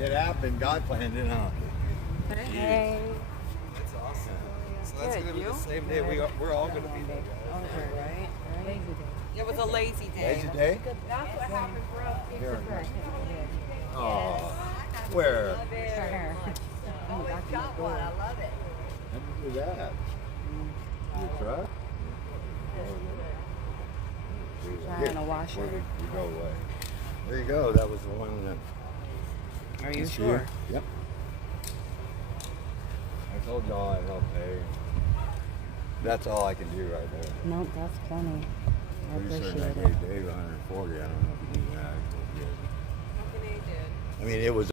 It happened. God planned it, huh? Hey. That's awesome. So that's Good, going to be you? the same day. We're all going to be there, guys. Okay, right. It was a lazy day. Lazy day? That's what happened for us. Here. Oh, where? There. Got one. I love it. How'd you do that? Your truck? Trying to wash Where it. did you go away? There you go. That was the one that. Are you That's sure? Yep. I told y'all I'd help pay. That's all I can do right there. Nope, that's plenty. I Pretty certain appreciate I it. gave Dave 140. I don't know if he knew that. How can they do? I mean, it was.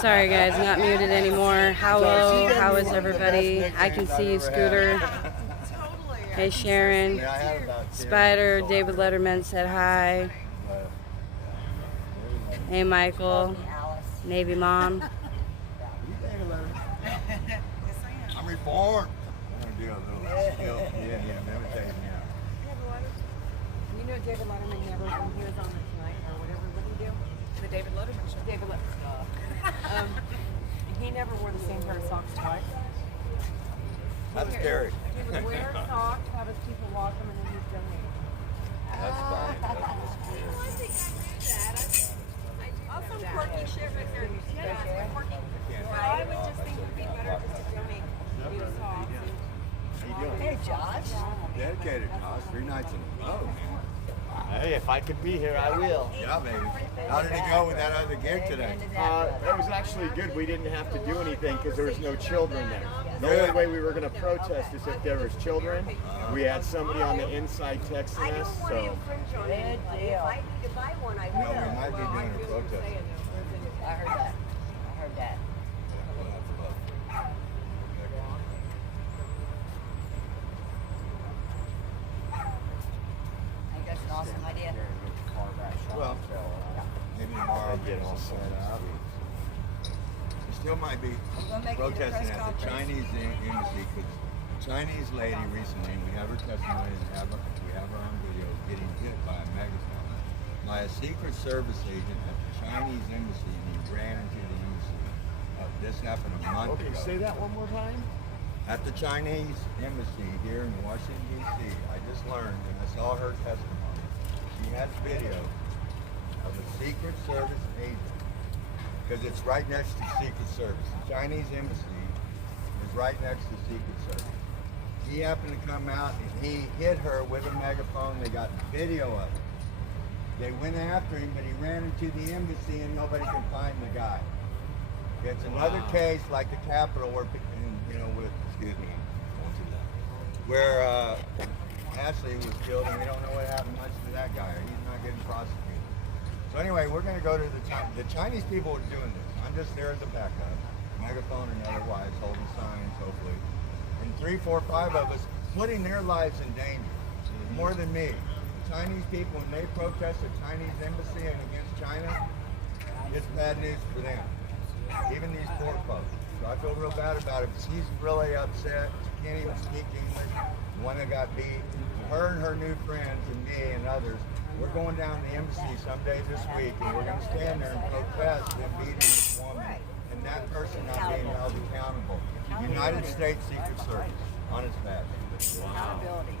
Sorry guys, not muted anymore. Hello, how is everybody? I can see you, Scooter. Hey Sharon. Spider, David Letterman said hi. Hey Michael. Navy Mom. I'm reformed. I'm gonna do a little skill. Yeah, meditate now. You know David Letterman never, when he was on the Tonight or whatever, what did he do? The David Letterman show. David Letterman. He never wore the same pair of socks twice. That's scary. He would wear socks, have his people wash them, and then he'd donate. That's fine. That's Also quirky shit right there. Yeah, that's quirky. Well, I would just think it would be better just to donate new socks. Hey, Josh. dedicated, Josh. 3 nights in a row, man. Hey, if I could be here, I will. Yeah, baby. How did it go with that other gig today? It was actually good. We didn't have to do anything because there was no children there. The only way we were going to protest is if there was children. We had somebody on the inside texting us, so. Good deal. If I need to buy one, I will. No, we might be doing a protest. I heard that. I heard that. I think that's an awesome idea. Well, maybe tomorrow I'll get it all sorted out. We still might be protesting at the Chinese embassy because the Chinese lady recently, we have her testimony, we have her on video, getting hit by a megaphone by a Secret Service agent at the Chinese embassy, and he ran into the embassy. This happened a month ago. Okay, say that one more time. At the Chinese embassy here in Washington, D.C., I just learned, and I saw her testimony, she has video of a Secret Service agent, because it's right next to Secret Service. The Chinese embassy is right next to Secret Service. He happened to come out and he hit her with a megaphone. They got video of it. They went after him, but he ran into the embassy and nobody can find the guy. It's another case like the Capitol where, you know, with, excuse me, where Ashley was killed, and we don't know what happened much to that guy. He's not getting prosecuted. So anyway, we're going to go to the Chinese people are doing this. I'm just there as a backup, megaphone and otherwise, holding signs, hopefully. And 3, 4, 5 of us putting their lives in danger, more than me. Chinese people, when they protest the Chinese embassy and against China, it's bad news for them. Even these poor folks. So I feel real bad about it. She's really upset. She can't even speak English. The one that got beat. Her and her new friends and me and others, we're going down to the embassy someday this week, and we're going to stand there and protest them beating this woman and that person not being held accountable. United States Secret Service on its back. Accountability.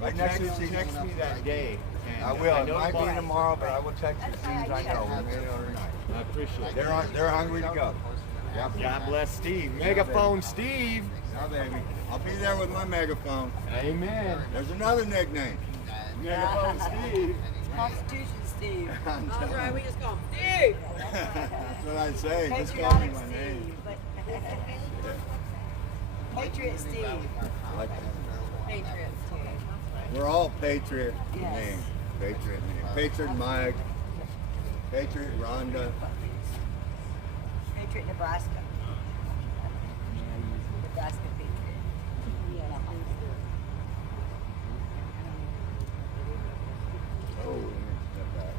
Right next to the Text me that day. And I will. It know might be why. tomorrow, but I will text you as soon as I know. We made it on tonight. I appreciate it. They're hungry to go. Yeah. God bless Steve. Megaphone Steve. Yeah, baby. I'll be there with my megaphone. Amen. There's another nickname. Megaphone Steve. Constitution Steve. I'm That's telling right, you. we just call him Steve. That's what I say. Just call me Patriotic my name. Steve. Patriot Steve. I like that. Patriot Steve. We're all Patriot Yes. name. Patriot name. Patriot Mike. Patriot Rhonda. Patriot Nebraska. Nebraska Patriot. Oh, let me step back.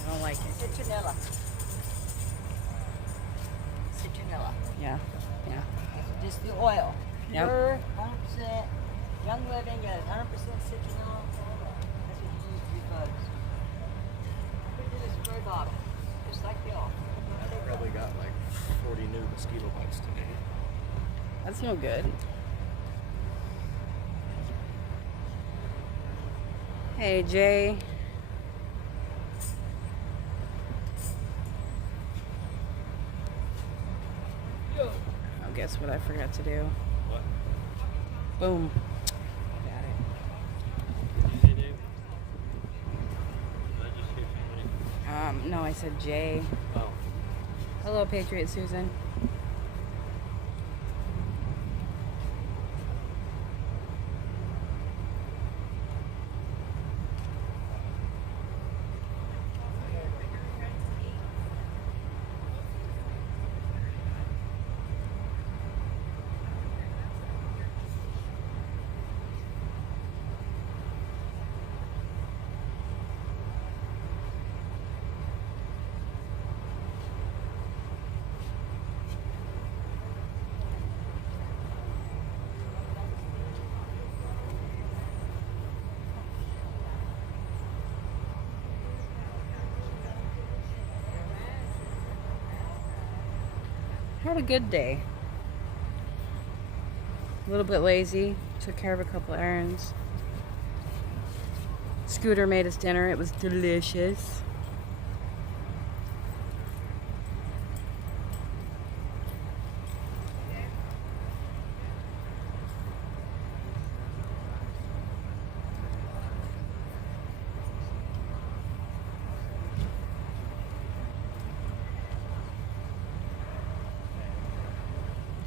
I don't like it. Citronella. Citronella. Yeah. Yeah. Just the oil. Yep. Pure, 100%. Young Living got 100% citronella. That's what you use for your bugs. Put it in a spray bottle, just like the oil. I've probably got like 40 new mosquito bites today. That's no good. Hey, Jay. Oh, guess what I forgot to do? What? Boom. Got Did you say Dave? Did I just hear somebody? it. No, I said Jay. Oh. Hello, Patriot Susan. Had a good day. A little bit lazy. Took care of a couple errands. Scooter made us dinner. It was delicious.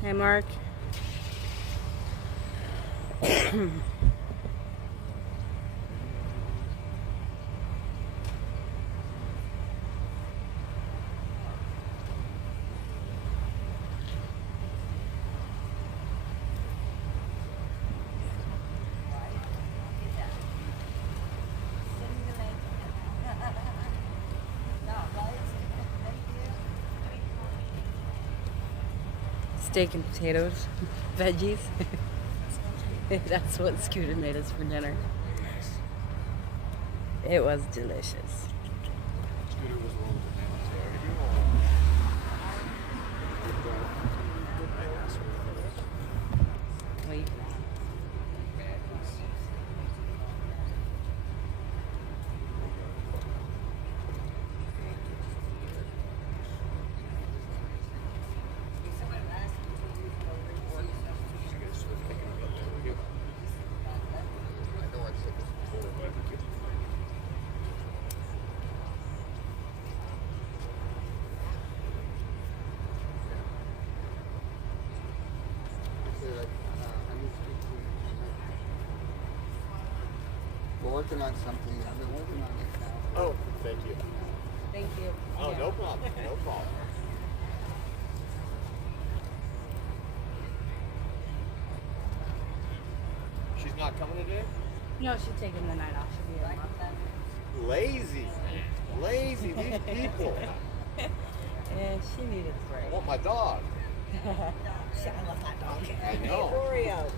Hey, Mark. Steak and potatoes, veggies. That's what Scooter made us for dinner. It was delicious. Scooter was a little Wait. working on something. I've been working on it now. Oh, thank you. Thank you. Oh, no problem. No problem. She's not coming today? No, she's taking the night off. She'll be here tomorrow. Lazy. Lazy, these people. Yeah, she needed a I break. want my dog. I love that dog. I know. Oreo,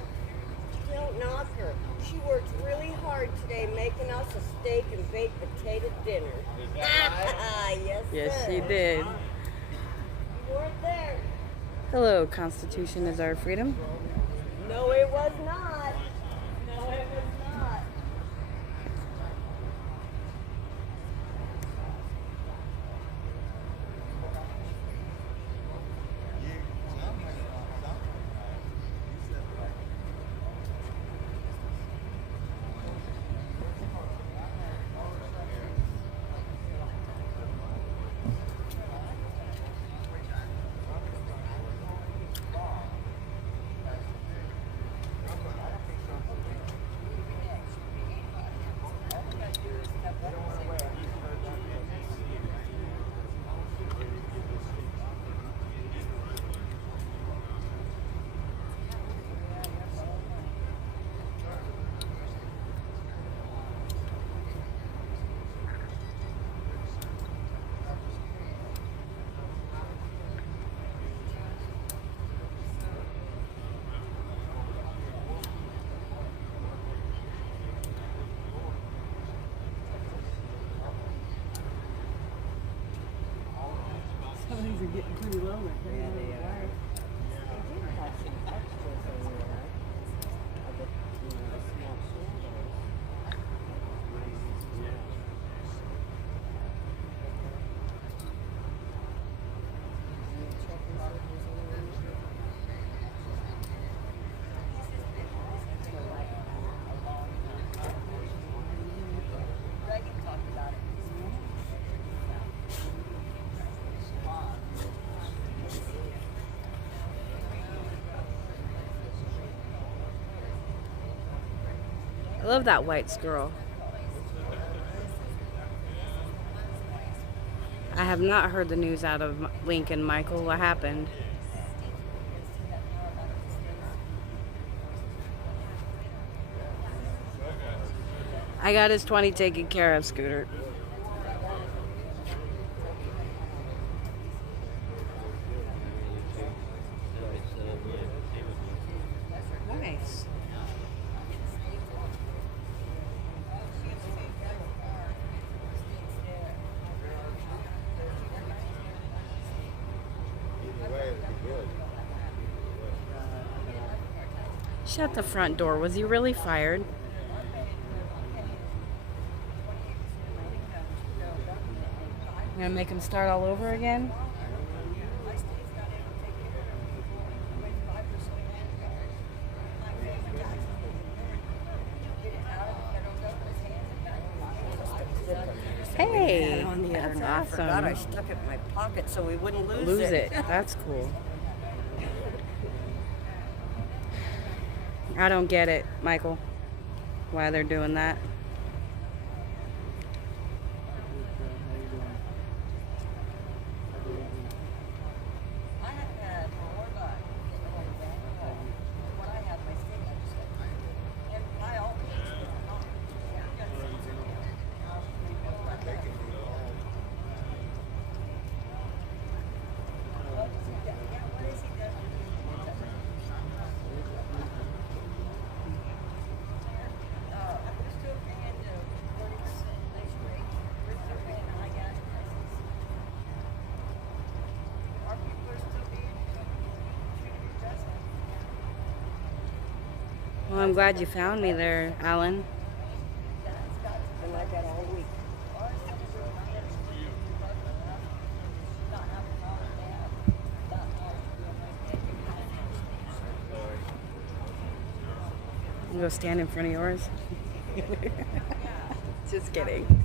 don't knock her. She worked really hard today making us a steak and baked potato dinner. Is that right? Yes, Yes, sir. she did. You weren't there. Hello, Constitution is our freedom. No, it was not. No, it was not. Things are getting pretty low right there. Yeah, they are. They did have some extras in there. Of the, small shadows. I love that white squirrel. I have not heard the news out of Lincoln, Michael. What happened? I got his 20 taken care of, Scooter. Nice. Shut the front door. Was he really fired? I'm gonna make him start all over again? Hey, that's I forgot I awesome. stuck it in my pocket so we wouldn't Lose it. That's cool. I don't get it, Michael, why they're doing that. I haven't had more luck what I have my state legislature. And by all means, what is he doing? We're still paying 40% base rate. We're still paying high gas prices. Our people are still being treated justly. Well, I'm glad you found me there, Alan. Been like that all week. You go stand in front of yours. Just kidding.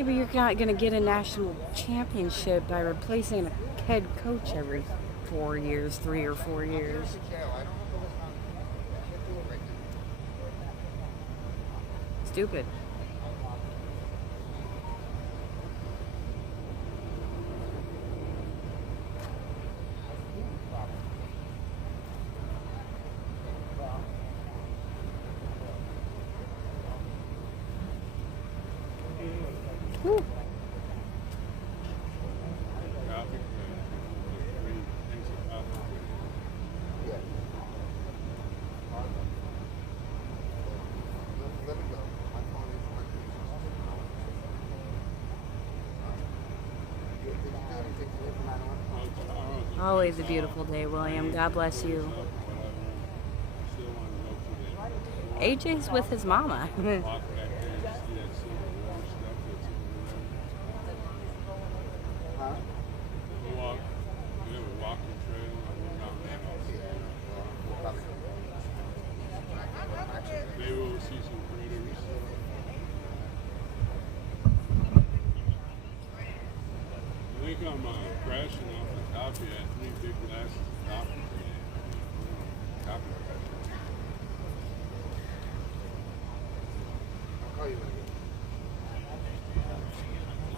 Yeah, but you're not going to get a national championship by replacing a head coach every 4 years, 3 or 4 years. Stupid. Whew. Always a beautiful day, William. God bless you. AJ's with his mama. I think I'm crashing off the coffee. I had 3 big glasses of coffee today. Coffee crash. I'll call you when I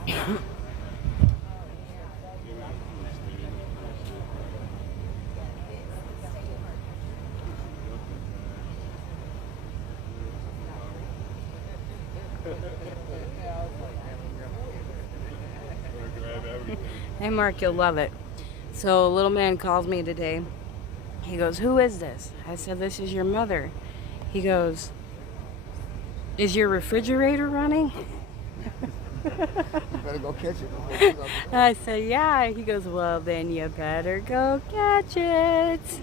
get Hey, Mark, you'll love it. So, a little man calls me today. He goes, "Who is this?" I said, "This is your mother." He goes, "Is your refrigerator running?" You better go catch it. I said, "Yeah." He goes, "Well, then you better go catch it."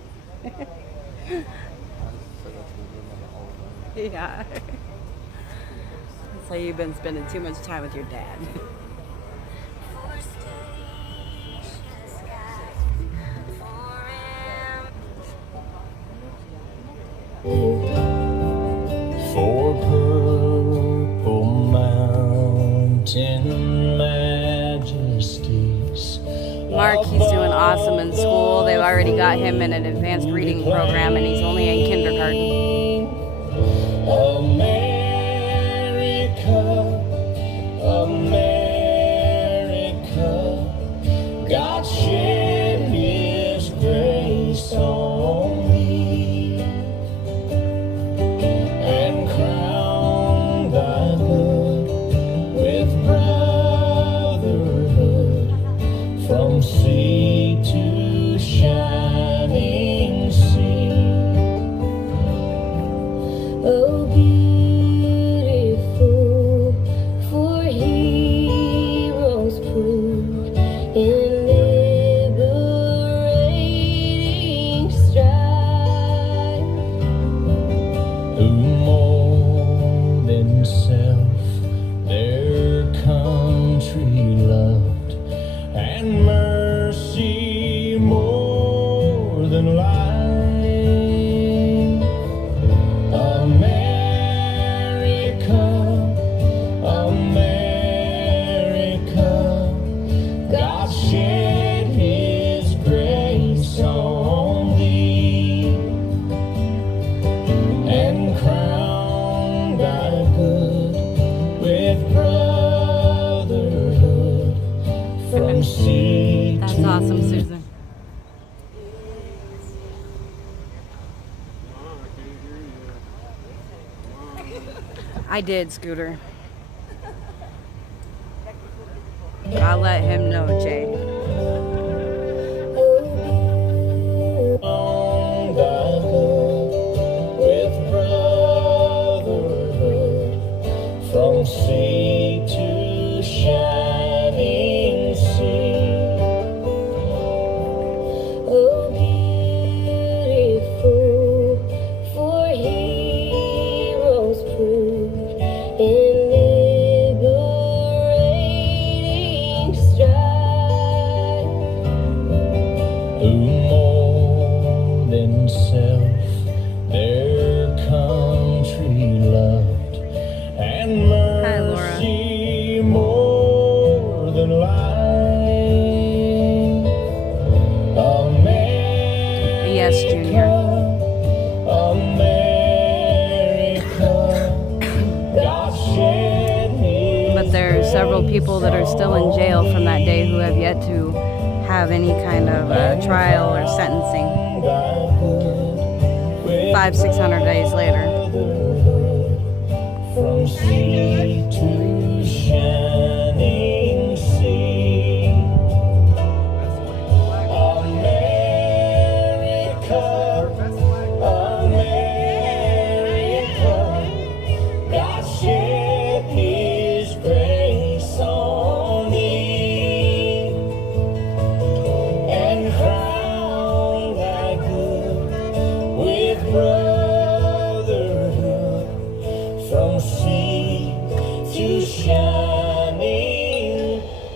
Yeah. So you've been spending too much time with your dad. For purple mountain majesties. Mark, he's doing awesome in school. They've already got him in an advanced reading program, and he's only in kindergarten. America, God shed His grace on me and crowned thy good with brotherhood from sea to shining sea. Oh, beautiful for heroes proved in liberating strife, who more than self their country loved, and mercy more than life. America, America, God shed His grace on thee and crowned thy good with brotherhood from sea That's to awesome, Susan. I did, Scooter. I'll let him know, Jay. on thy good with brotherhood from sea to shining sea. Oh, beautiful for heroes proved in liberating strife. several people that are still in jail from that day who have yet to have any kind of trial or sentencing. 500-600 days later. From sea to shining sea, America, America, God shed His grace on thee, and crown thy good with brotherhood. From sea to shining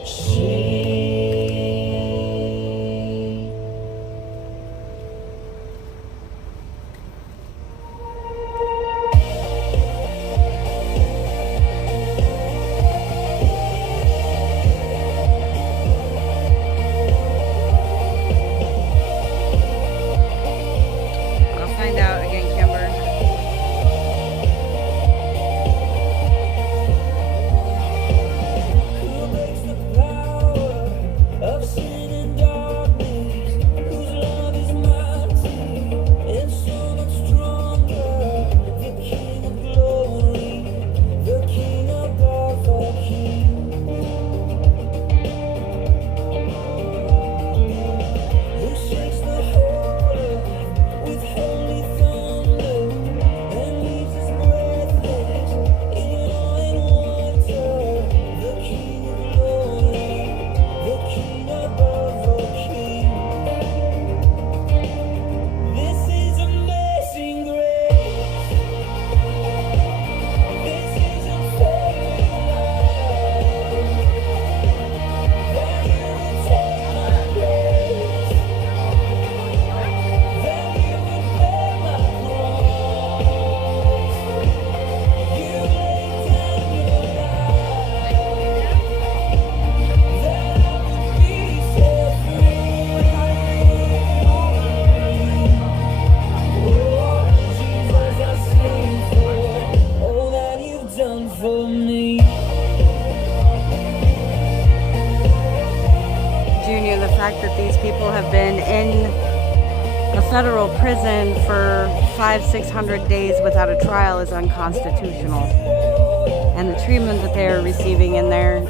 sea. I'll find out again, Kimber. Who breaks the power of sin and darkness? Whose love is mighty and so much stronger? The King of glory, the King above all kings. Who shakes the whole earth with holy thunder and leaves us breathless in awe and wonder? The King of glory, the King above all kings. This is amazing grace. This is unfailing love. That you would take my place. That you would bear my cross. You laid down your life. That I would be set free. Oh, Jesus, I sing for all that you've done for me. Junior, the fact that these people have been in a federal prison for 500-600 days without a trial is unconstitutional. And the treatment that they are receiving in there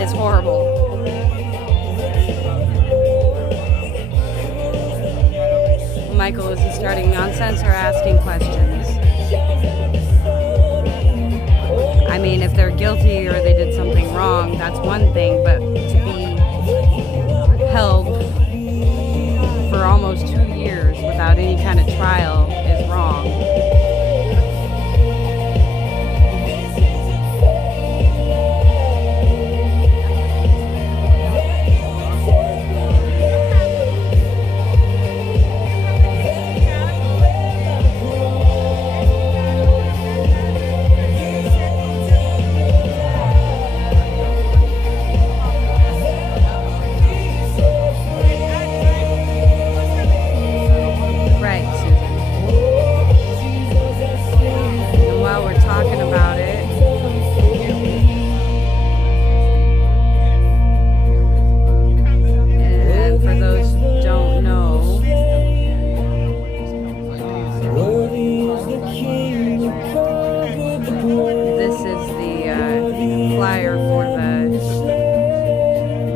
is horrible. Michael, is he starting nonsense or asking questions? I mean, if they're guilty or they did something wrong, that's one thing, but to be held for almost 2 years without any kind of trial is wrong. Right, Susan. And while we're talking about it, and for those who don't know, this is the flyer for the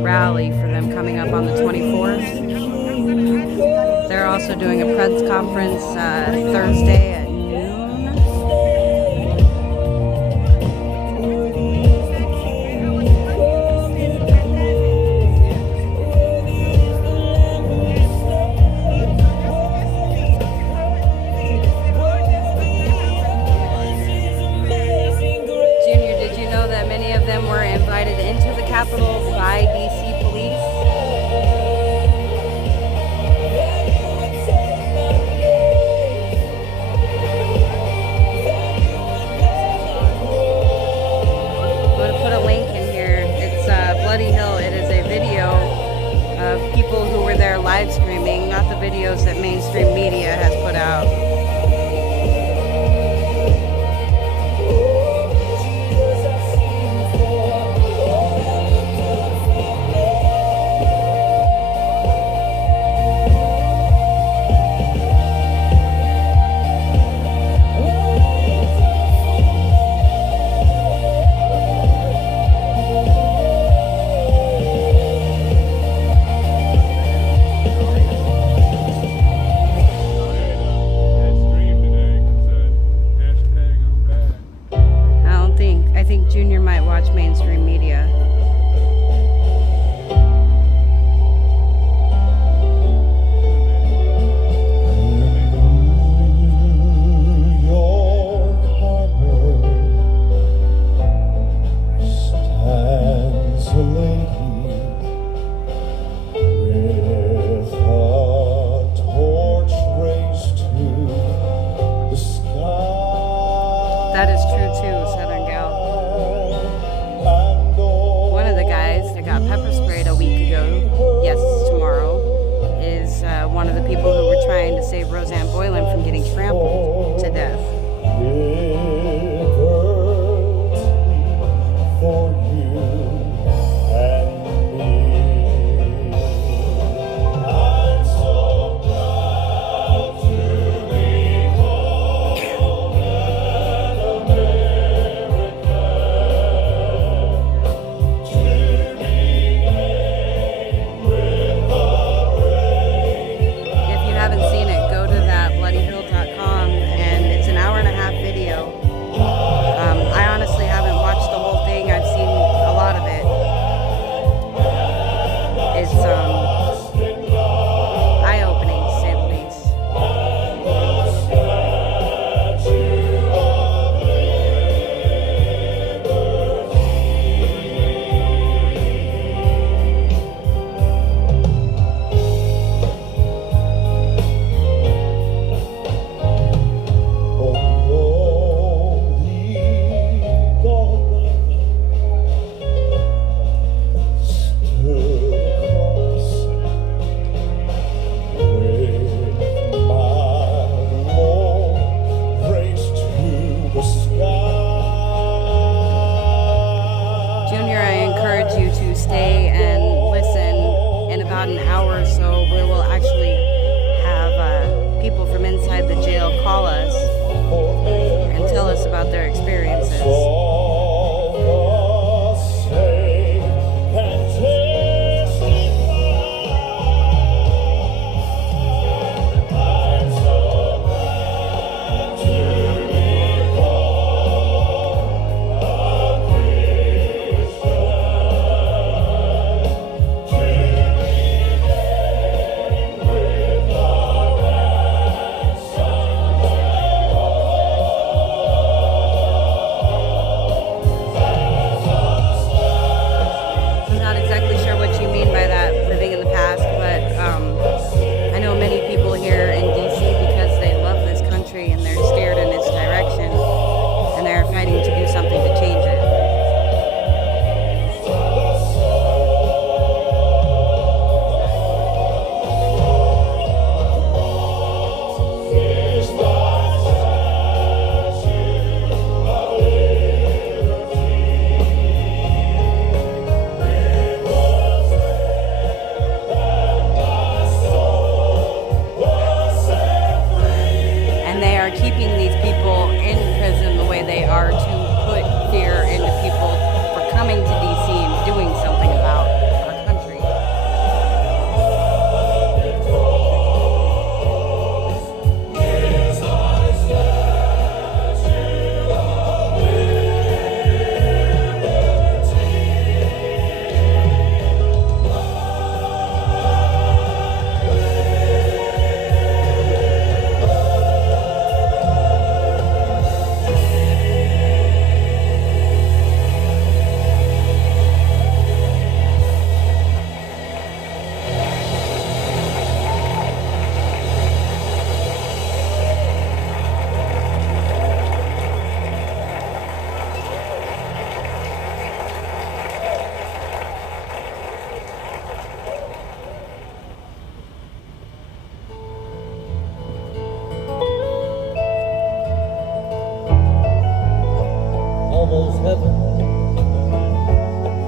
rally for them coming up on the 24th. They're also doing a press conference Thursday at noon. Junior, did you know that many of them were invited into the Capitol by DC police? too, Southern gal. One of the guys that got pepper sprayed a week ago, yes, tomorrow, is one of the people who were trying to save Roseanne Boylan from getting trampled to death. For you and me. I'm so proud to be called an American, to be named with the brave. If you haven't seen it, go to that bloodyhill.com, and it's an hour-and-a-half video. I honestly haven't watched the whole thing. I've seen a lot of it. It's eye-opening, to say the least. Junior, I encourage you to stay and listen. In about an hour or so, we will actually have people from inside the jail call us and tell us about their experiences.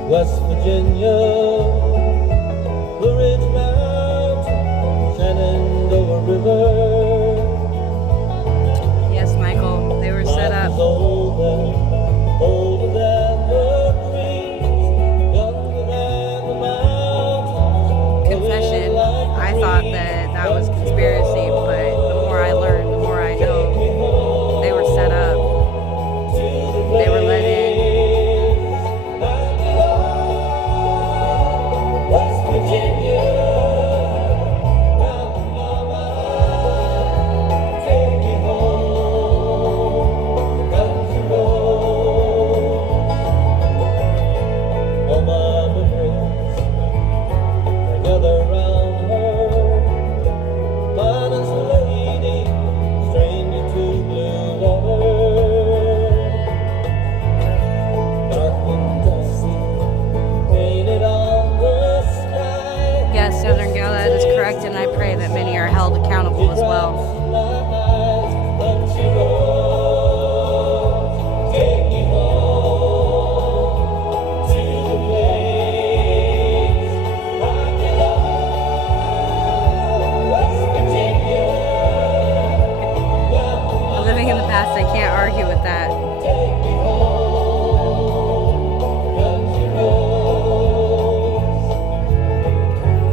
West Virginia, Blue Ridge Mountain, Shenandoah River. Yes, Michael, they were set up. Older than the trees, younger than the mountains. Confession, I thought that was conspiracy, but the more I learn, the more I know. They were set up. They were let in. past, I can't argue with that.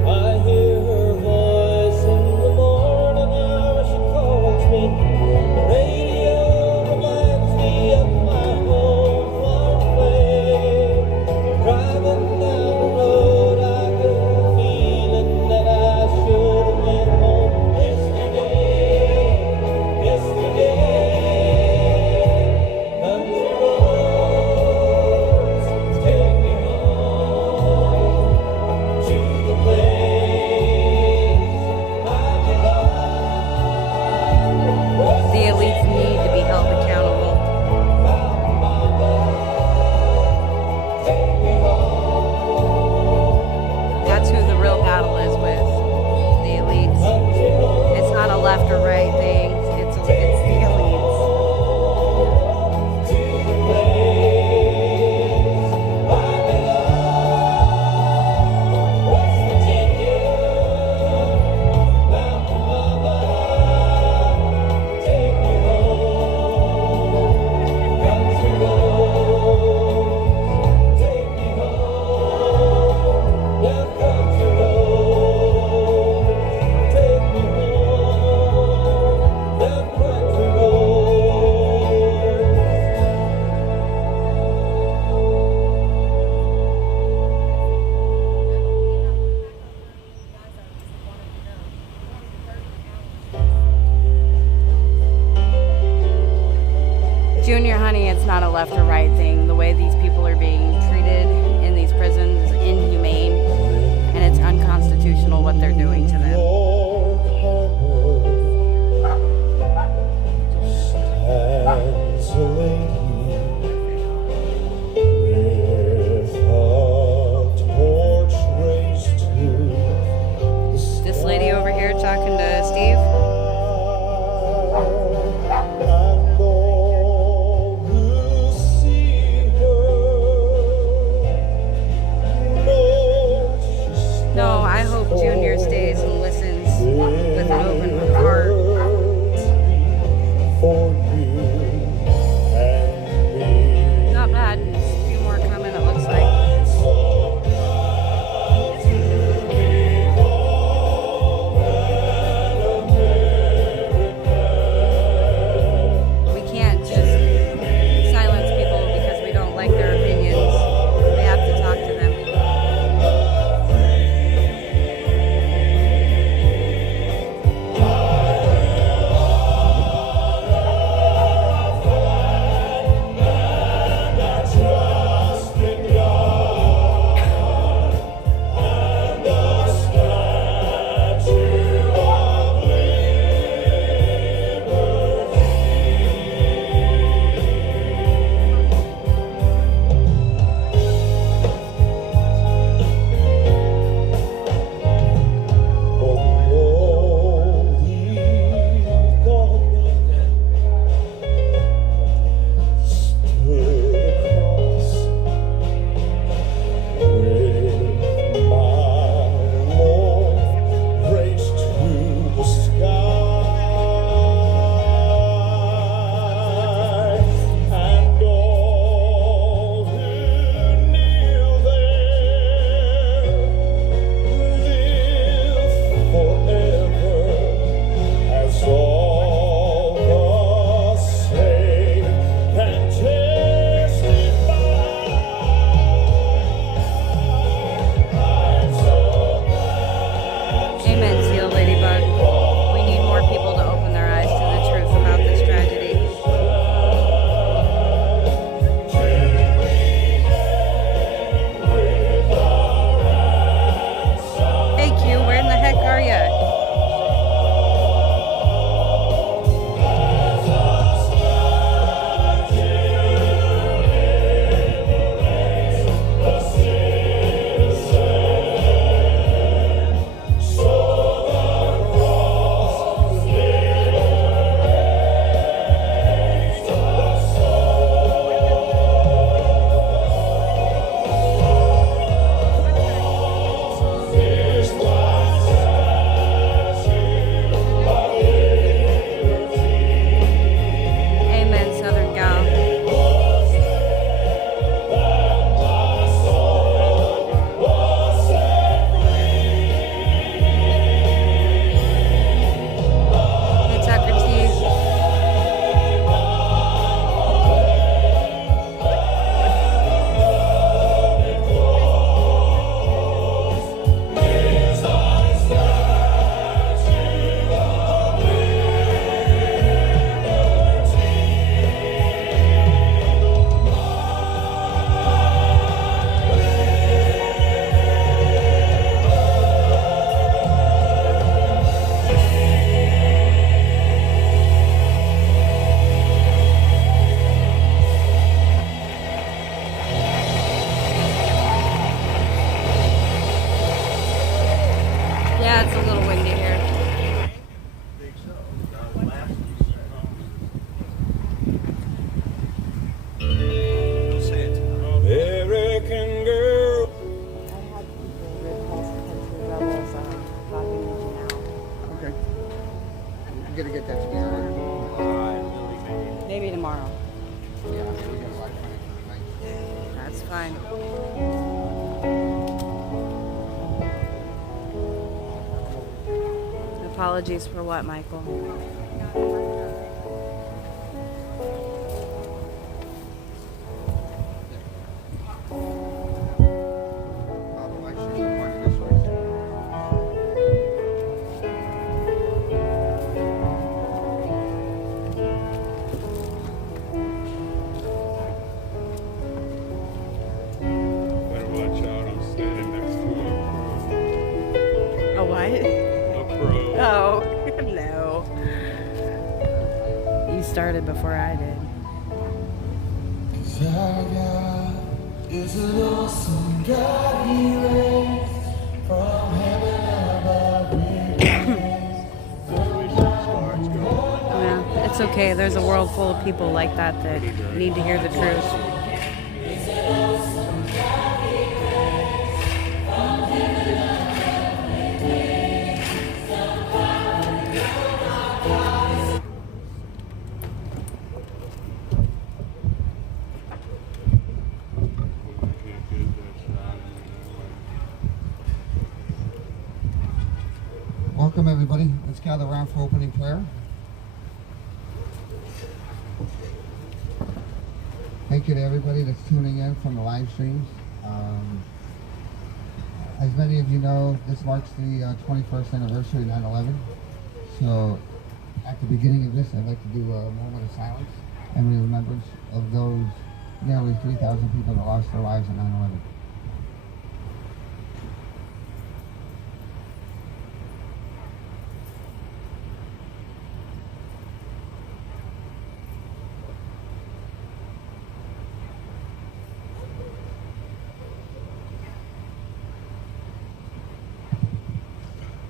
I hear her voice in the morning hour. She calls me. The radio reminds me of my home far away. Driving down the road, I get the feeling that I should have been home yesterday. Country roads, take me home to the place I belong. The elites need to be held accountable. That's who the real battle is with. The elites. It's not a left or right thing. It's the elites. Junior, honey, it's not a left or right thing. The way these people are being treated in these prisons is inhumane, and it's unconstitutional what they're doing to them. Stands a lady with a torch raised to the This lady over here talking to Steve. and all who see her know No, I hope Junior stays and listens with an open heart. for you and me. Not bad. A few more coming, it looks like. I'm so proud to be born an American. We can't just silence people because we don't like their opinions. We have to talk to them. Maybe tomorrow. Yeah, we got a live plan for tonight. That's fine. Apologies for what, Michael? The live stream is pointing this way. Better watch out, I'm standing next to A what? a pro. Oh, no. You started before I did. Our God is an awesome God. He reigns from heaven above. Yeah, it's okay. There's a world full of people like that that need to hear the truth. Welcome, everybody. Let's gather around for opening prayer. Thank you to everybody that's tuning in from the live streams. As many of you know, this marks the 21st anniversary of 9/11. So, at the beginning of this, I'd like to do a moment of silence and remembrance of those nearly 3,000 people that lost their lives on 9/11.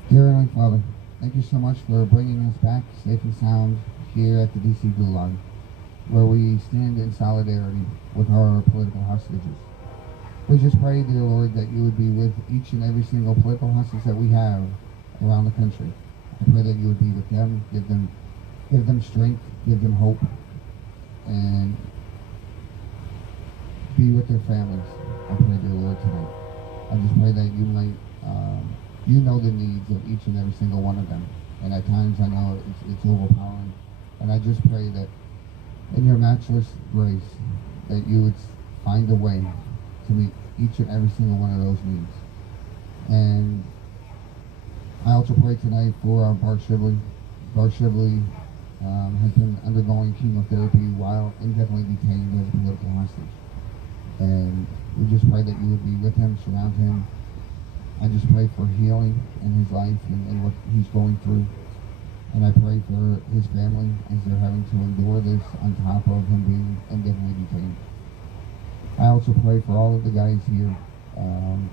Dear Heavenly Father, thank you so much for bringing us back safe and sound here at the DC Gulag, where we stand in solidarity with our political hostages. We just pray, dear Lord, that you would be with each and every single political hostage that we have around the country. I pray that you would be with them, give them strength, give them hope, and be with their families. I pray, dear Lord, tonight. I just pray that you might, you know the needs of each and every single one of them. And at times I know it's overpowering. And I just pray that in your matchless grace, that you would find a way to meet each and every single one of those needs. And I also pray tonight for Bart Shively. Bart Shively has been undergoing chemotherapy while indefinitely detained as a political hostage. And we just pray that you would be with him, surround him. I just pray for healing in his life and what he's going through. And I pray for his family as they're having to endure this on top of him being indefinitely detained. I also pray for all of the guys here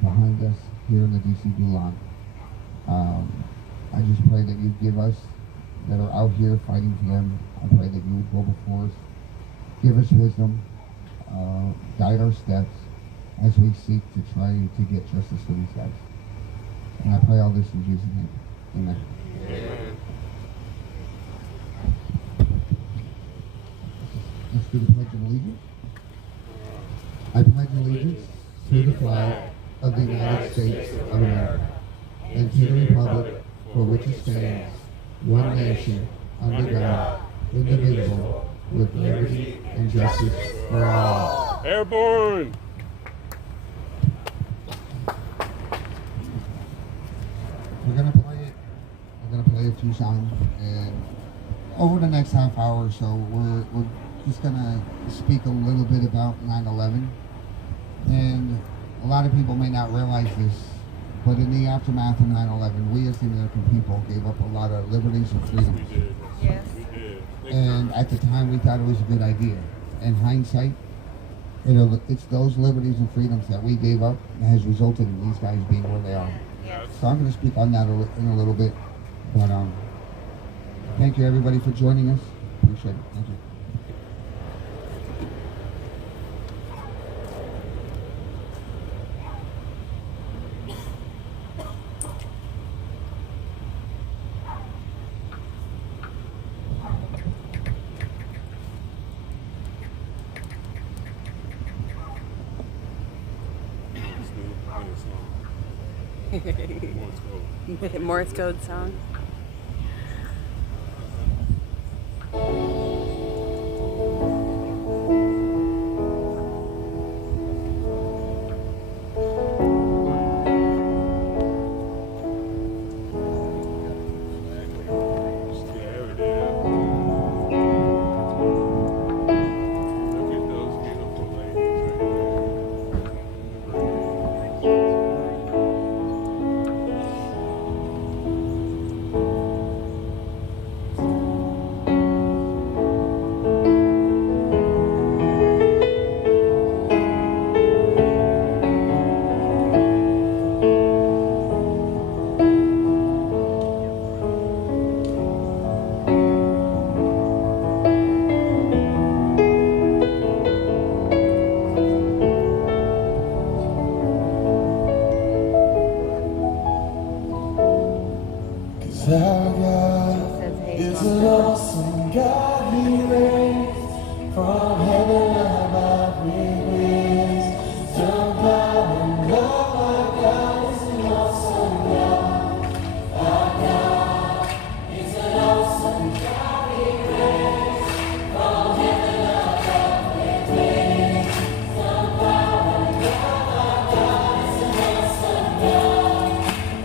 behind us here in the DC Gulag. I just pray that you give us that are out here fighting for them. I pray that you would go before us, give us wisdom, guide our steps as we seek to try to get justice for these guys. And I pray all this in Jesus' name. Amen. Amen. Let's do the Pledge of Allegiance. I pledge allegiance to the flag of the United States of America and to the republic for which it stands, one nation, under God, indivisible, with liberty and justice for all. Airborne! We're gonna play a few songs, and over the next half hour or so, we're just gonna speak a little bit about 9/11. And a lot of people may not realize this, but in the aftermath of 9/11, we as the American people gave up a lot of liberties and freedoms. We did. Yes. We did. And at the time, we thought it was a good idea. In hindsight, it's those liberties and freedoms that we gave up that has resulted in these guys being where they are. Yes. So I'm going to speak on that in a little bit. But thank you everybody for joining us. Appreciate it. Thank you. Morse code. Morse code song. There it is. Look at those beautiful ladies right there. Cause our God Says, hey, is Mom. an awesome God. He reigns from heaven above with wisdom, power, and love. Our God is an awesome God. Our God is an awesome God. He reigns from heaven above with wisdom, power, and love. Our God is an awesome God.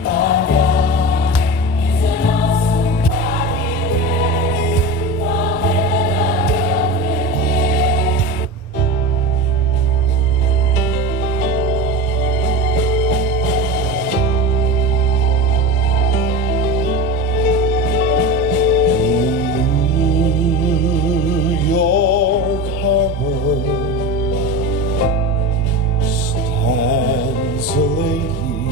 Our God is an awesome God. He reigns from heaven above with New York Harbor stands a lady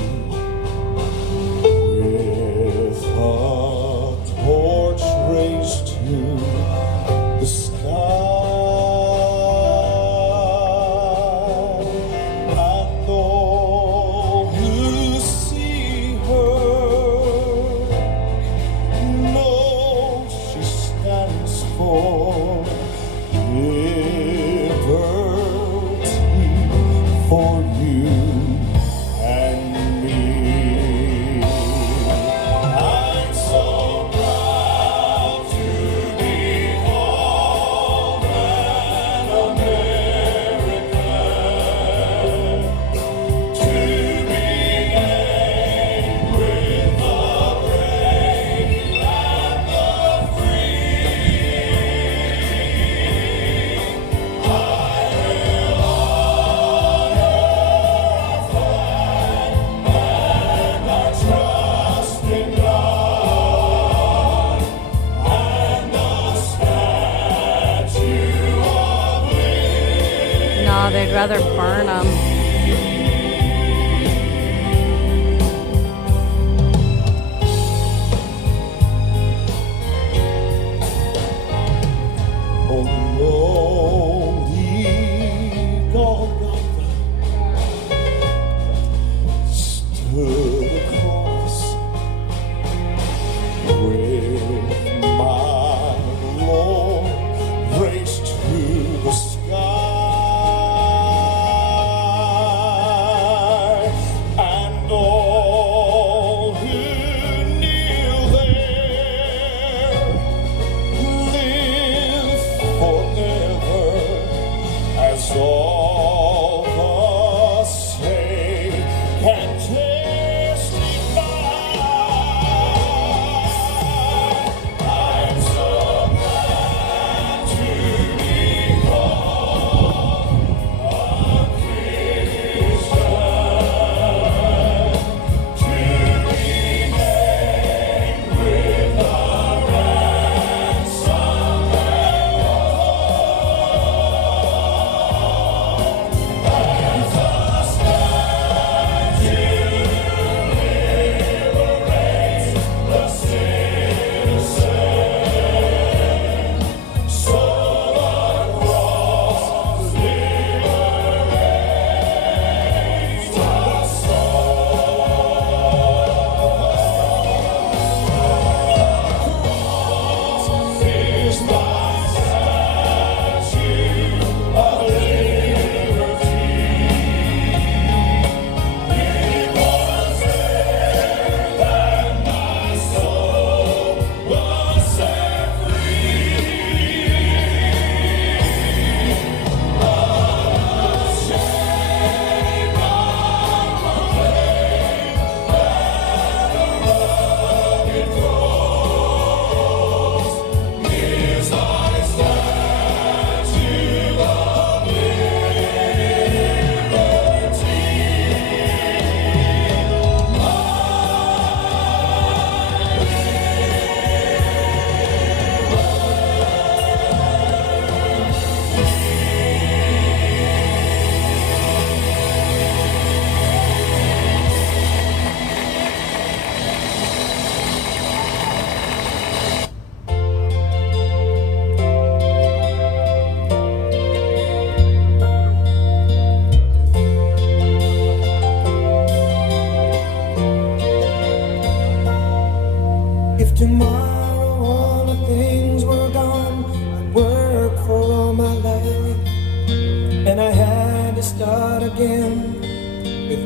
with a torch raised to the sky. And all who see her know she stands for liberty for you and me. I'm so proud to be called an American, to be named with the brave and the free. I will honor our flag and our trust in God and the Statue of Liberty. No, they'd rather burn them. On the lonely Golgotha stood a cross with my Lord raised to the sky.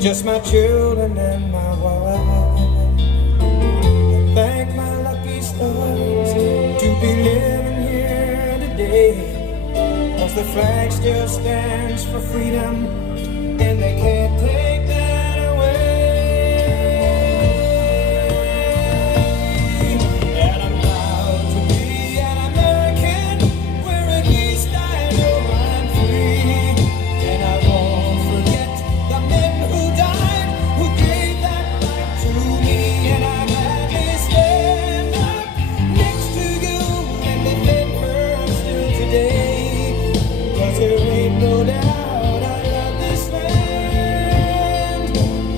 just my children and my wife. Thank my lucky stars to be living here today, 'cause the flag still stands for freedom and they can't take that away. And I'm proud to be an American, where at least I know I'm free. And I won't forget the men who died, who gave that right to me. And I gladly stand up next to you and defend her still today, 'cause there ain't no doubt I love this land.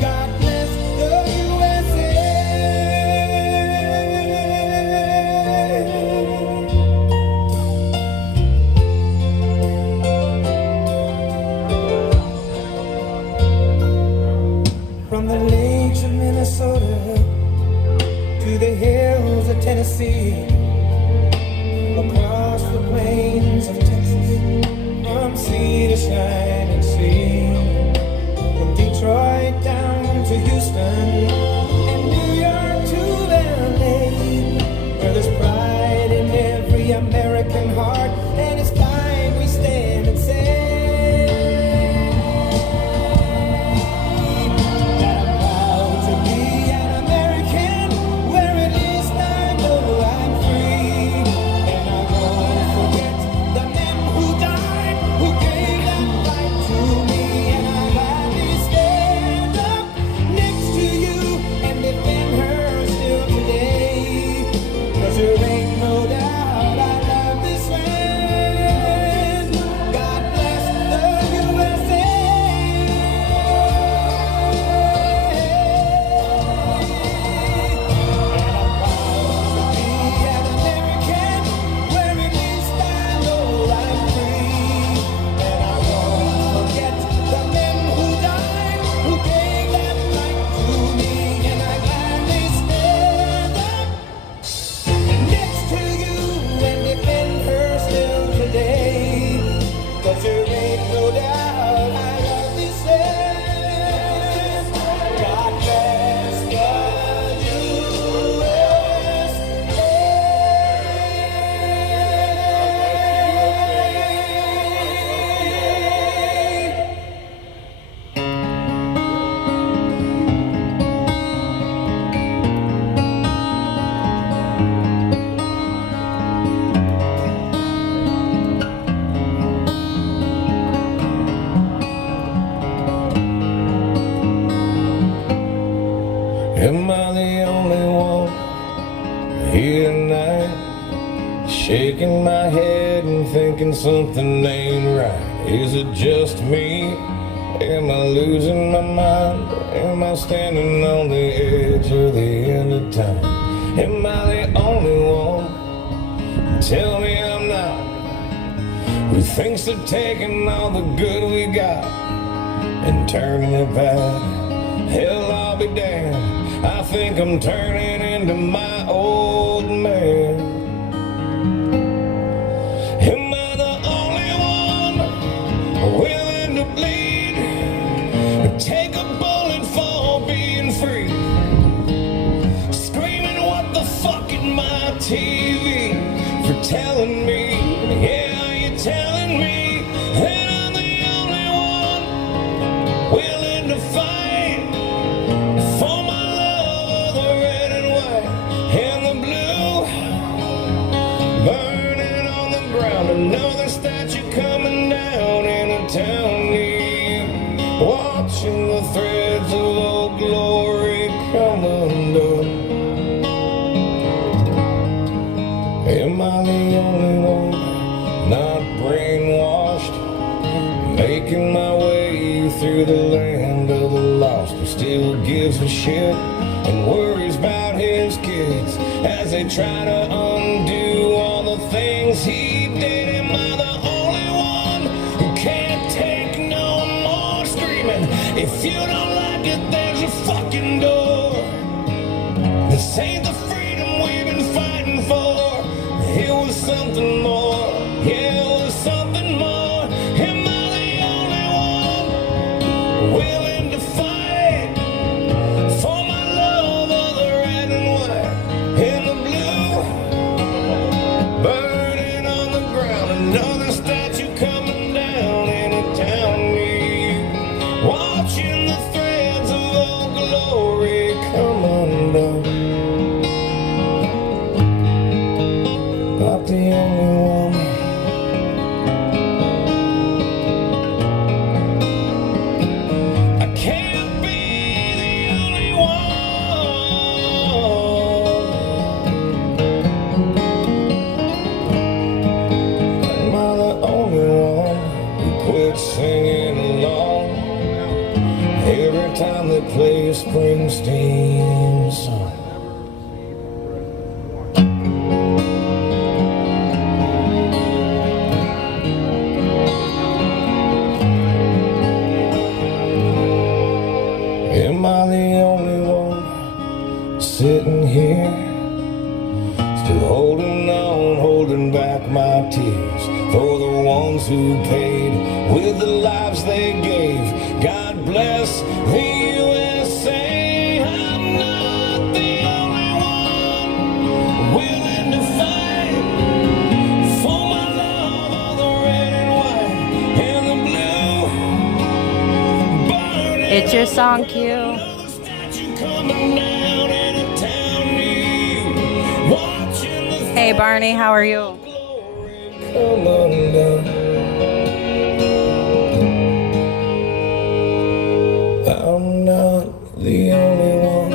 God bless the USA. From the lakes of Minnesota to the hills of Tennessee, across the plains of Texas, from sea to shining sea, from Detroit down to Houston and New York to LA, where there's pride in every American heart, and it's time we stand and say that I'm proud to be an American, where at least I know I'm free. And I won't forget the men who died, who gave that right to me. And I gladly stand up next to you and defend her still today, 'cause there ain't no doubt I love this land. God bless the USA. There ain't no doubt I love this land. God bless the USA. Am I the only one here tonight, shaking my head and thinking something ain't right? Is it just me? Am I losing my mind? Am I standing on the edge of the end of time? Am I the only one? Tell me I'm not. Who thinks of taking all the good we got and turning it bad? Hell, I'll be damned. I think I'm turning into my old man. Am I the only one willing to bleed, take a bullet for being free, screaming what the fuck in my TV for telling me, yeah, you're telling me that I'm the only one willing to fight for my love of the red and white and the blue, burning on the ground. Another statue coming down in a town near you, watching the threads of old glory come undone. Am I the only one not brainwashed, making my way through the land of the lost, who still gives a shit and worries about his kids as they try to undo all the things he did? Am I the only one who can't take no more screaming? If you don't like it, there's a fucking door. This ain't the freedom we've been fighting for. It was something more. Yeah, it was something more. Am I the only one willing to fight start singing along every time they play a Springsteen song. Am I the only one sitting here, still holding on, holding back my tears for the ones who paid with the lives they gave? God bless the USA. I'm not the only one willing to fight for my love of the red and white and the blue. Burning It's your song cue. another statue coming down in a town near you. Watching the Hey Barney, how are you? come undone. I'm not the only one.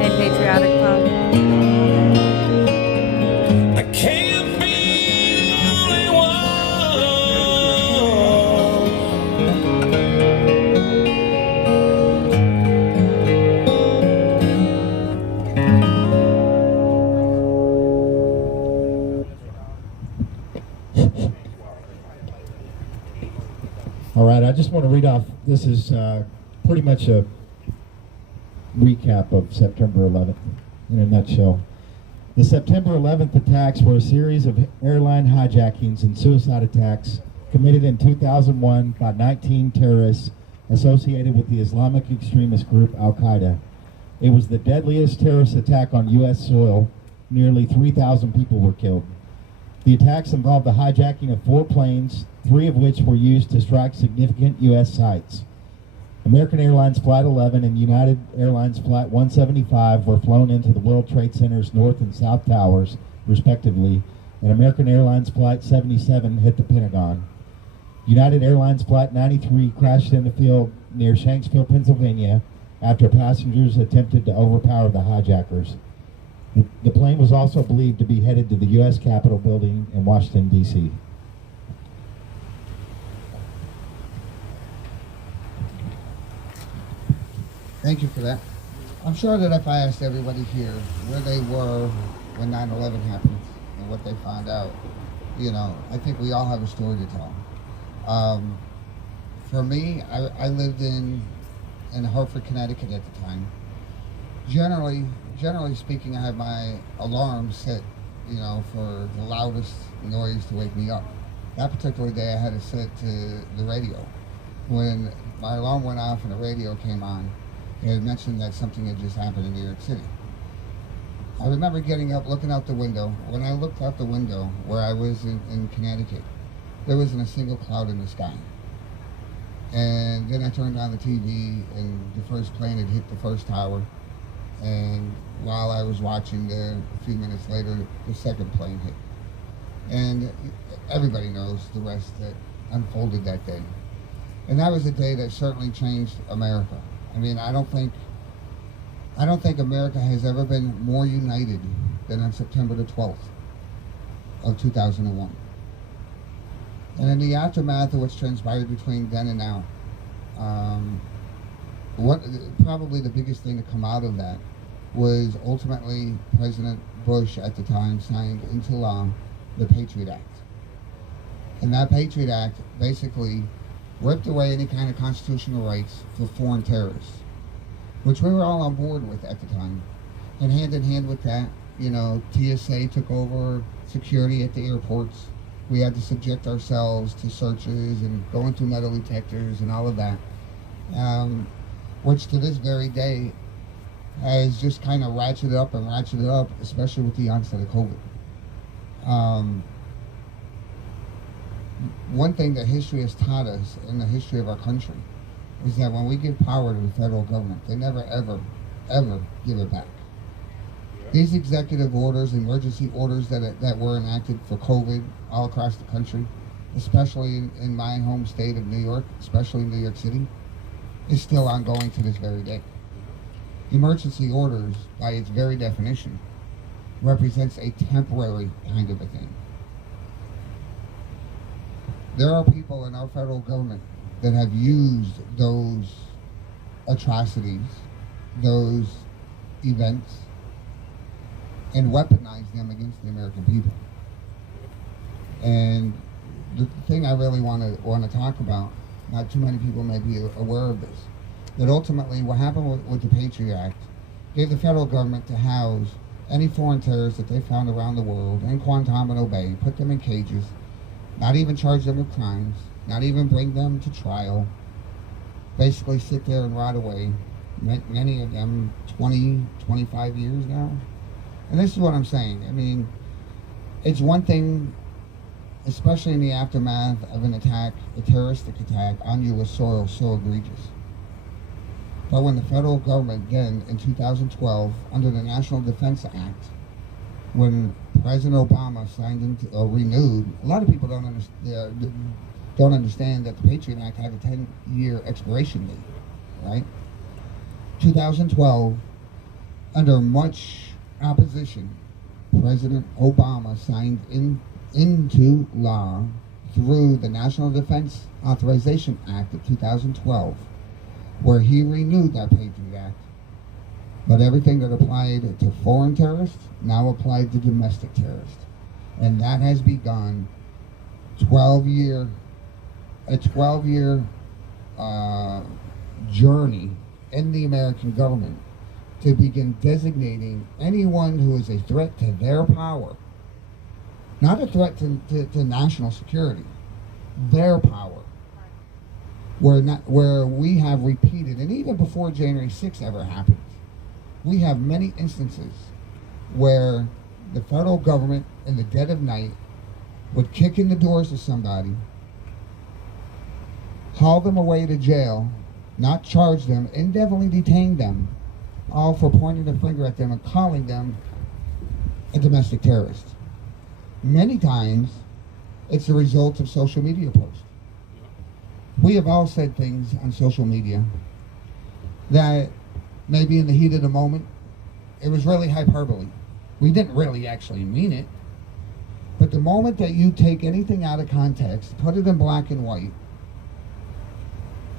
Hey Patriotic Punk. I can't be the only All right, I just want to read off, this is pretty much a recap of September 11th in a nutshell. The September 11th attacks were a series of airline hijackings and suicide attacks committed in 2001 by 19 terrorists associated with the Islamic extremist group Al-Qaeda. It was the deadliest terrorist attack on U.S. soil. Nearly 3,000 people were killed. The attacks involved the hijacking of 4 planes, 3 of which were used to strike significant U.S. sites. American Airlines Flight 11 and United Airlines Flight 175 were flown into the World Trade Center's North and South Towers, respectively, and American Airlines Flight 77 hit the Pentagon. United Airlines Flight 93 crashed in the field near Shanksville, Pennsylvania, after passengers attempted to overpower the hijackers. The plane was also believed to be headed to the U.S. Capitol building in Washington, D.C. Thank you for that. I'm sure that if I asked everybody here where they were when 9/11 happened and what they found out, you know, I think we all have a story to tell. For me, I lived in Hartford, Connecticut at the time. Generally speaking, I had my alarm set, you know, for the loudest noise to wake me up. That particular day, I had it set to the radio. When my alarm went off and the radio came on, it had mentioned that something had just happened in New York City. I remember getting up, looking out the window. When I looked out the window where I was in Connecticut, there wasn't a single cloud in the sky. And then I turned on the TV and the first plane had hit the first tower. And while I was watching there, a few minutes later, the second plane hit. And everybody knows the rest that unfolded that day. And that was a day that certainly changed America. I mean, I don't think America has ever been more united than on September the 12th of 2001. And in the aftermath of what's transpired between then and now, probably the biggest thing to come out of that was ultimately President Bush at the time signed into law the Patriot Act. And that Patriot Act basically ripped away any kind of constitutional rights for foreign terrorists, which we were all on board with at the time. And hand in hand with that, you know, TSA took over security at the airports. We had to subject ourselves to searches and going through metal detectors and all of that, which to this very day has just kind of ratcheted up, especially with the onset of COVID. One thing that history has taught us in the history of our country is that when we give power to the federal government, they never, ever, ever give it back. These executive orders, emergency orders that were enacted for COVID all across the country, especially in my home state of New York, especially in New York City, is still ongoing to this very day. Emergency orders, by its very definition, represents a temporary kind of a thing. there are people in our federal government that have used those atrocities, those events, and weaponized them against the American people. And the thing I really want to talk about, not too many people may be aware of this, that ultimately what happened with the Patriot Act gave the federal government to house any foreign terrorists that they found around the world in Guantanamo Bay, put them in cages, not even charge them with crimes, not even bring them to trial, basically sit there and rot away. Many of them 20, 25 years now. And this is what I'm saying. I mean, it's one thing, especially in the aftermath of an attack, a terroristic attack on U.S. soil so egregious. But when the federal government, again, in 2012, under the National Defense Act, when President Obama signed into, or renewed, a lot of people don't understand that the Patriot Act had a 10-year expiration date, right? 2012, under much opposition, President Obama signed into law through the National Defense Authorization Act of 2012, where he renewed that Patriot Act. But everything that applied to foreign terrorists now applied to domestic terrorists. And that has begun a 12-year journey in the American government to begin designating anyone who is a threat to their power, not a threat to national security, their power, where we have repeated, and even before January 6th ever happened, we have many instances where the federal government in the dead of night would kick in the doors of somebody, haul them away to jail, not charge them, indefinitely detain them, all for pointing the finger at them and calling them a domestic terrorist. Many times, it's the result of social media posts. We have all said things on social media that maybe in the heat of the moment, it was really hyperbole. We didn't really actually mean it. But the moment that you take anything out of context, put it in black and white,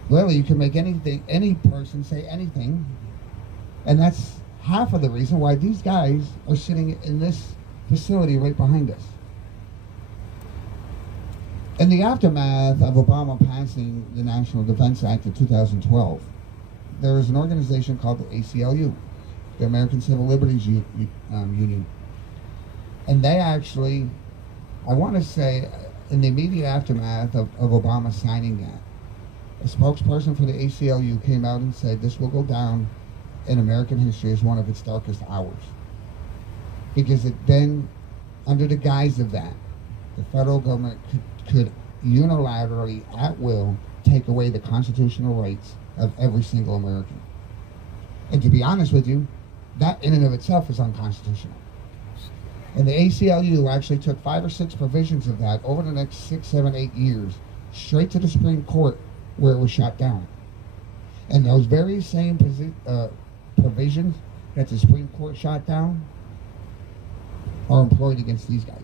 really you can make any person say anything. And that's half of the reason why these guys are sitting in this facility right behind us. In the aftermath of Obama passing the National Defense Act of 2012, there was an organization called the ACLU, the American Civil Liberties Union. And they actually, I want to say, in the immediate aftermath of Obama signing that, a spokesperson for the ACLU came out and said this will go down in American history as one of its darkest hours. Because it then, under the guise of that, the federal government could unilaterally, at will, take away the constitutional rights of every single American. And to be honest with you, that in and of itself is unconstitutional. And the ACLU actually took 5 or 6 provisions of that over the next 6, 7, 8 years, straight to the Supreme Court, where it was shot down. And those very same provisions that the Supreme Court shot down are employed against these guys.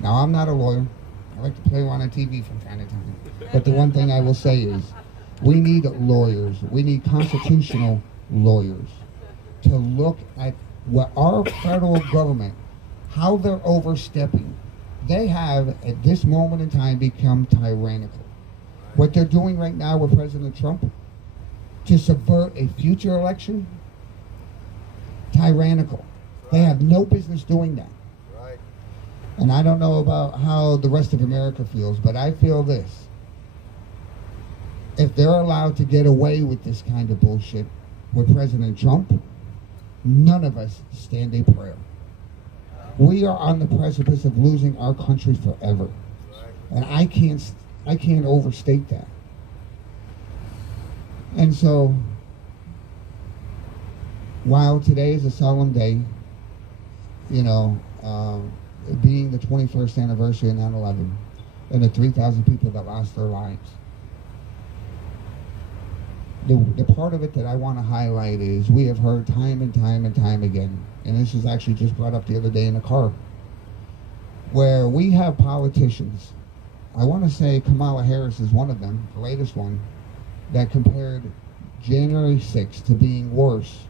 Now, I'm not a lawyer. I like to play one on TV from time to time. But the one thing I will say is, we need lawyers. We need constitutional lawyers to look at what our federal government, how they're overstepping. They have, at this moment in time, become tyrannical. What they're doing right now with President Trump to subvert a future election, tyrannical. They have no business doing that. Right. And I don't know about how the rest of America feels, but I feel this. If they're allowed to get away with this kind of bullshit with President Trump, none of us stand a prayer. We are on the precipice of losing our country forever. And I can't overstate that. And so, while today is a solemn day, you know, being the 21st anniversary of 9/11 and the 3,000 people that lost their lives, the part of it that I want to highlight is we have heard time and time and time again, and this was actually just brought up the other day in the car, where we have politicians I want to say Kamala Harris is one of them, the latest one, that compared January 6th to being worse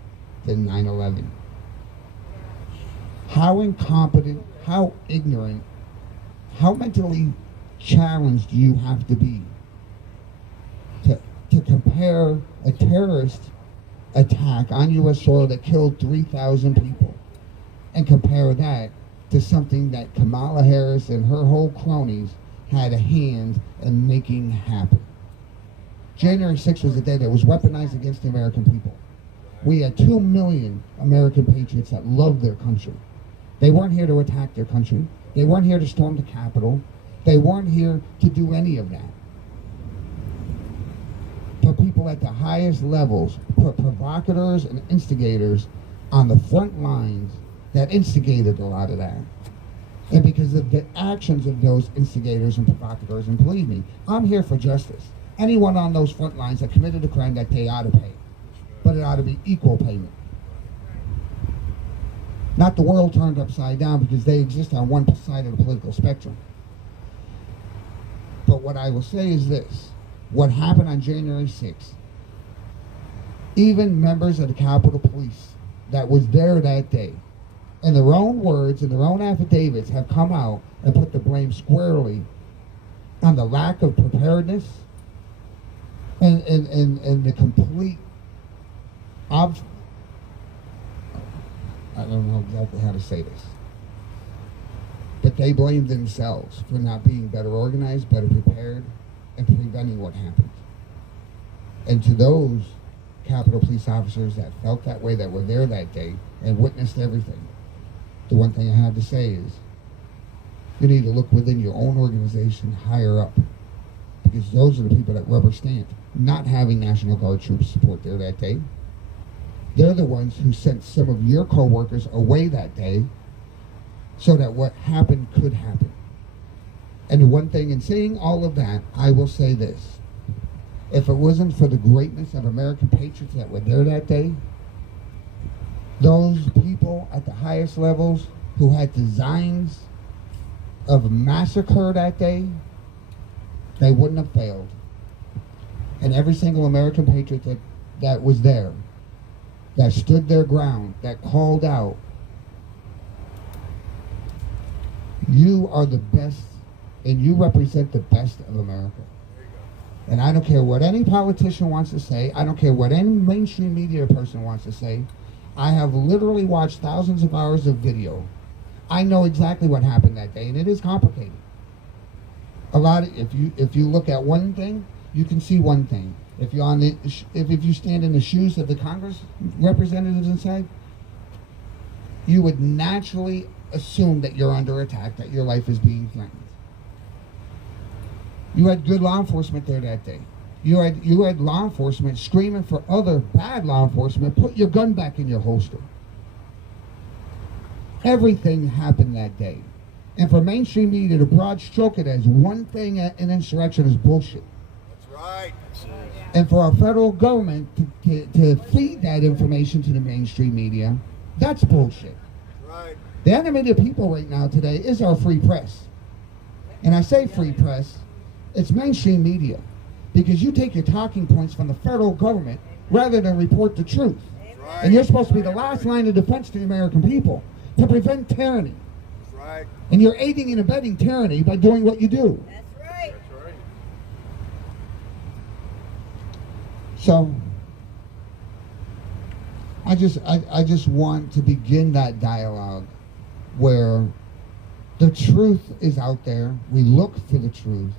than 9/11. How incompetent, how ignorant, how mentally challenged do you have to be to compare a terrorist attack on U.S. soil that killed 3,000 people and compare that to something that Kamala Harris and her whole cronies had a hand in making happen? January 6th was a day that was weaponized against the American people. We had 2 million American patriots that loved their country. They weren't here to attack their country. They weren't here to storm the Capitol. They weren't here to do any of that. But people at the highest levels put provocateurs and instigators on the front lines that instigated a lot of that. And because of the actions of those instigators and provocateurs, and believe me, I'm here for justice. Anyone on those front lines that committed a crime that they ought to pay. But it ought to be equal payment. Not the world turned upside down because they exist on one side of the political spectrum. But what I will say is this. What happened on January 6th, even members of the Capitol Police that was there that day, in their own words, in their own affidavits, have come out and put the blame squarely on the lack of preparedness and the complete I don't know exactly how to say this. But they blame themselves for not being better organized, better prepared, and preventing what happened. And to those Capitol Police officers that felt that way, that were there that day and witnessed everything, the one thing I have to say is you need to look within your own organization higher up, because those are the people that rubber stamped not having National Guard troops support there that day. They're the ones who sent some of your co-workers away that day so that what happened could happen. And one thing, in saying all of that, I will say this. If it wasn't for the greatness of American patriots that were there that day, those people at the highest levels who had designs of massacre that day, they wouldn't have failed. And every single American patriot that was there, that stood their ground, that called out, you are the best, and you represent the best of America. And I don't care what any politician wants to say. I don't care what any mainstream media person wants to say. I have literally watched thousands of hours of video. I know exactly what happened that day, and it is complicated. If you look at one thing, you can see one thing. If you stand in the shoes of the Congress representatives inside, you would naturally assume that you're under attack, that your life is being threatened. You had good law enforcement there that day. You had law enforcement screaming for other bad law enforcement, put your gun back in your holster. Everything happened that day. And for mainstream media to broad stroke it as one thing, an insurrection, is bullshit. That's right. And for our federal government to feed that information to the mainstream media, that's bullshit. Right. The enemy of the people right now today is our free press. And I say free press, it's mainstream media. Because you take your talking points from the federal government rather than report the truth. Right. And you're supposed to be the last line of defense to the American people to prevent tyranny. That's right. And you're aiding and abetting tyranny by doing what you do. That's right. That's right. So I just want to begin that dialogue where the truth is out there. We look for the truth.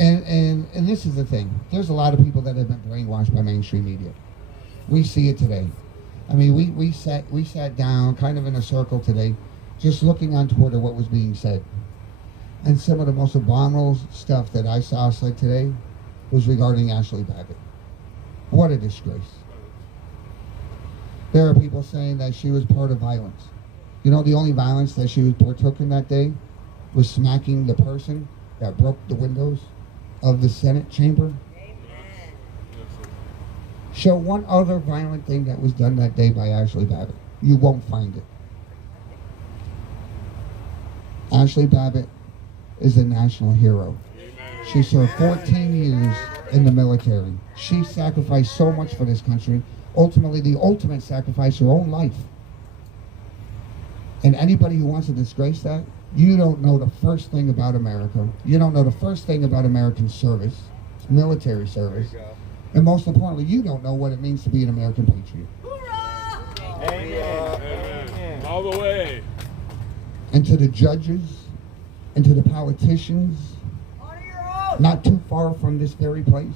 And this is the thing. There's a lot of people that have been brainwashed by mainstream media. We see it today. I mean, we sat down kind of in a circle today, just looking on Twitter what was being said. And some of the most abominable stuff that I saw said today was regarding Ashley Babbitt. What a disgrace. There are people saying that she was part of violence. You know, the only violence that she partook in that day was smacking the person that broke the windows of the Senate chamber. Show one other violent thing that was done that day by Ashley Babbitt. You won't find it. Ashley Babbitt is a national hero. She served 14 years in the military. She sacrificed so much for this country. Ultimately, the ultimate sacrifice, her own life. And anybody who wants to disgrace that, you don't know the first thing about America. You don't know the first thing about American service, military service. And most importantly, you don't know what it means to be an American patriot. Amen. All the way. And to the judges, and to the politicians, not too far from this very place,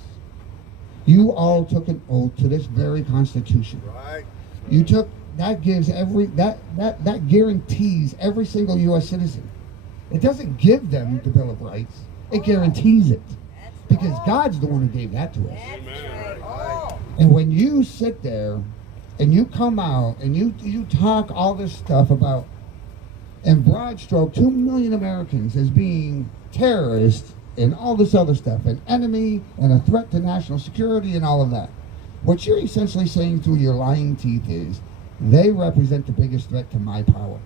you all took an oath to this very Constitution. Right. You took, that gives that guarantees every single U.S. citizen. It doesn't give them the Bill of Rights, it guarantees it. Because God's the one who gave that to us. Amen. And when you sit there and you come out and you talk all this stuff about, and broad stroke 2 million Americans as being terrorists and all this other stuff, an enemy and a threat to national security and all of that, what you're essentially saying through your lying teeth is they represent the biggest threat to my power.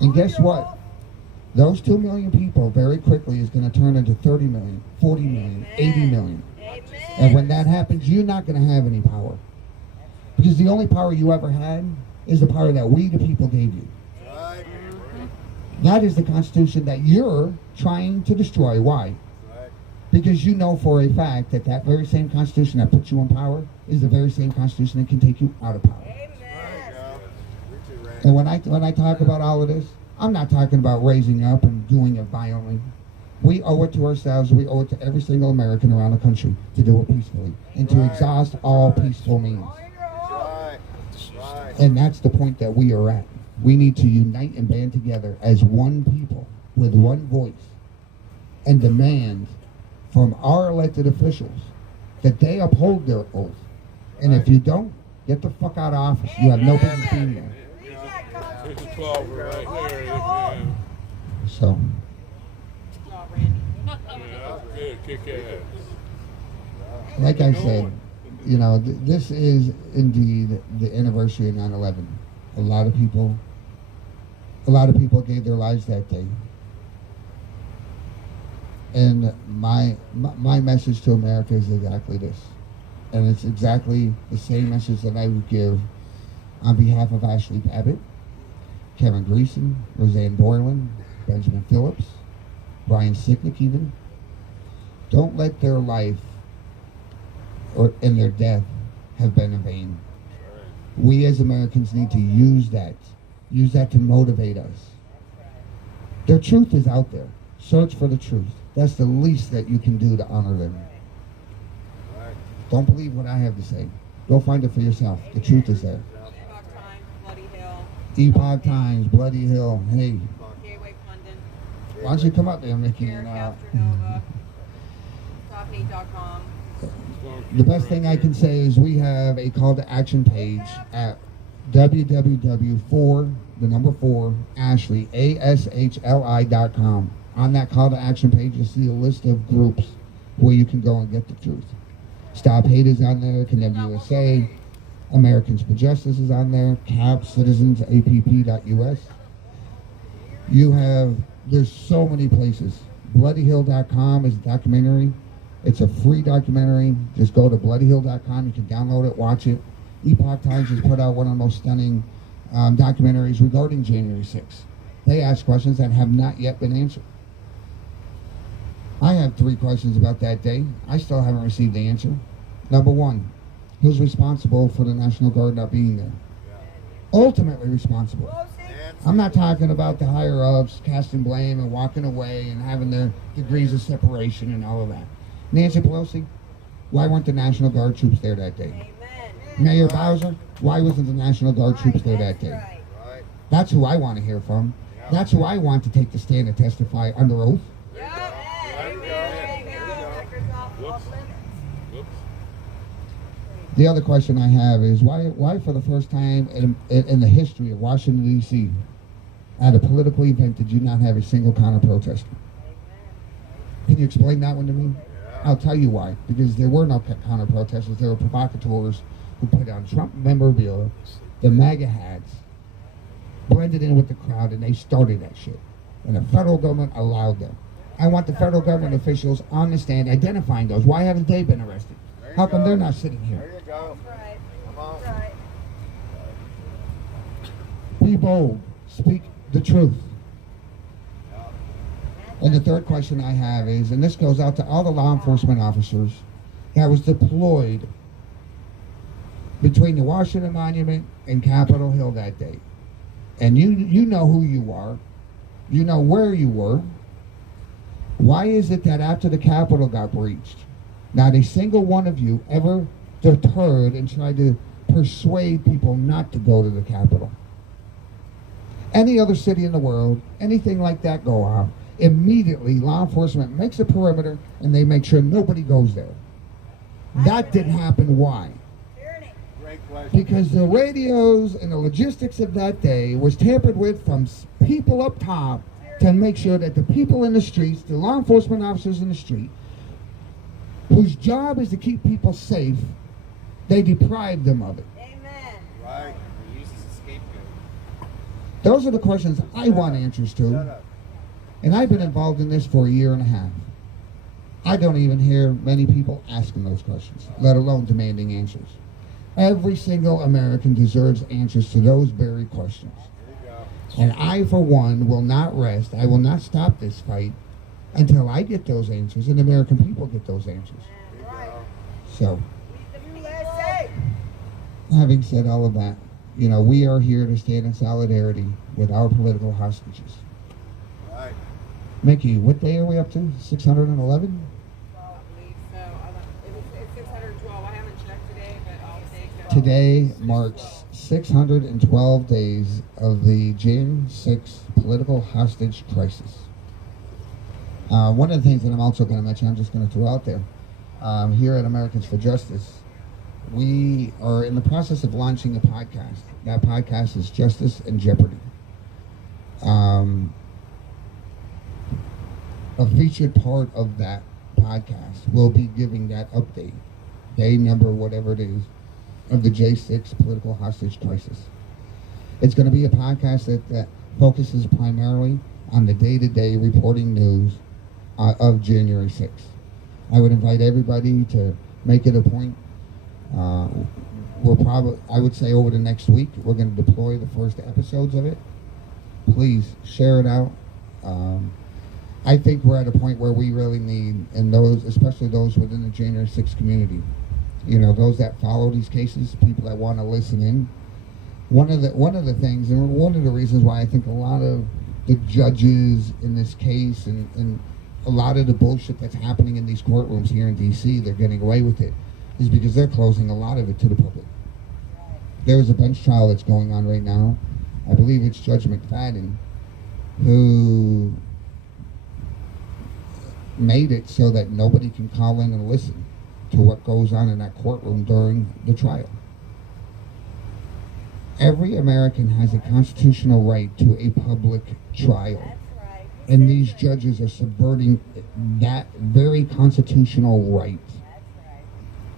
And guess what? Those 2 million people very quickly is going to turn into 30 million, 40 million, 80 million. And when that happens, you're not going to have any power. Because the only power you ever had is the power that we, the people, gave you. Right. That is the Constitution that you're trying to destroy. Why? Right. Because you know for a fact that that very same Constitution that puts you in power is the very same Constitution that can take you out of power. And when I talk about all of this, I'm not talking about raising up and doing it violently. We owe it to ourselves. We owe it to every single American around the country to do it peacefully and to exhaust all peaceful means. Right. Right. And that's the point that we are at. We need to unite and band together as one people with one voice and demand from our elected officials that they uphold their oath. And if you don't, get the fuck out of office. You have no business being there. There's a 12 right there. Yeah. So, Yeah, good. Kick ass. like I said, you know, this is indeed the anniversary of 9/11. A lot of people gave their lives that day. And my message to America is exactly this. And it's exactly the same message that I would give on behalf of Ashley Babbitt, Kevin Greason, Roseanne Borland, Benjamin Phillips, Brian Sicknick even. Don't let their life and their death have been in vain. We as Americans need to use that to motivate us. Their truth is out there. Search for the truth. That's the least that you can do to honor them. Don't believe what I have to say. Go find it for yourself. The truth is there. Epoch Times, Bloody Hill. Hey, why don't you come up there, Mickey? Top8.com. The best thing I can say is we have a call to action page at www.4Ashley, ASHLI.com. On that call to action page, you'll see a list of groups where you can go and get the truth. Stop Hate is on there, Condemn USA, Americans for Justice is on there, CAP, Citizens, APP.us. There's so many places. BloodyHill.com is a documentary. It's a free documentary. Just go to BloodyHill.com. You can download it, watch it. Epoch Times has put out one of the most stunning documentaries regarding January 6th. They ask questions that have not yet been answered. I have 3 questions about that day. I still haven't received the answer. Number 1, who's responsible for the National Guard not being there? Ultimately responsible. I'm not talking about the higher-ups casting blame and walking away and having their degrees of separation and all of that. Nancy Pelosi, why weren't the National Guard troops there that day? Mayor Bowser, why wasn't the National Guard troops there that day? That's who I want to hear from. That's who I want to take the stand and testify under oath. The other question I have is why for the first time in the history of Washington, D.C., at a political event, did you not have a single counter-protester? Can you explain that one to me? I'll tell you why. Because there were no counter-protesters. There were provocateurs who put on Trump memorabilia, the MAGA hats, blended in with the crowd, and they started that shit. and the federal government allowed them. I want the federal government officials on the stand identifying those. Why haven't they been arrested? How come they're not sitting here? There you go. Right. Come on. Right. Be bold. Speak the truth. And the third question I have is, and this goes out to all the law enforcement officers that was deployed between the Washington Monument and Capitol Hill that day. And you know who you are. You know where you were. Why is it that after the Capitol got breached, not a single one of you ever deterred and tried to persuade people not to go to the Capitol? Any other city in the world, anything like that go out, immediately law enforcement makes a perimeter and they make sure nobody goes there. That didn't happen. Why? Great question. Because the radios and the logistics of that day was tampered with from people up top to make sure that the people in the streets, the law enforcement officers in the street, whose job is to keep people safe, they deprived them of it. Amen. Right. Those are the questions I want answers Shut to. up. And I've been involved in this for a year and a half. I don't even hear many people asking those questions, let alone demanding answers. Every single American deserves answers to those very questions. There you go. And I, for one, will not rest. I will not stop this fight until I get those answers and the American people get those answers. There you go. So, USA. having said all of that, you know, we are here to stand in solidarity with our political hostages. Right. Mickey, what day are we up to? 611? I believe so. It's 612. I haven't checked today, but I'll take that. Today marks 612 days of the Jan 6 political hostage crisis. One of the things that I'm also going to mention, I'm just going to throw out there, here at Americans for Justice, we are in the process of launching a podcast. That podcast is Justice and Jeopardy. A featured part of that podcast will be giving that update, day number, whatever it is, of the J6 political hostage crisis. It's going to be a podcast that focuses primarily on the day-to-day reporting news of January 6th. I would invite everybody to make it a point. We'll probably, I would say over the next week, we're going to deploy the first episodes of it. Please share it out. I think we're at a point where we really need, and those, especially those within the January 6th community, you know, those that follow these cases, people that want to listen in. One of the things, and one of the reasons why I think a lot of the judges in this case and a lot of the bullshit that's happening in these courtrooms here in D.C., they're getting away with it, is because they're closing a lot of it to the public. There is a bench trial that's going on right now. I believe it's Judge McFadden who made it so that nobody can call in and listen to what goes on in that courtroom during the trial. Every American has a constitutional right to a public trial. That's right. And these judges are subverting that very constitutional right. That's right.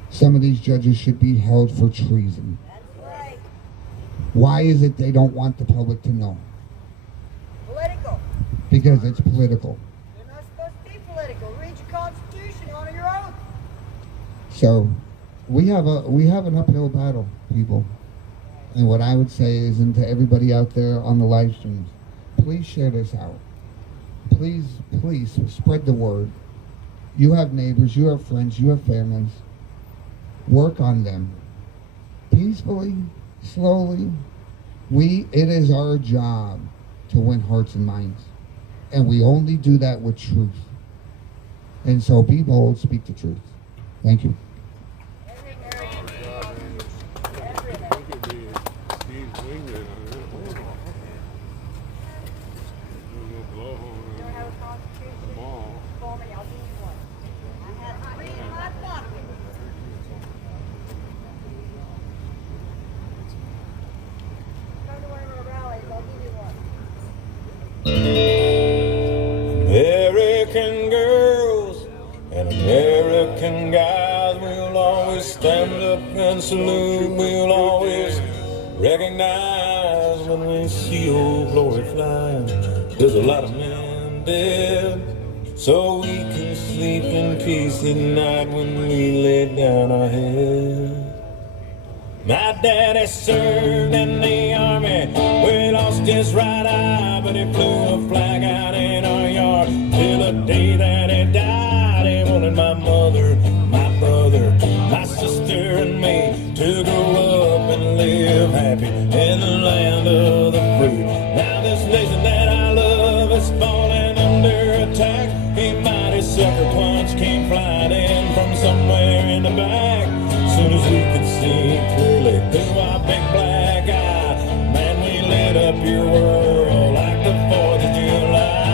Some of these judges should be held for treason. That's right. Why is it they don't want the public to know? Political. Because it's political. You're not supposed to be political. Read your Constitution, honor your oath. So we have an uphill battle, people. And what I would say is, and to everybody out there on the live streams, please share this out. Please spread the word. You have neighbors, you have friends, you have families. Work on them. Peacefully, slowly. It is our job to win hearts and minds. And we only do that with truth. And so be bold, speak the truth. Thank you. American girls and American guys, we'll always stand up and salute. We'll always recognize when we see old glory flying. There's a lot of men bed, so we can sleep in peace at night when we lay down our head. My daddy served in the army, where he lost his right eye, but he flew a flag out in our yard till the day that he died. He wanted my mother, my brother, my sister and me to grow up and live happy in the land of the free. Now this nation that I love is falling under attack. A mighty sucker punch came flying in from somewhere in the back. Soon as we could see clearly through our big black eye, man, we lit up your world like the 4th of July.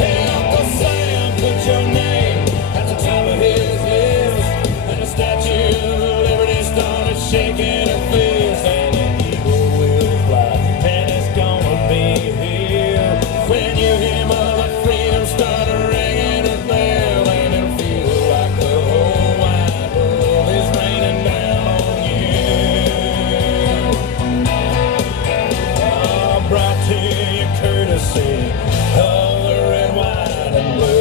Hey, Uncle Sam, put your name at the top of his list, and the Statue of Liberty started shaking her fist, and the eagle will fly, and it's gonna be here when you hear Mother Freedom start ringing her bell, and it'll feel like the whole wide world is raining down on you. Brought to you courtesy of the red, white, and blue.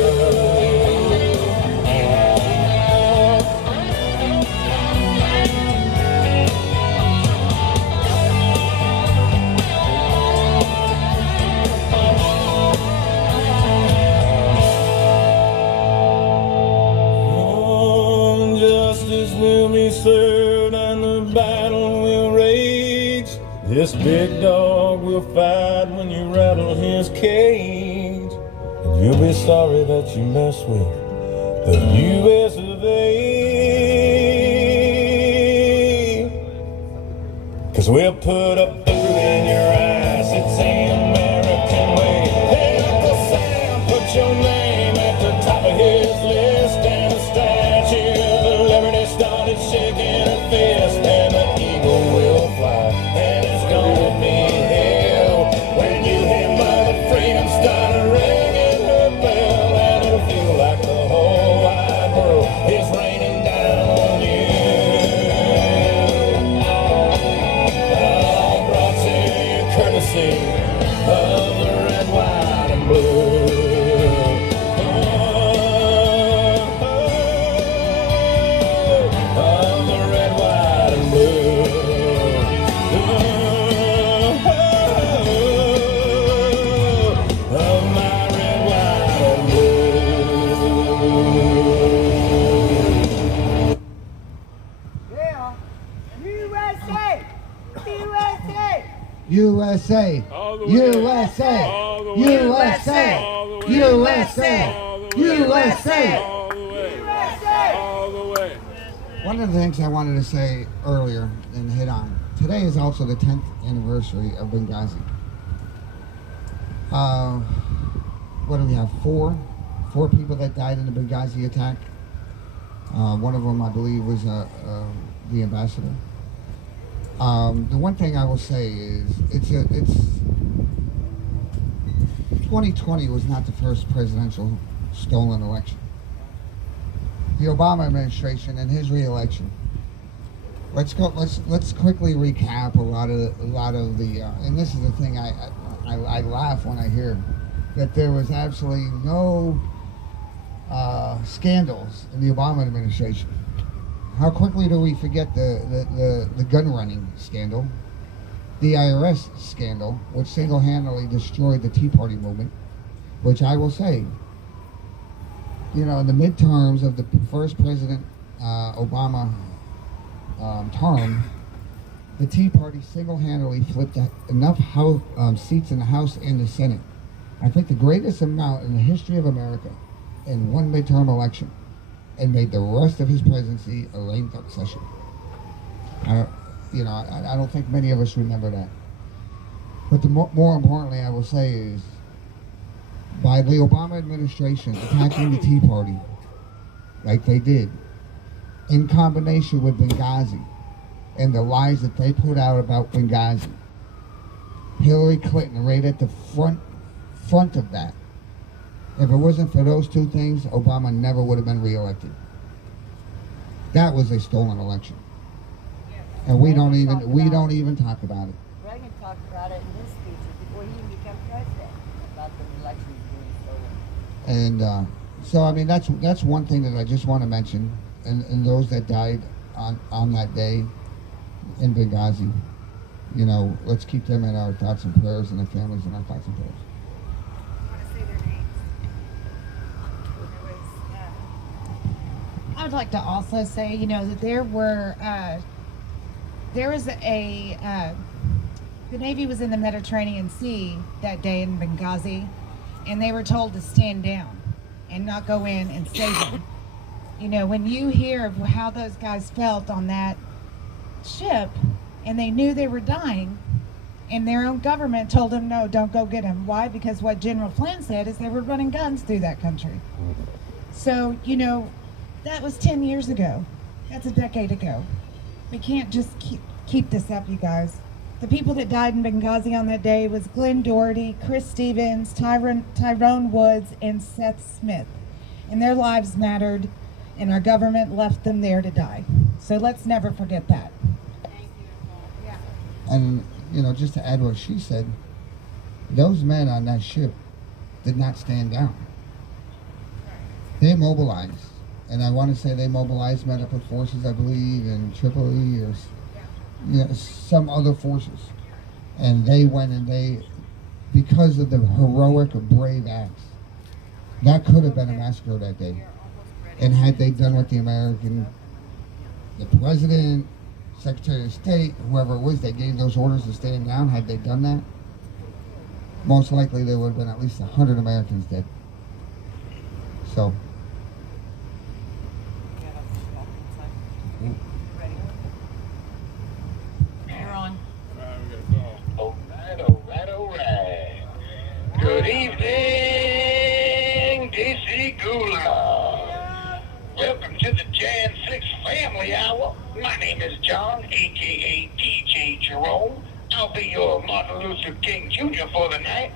Oh, justice will be served and the battle will rage. This big dog will fight when you rattle his cage, and you'll be sorry that you mess with the U.S. of A. 'Cause we'll put a boot in your ass, it's the American way. Hey, Uncle Sam, put your name at the top of his list, and the Statue of Liberty started shaking her fist, and the eagle will fly, and it's gonna be hell when you hear Mother Freedom start ringing her bell, and it'll feel like the whole wide world is raining down on you. Brought to you courtesy of the red, white, and blue. Of the red, white, and blue. Of my red, white, and blue. Yeah. USA! USA! USA, All the way. USA, All the way. USA, All the way. USA, All the way. USA. All the way. All the way. One of the things I wanted to say earlier and hit on, today is also the 10th anniversary of Benghazi. What do we have? Four people that died in the Benghazi attack. One of them, I believe, was the ambassador. The one thing I will say is, it's 2020 was not the first presidential stolen election. The Obama administration and his re-election. Let's quickly recap a lot of the and this is the thing I laugh when I hear that there was absolutely no scandals in the Obama administration. How quickly do we forget the gun running scandal, the IRS scandal, which single-handedly destroyed the Tea Party movement, which I will say, you know, in the midterms of the first President Obama term, the Tea Party single-handedly flipped enough seats in the House and the Senate. I think the greatest amount in the history of America in one midterm election, and made the rest of his presidency a lame duck session. I don't think many of us remember that. But the more importantly, I will say is, by the Obama administration attacking the Tea Party, like they did, in combination with Benghazi and the lies that they put out about Benghazi, Hillary Clinton right at the front of that. If it wasn't for those two things, Obama never would have been reelected. That was a stolen election, and we don't even talk about it. Reagan talked about it in his speeches before he even became president. And so, I mean, that's one thing that I just want to mention. And those that died on that day in Benghazi, you know, let's keep them in our thoughts and prayers, and their families in our thoughts and prayers. I would like to also say, you know, that there was the Navy was in the Mediterranean Sea that day in Benghazi, and they were told to stand down and not go in and save them. You know, when you hear of how those guys felt on that ship, and they knew they were dying, and their own government told them, no, don't go get them. Why? Because what General Flynn said is they were running guns through that country. So, you know, that was 10 years ago. That's a decade ago. We can't just keep this up, you guys. The people that died in Benghazi on that day was Glenn Doherty, Chris Stevens, Tyrone Woods, and Seth Smith. And their lives mattered, and our government left them there to die. So let's never forget that. And, you know, just to add what she said, those men on that ship did not stand down. They mobilized. And I want to say they mobilized medical forces, I believe, in Tripoli or some other forces. And they went and because of the heroic, brave acts, that could have been a massacre that day. And had they done what the president, Secretary of State, whoever it was, they gave those orders to stand down, had they done that, most likely there would have been at least 100 Americans dead. So. Good evening, DC Gulag. Welcome to the J4J6 Family Hour. My name is John, a.k.a. DJ Jerome. I'll be your Martin Luther King Jr. for the night.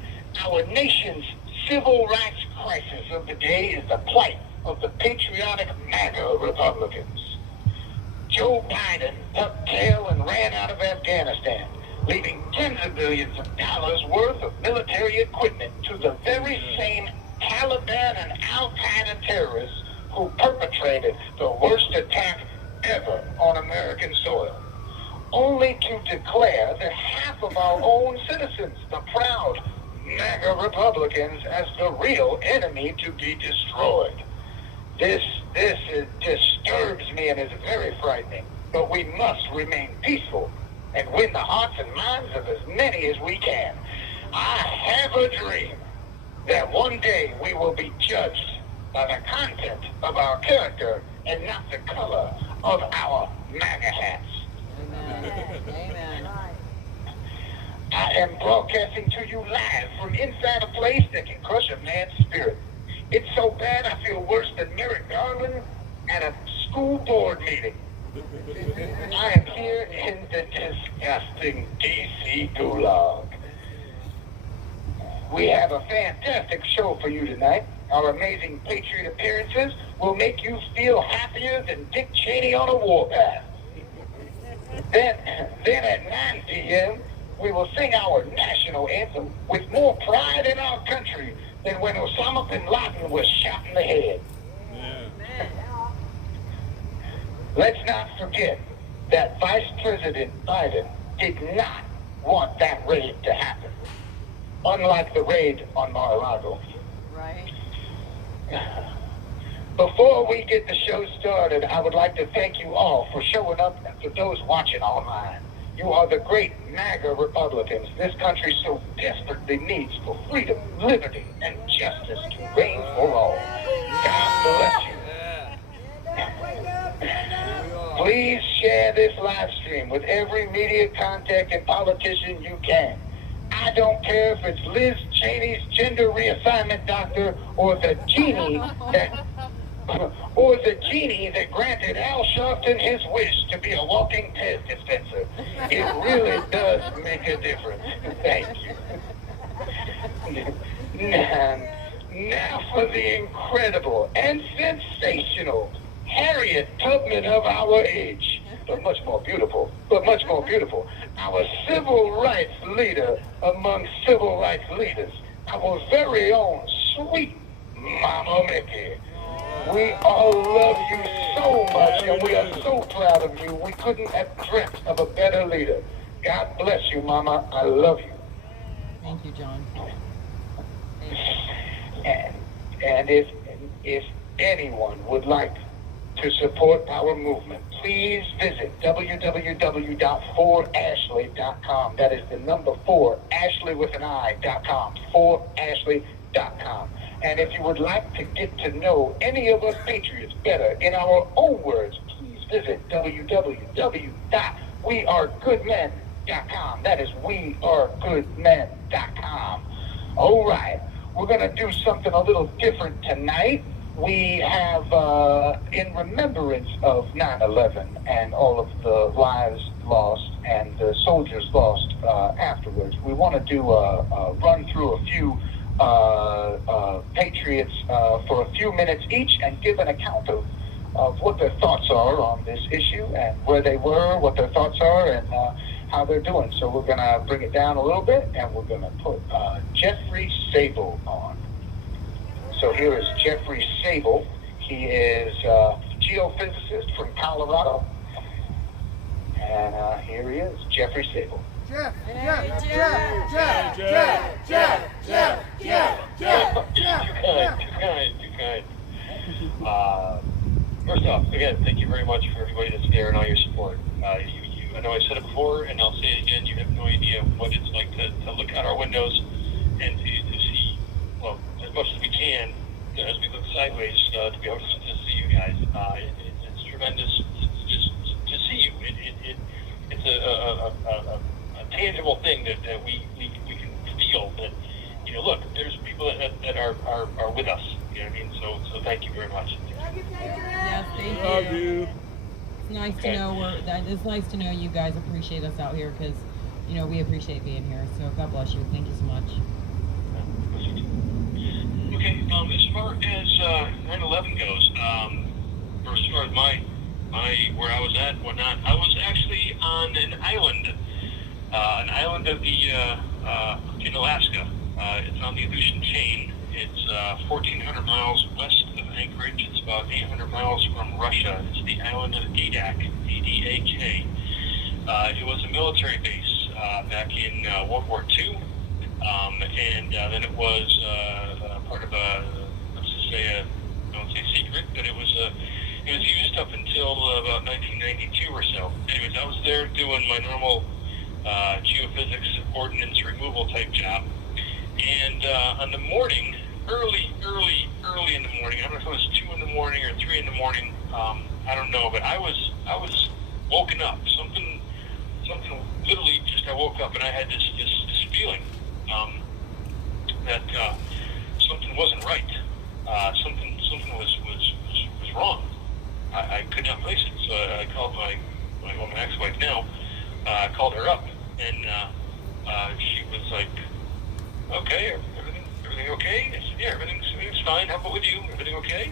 Our nation's civil rights crisis of the day is the plight of the patriotic MAGA Republicans. Joe Biden tucked tail and ran out of Afghanistan, leaving tens of billions of dollars worth of military equipment to the very same Taliban and Al-Qaeda terrorists who perpetrated the worst attack ever on American soil, only to declare that half of our own citizens, the proud MAGA Republicans, as the real enemy to be destroyed. This disturbs me and is very frightening, but we must remain peaceful and win the hearts and minds of as many as we can. I have a dream that one day we will be judged by the content of our character and not the color of our MAGA hats. Amen. I am broadcasting to you live from inside a place that can crush a man's spirit. It's so bad I feel worse than Merrick Garland at a school board meeting. I am here in the disgusting DC Gulag. We have a fantastic show for you tonight. Our amazing Patriot appearances will make you feel happier than Dick Cheney on a warpath. Then at 9 p.m., we will sing our national anthem with more pride in our country than when Osama bin Laden was shot in the head. Let's not forget that Vice President Biden did not want that raid to happen, unlike the raid on Mar-a-Lago. Right. Before we get the show started, I would like to thank you all for showing up and for those watching online. You are the great MAGA Republicans this country so desperately needs for freedom, liberty, and justice to reign for all. God bless you. Please share this live stream with every media contact and politician you can. I don't care if it's Liz Cheney's gender reassignment doctor or the genie that granted Al Sharpton his wish to be a walking Pez dispenser. It really does make a difference. Thank you. Now for the incredible and sensational Harriet Tubman of our age, but much more beautiful, our civil rights leader among civil rights leaders, our very own sweet Mama Mickey. We all love you so much, and we are so proud of you. We couldn't have dreamt of a better leader. God bless you, Mama. I love you. Thank you, John. And if anyone would like to support our movement, please visit www.forashley.com. That is the number 4, Ashley with an I.com, 4ashley.com. And if you would like to get to know any of us Patriots better in our own words, please visit www.wearegoodmen.com. That is wearegoodmen.com. All right, we're going to do something a little different tonight. We have, in remembrance of 9/11 and all of the lives lost and the soldiers lost afterwards, we want to do run through a few Patriots for a few minutes each and give an account of what their thoughts are on this issue and where they were, what their thoughts are, and how they're doing. So we're going to bring it down a little bit, and we're going to put Jeffrey Sable on. So here is Jeffrey Sable. He is a geophysicist from Colorado. And here he is, Jeffrey Sable. Jeff. Too kind. First off, again, thank you very much for everybody that's there and all your support. I know I said it before, and I'll say it again. You have no idea what it's like to look out our windows and to see, well, as much as we can, as we look sideways, to be able to see you guys. It's tremendous to see you. It's a tangible thing that we can feel that, you know, look, there's people that are with us. You know what I mean? So thank you very much. Yes, thank Love you. It's nice to know it's nice to know you guys appreciate us out here because, you know, we appreciate being here. So God bless you. Thank you so much. Okay, as far as 9/11 goes, or as far as my where I was at and whatnot, I was actually on an island of the in Alaska. It's on the Aleutian Chain. It's 1,400 miles west of Anchorage. It's about 800 miles from Russia. It's the island of Adak, A-D-A-K. It was a military base back in World War II, and then it was part of a, let's just say, I don't say secret, but it was used up until about 1992 or so. Anyways, I was there doing my normal geophysics ordnance removal type job, and on the morning, early in the morning, I don't know if it was 2 in the morning or 3 in the morning, I don't know, but I was woken up. Something literally just, I woke up and I had this feeling that something wasn't right. Something was wrong. I could not place it, so I called my ex-wife now. I called her up, and she was like, "Okay, everything okay?" I said, "Yeah, everything's fine. How about with you? Everything okay?"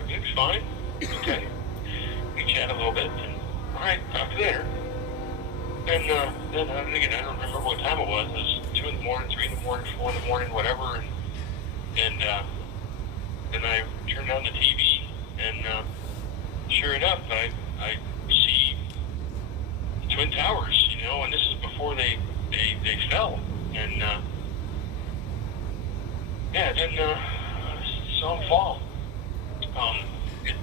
"Everything's fine." "Okay." We chat a little bit, and all right, talk to you later. And then again, I don't remember what time it was. It was 2 in the morning, 3 in the morning, 4 in the morning, whatever. And then I turned on the TV, and sure enough, I see the Twin Towers, you know, and this is before they fell. And yeah, then saw them fall. It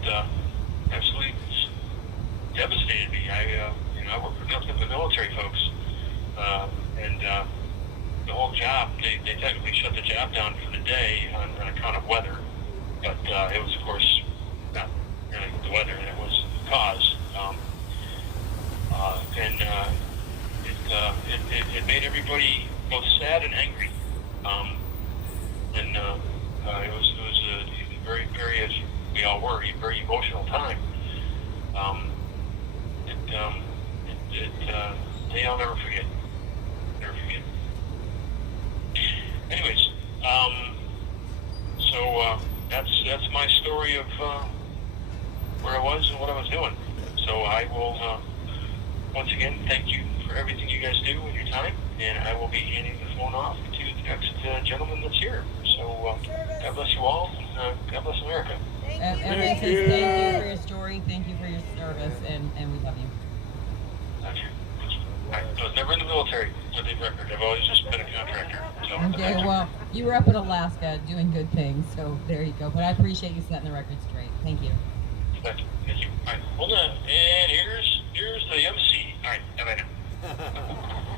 absolutely devastated me. I work for nothing but military folks, and the whole job, they technically shut the job down for the day on account of weather, but it was, of course, not really the weather, it was the cause. And it made everybody both sad and angry. And it was a very, very, as we all were, a very emotional time. I'll never forget. Anyways, so that's my story of where I was and what I was doing. So I will once again thank you for everything you guys do with your time, and I will be handing the phone off to the next gentleman that's here. So God bless you all, and God bless America. Everybody says thank you for your story, thank you for your service, and we love you. Thank you. I was never in the military, for the record. I've always just been a contractor. So, Okay, well, you were up in Alaska doing good things, so there you go. But I appreciate you setting the record straight. Thank you. Thank you. Thank you. All right, hold on. And here's the MC. All right,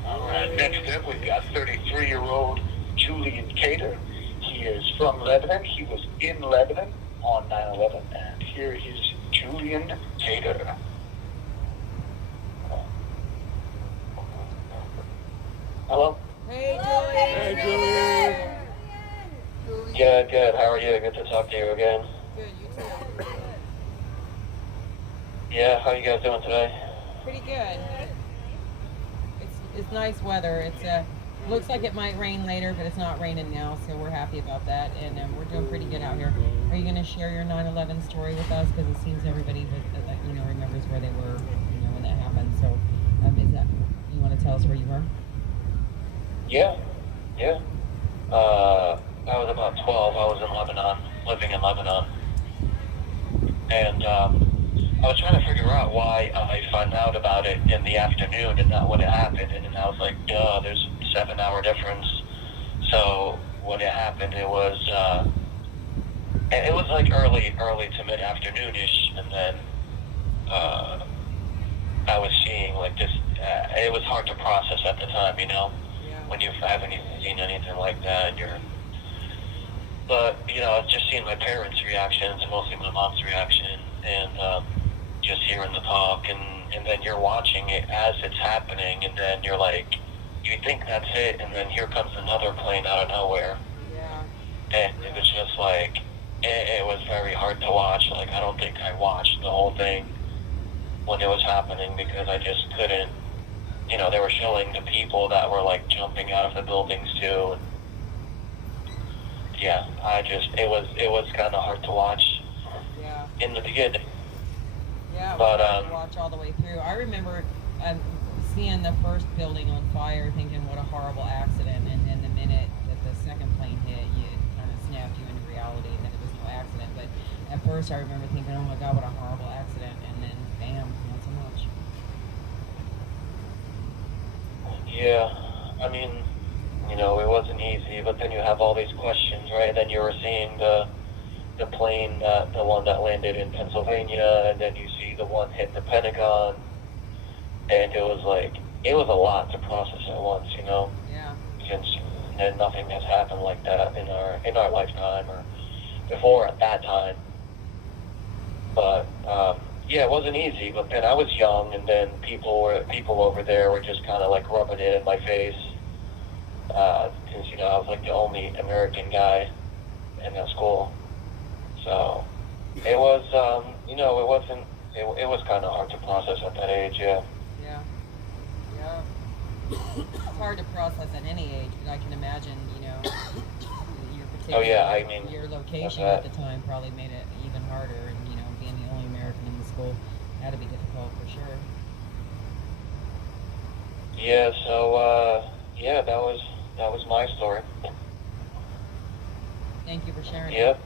all right. Next up, we've got 33-year-old Julian Cater. He is from Lebanon. He was in Lebanon on 9/11. And here is Julian Cater. Hello? Hey, Julian. Hey, Julian. Good. How are you? Good to talk to you again. Good, you too. Yeah, how are you guys doing today? Pretty good. It's nice weather. It's looks like it might rain later, but it's not raining now, so we're happy about that. And we're doing pretty good out here. Are you going to share your 9/11 story with us? Because it seems everybody remembers where they were, when that happened. So, is that you want to tell us where you were? Yeah. I was about 12. I was in Lebanon, living in Lebanon. And I was trying to figure out why I found out about it in the afternoon and not when it happened. And I was like, duh, there's a 7-hour difference. So when it happened, it was like early to mid-afternoon-ish. And then I was seeing like this, it was hard to process at the time, when you haven't even seen anything like that. But just seeing my parents' reactions, and mostly my mom's reaction, and just hearing the talk, and then you're watching it as it's happening, and then you're like, you think that's it, and then here comes another plane out of nowhere. Yeah. And it was just like, it was very hard to watch. Like, I don't think I watched the whole thing when it was happening, because I just couldn't. They were showing the people that were like jumping out of the buildings too. And yeah, it was kind of hard to watch. Yeah. In the beginning. Yeah, but to watch all the way through. I remember seeing the first building on fire, thinking what a horrible accident, and then the minute that the second plane hit, it kind of snapped you into reality that it was no accident. But at first, I remember thinking, oh my God, what a horrible accident, and then bam, not so much. Yeah, I mean, it wasn't easy, but then you have all these questions, right? Then you were seeing the plane, the one that landed in Pennsylvania, and then you see the one hit the Pentagon, and it was a lot to process at once, Yeah. Since nothing has happened like that in our lifetime or before at that time. But yeah, it wasn't easy. But then I was young, and then people over there were just kind of like rubbing it in my face, since I was like the only American guy in that school. So it was, it was kind of hard to process at that age, yeah. Yeah. It's hard to process at any age, but I can imagine, your particular, your location at the time probably made it even harder, and, being the only American in the school had to be difficult for sure. Yeah, so, that was my story. Thank you for sharing. Yep.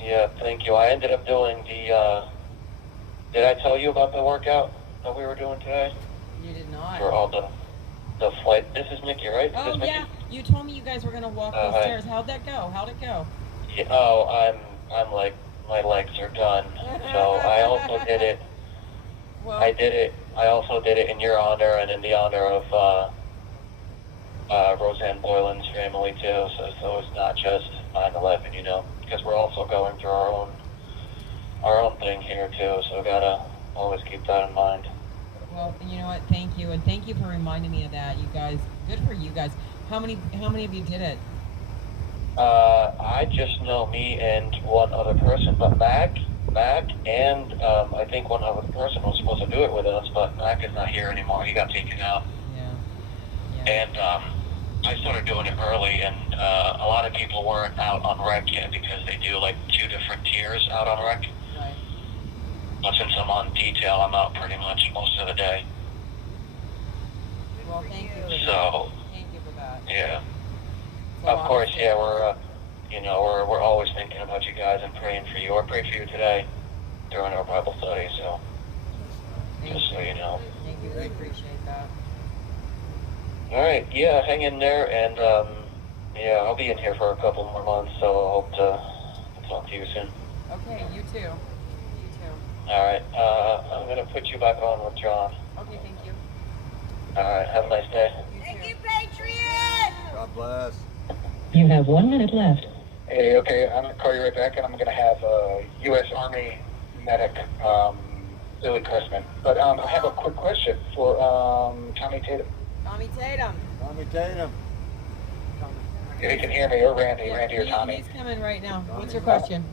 Yeah, thank you. I ended up doing did I tell you about the workout that we were doing today? You did not. For all the flight. This is Nikki, right? Oh, yeah. You told me you guys were going to walk those stairs. How'd that go? Yeah, I'm like, my legs are done. So I also did it. Well, I also did it in your honor and in the honor of Roseanne Boylan's family too. So it's not just 9/11, because we're also going through our own thing here too. So gotta always keep that in mind. Well, you know what? Thank you, and thank you for reminding me of that. You guys, good for you guys. How many of you did it? I just know me and one other person, but Mac, and I think one other person was supposed to do it with us, but Mac is not here anymore. He got taken out. Yeah. And I started doing it early, and a lot of people weren't out on rec yet because they do like 2 different tiers out on rec. Right. But since I'm on detail, I'm out pretty much most of the day. Well, thank you for that. So, Thank you for that. yeah. Of course, yeah, we're always thinking about you guys and praying for you. I prayed for you today during our Bible study, so just so you know. Thank you. We appreciate that. All right, yeah, hang in there, and yeah, I'll be in here for a couple more months, so I hope to talk to you soon. Okay, you too. You too. All right, I'm gonna put you back on with John. Okay, thank you. All right, have a nice day. Thank you, Patriot! God bless. You have 1 minute left. Hey, okay, I'm gonna call you right back, and I'm gonna have a U.S. Army medic, Billy Cressman. But I have a quick question for Tommy Tatum. Tommy Tatum. Tommy Tatum. If you can hear me, or Randy or Tommy. He's coming right now. What's your question?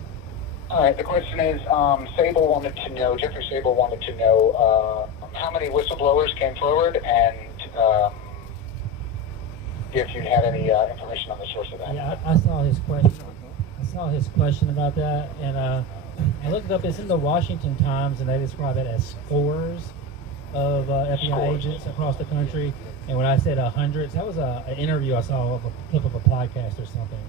All right, the question is, Sable wanted to know, Jeffrey Sable wanted to know how many whistleblowers came forward, and if you had any information on the source of that. Yeah, I saw his question. I saw his question about that, and I looked it up. It's in the Washington Times, and they describe it as scores of FBI agents across the country. And when I said hundreds, that was an interview I saw of a clip of a podcast or something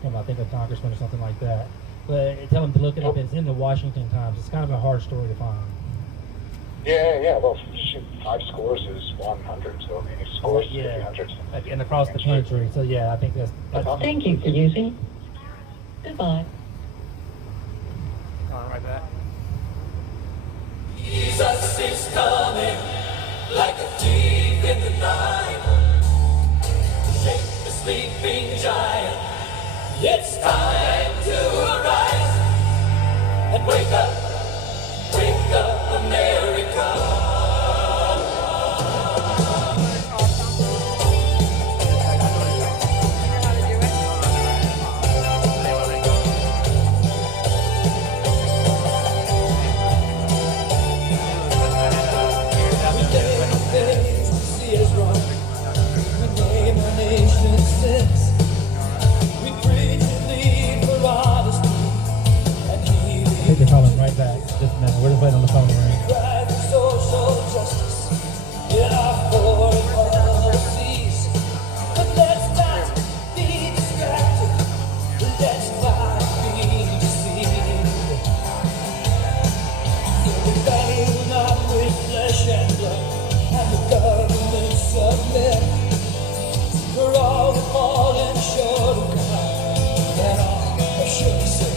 from, I think, a congressman or something like that. But tell them to look it up. It's in the Washington Times. It's kind of a hard story to find. Yeah. Well, shoot, 5 scores is 100, so I mean, scores is 300. And across the country. So yeah, I think that's Thank you for using. Goodbye. right back. Jesus is coming like a thief in the night. Shake the sleeping giant. It's time to arise and wake up, America. I think they're calling right back. Just a minute. We're just waiting on the phone to ring. Social justice in our foreign policies. But let's not be distracted. Let's not be deceived. We battle not with flesh and blood, and the government submit. For all the fallen short of God, and all of should sin.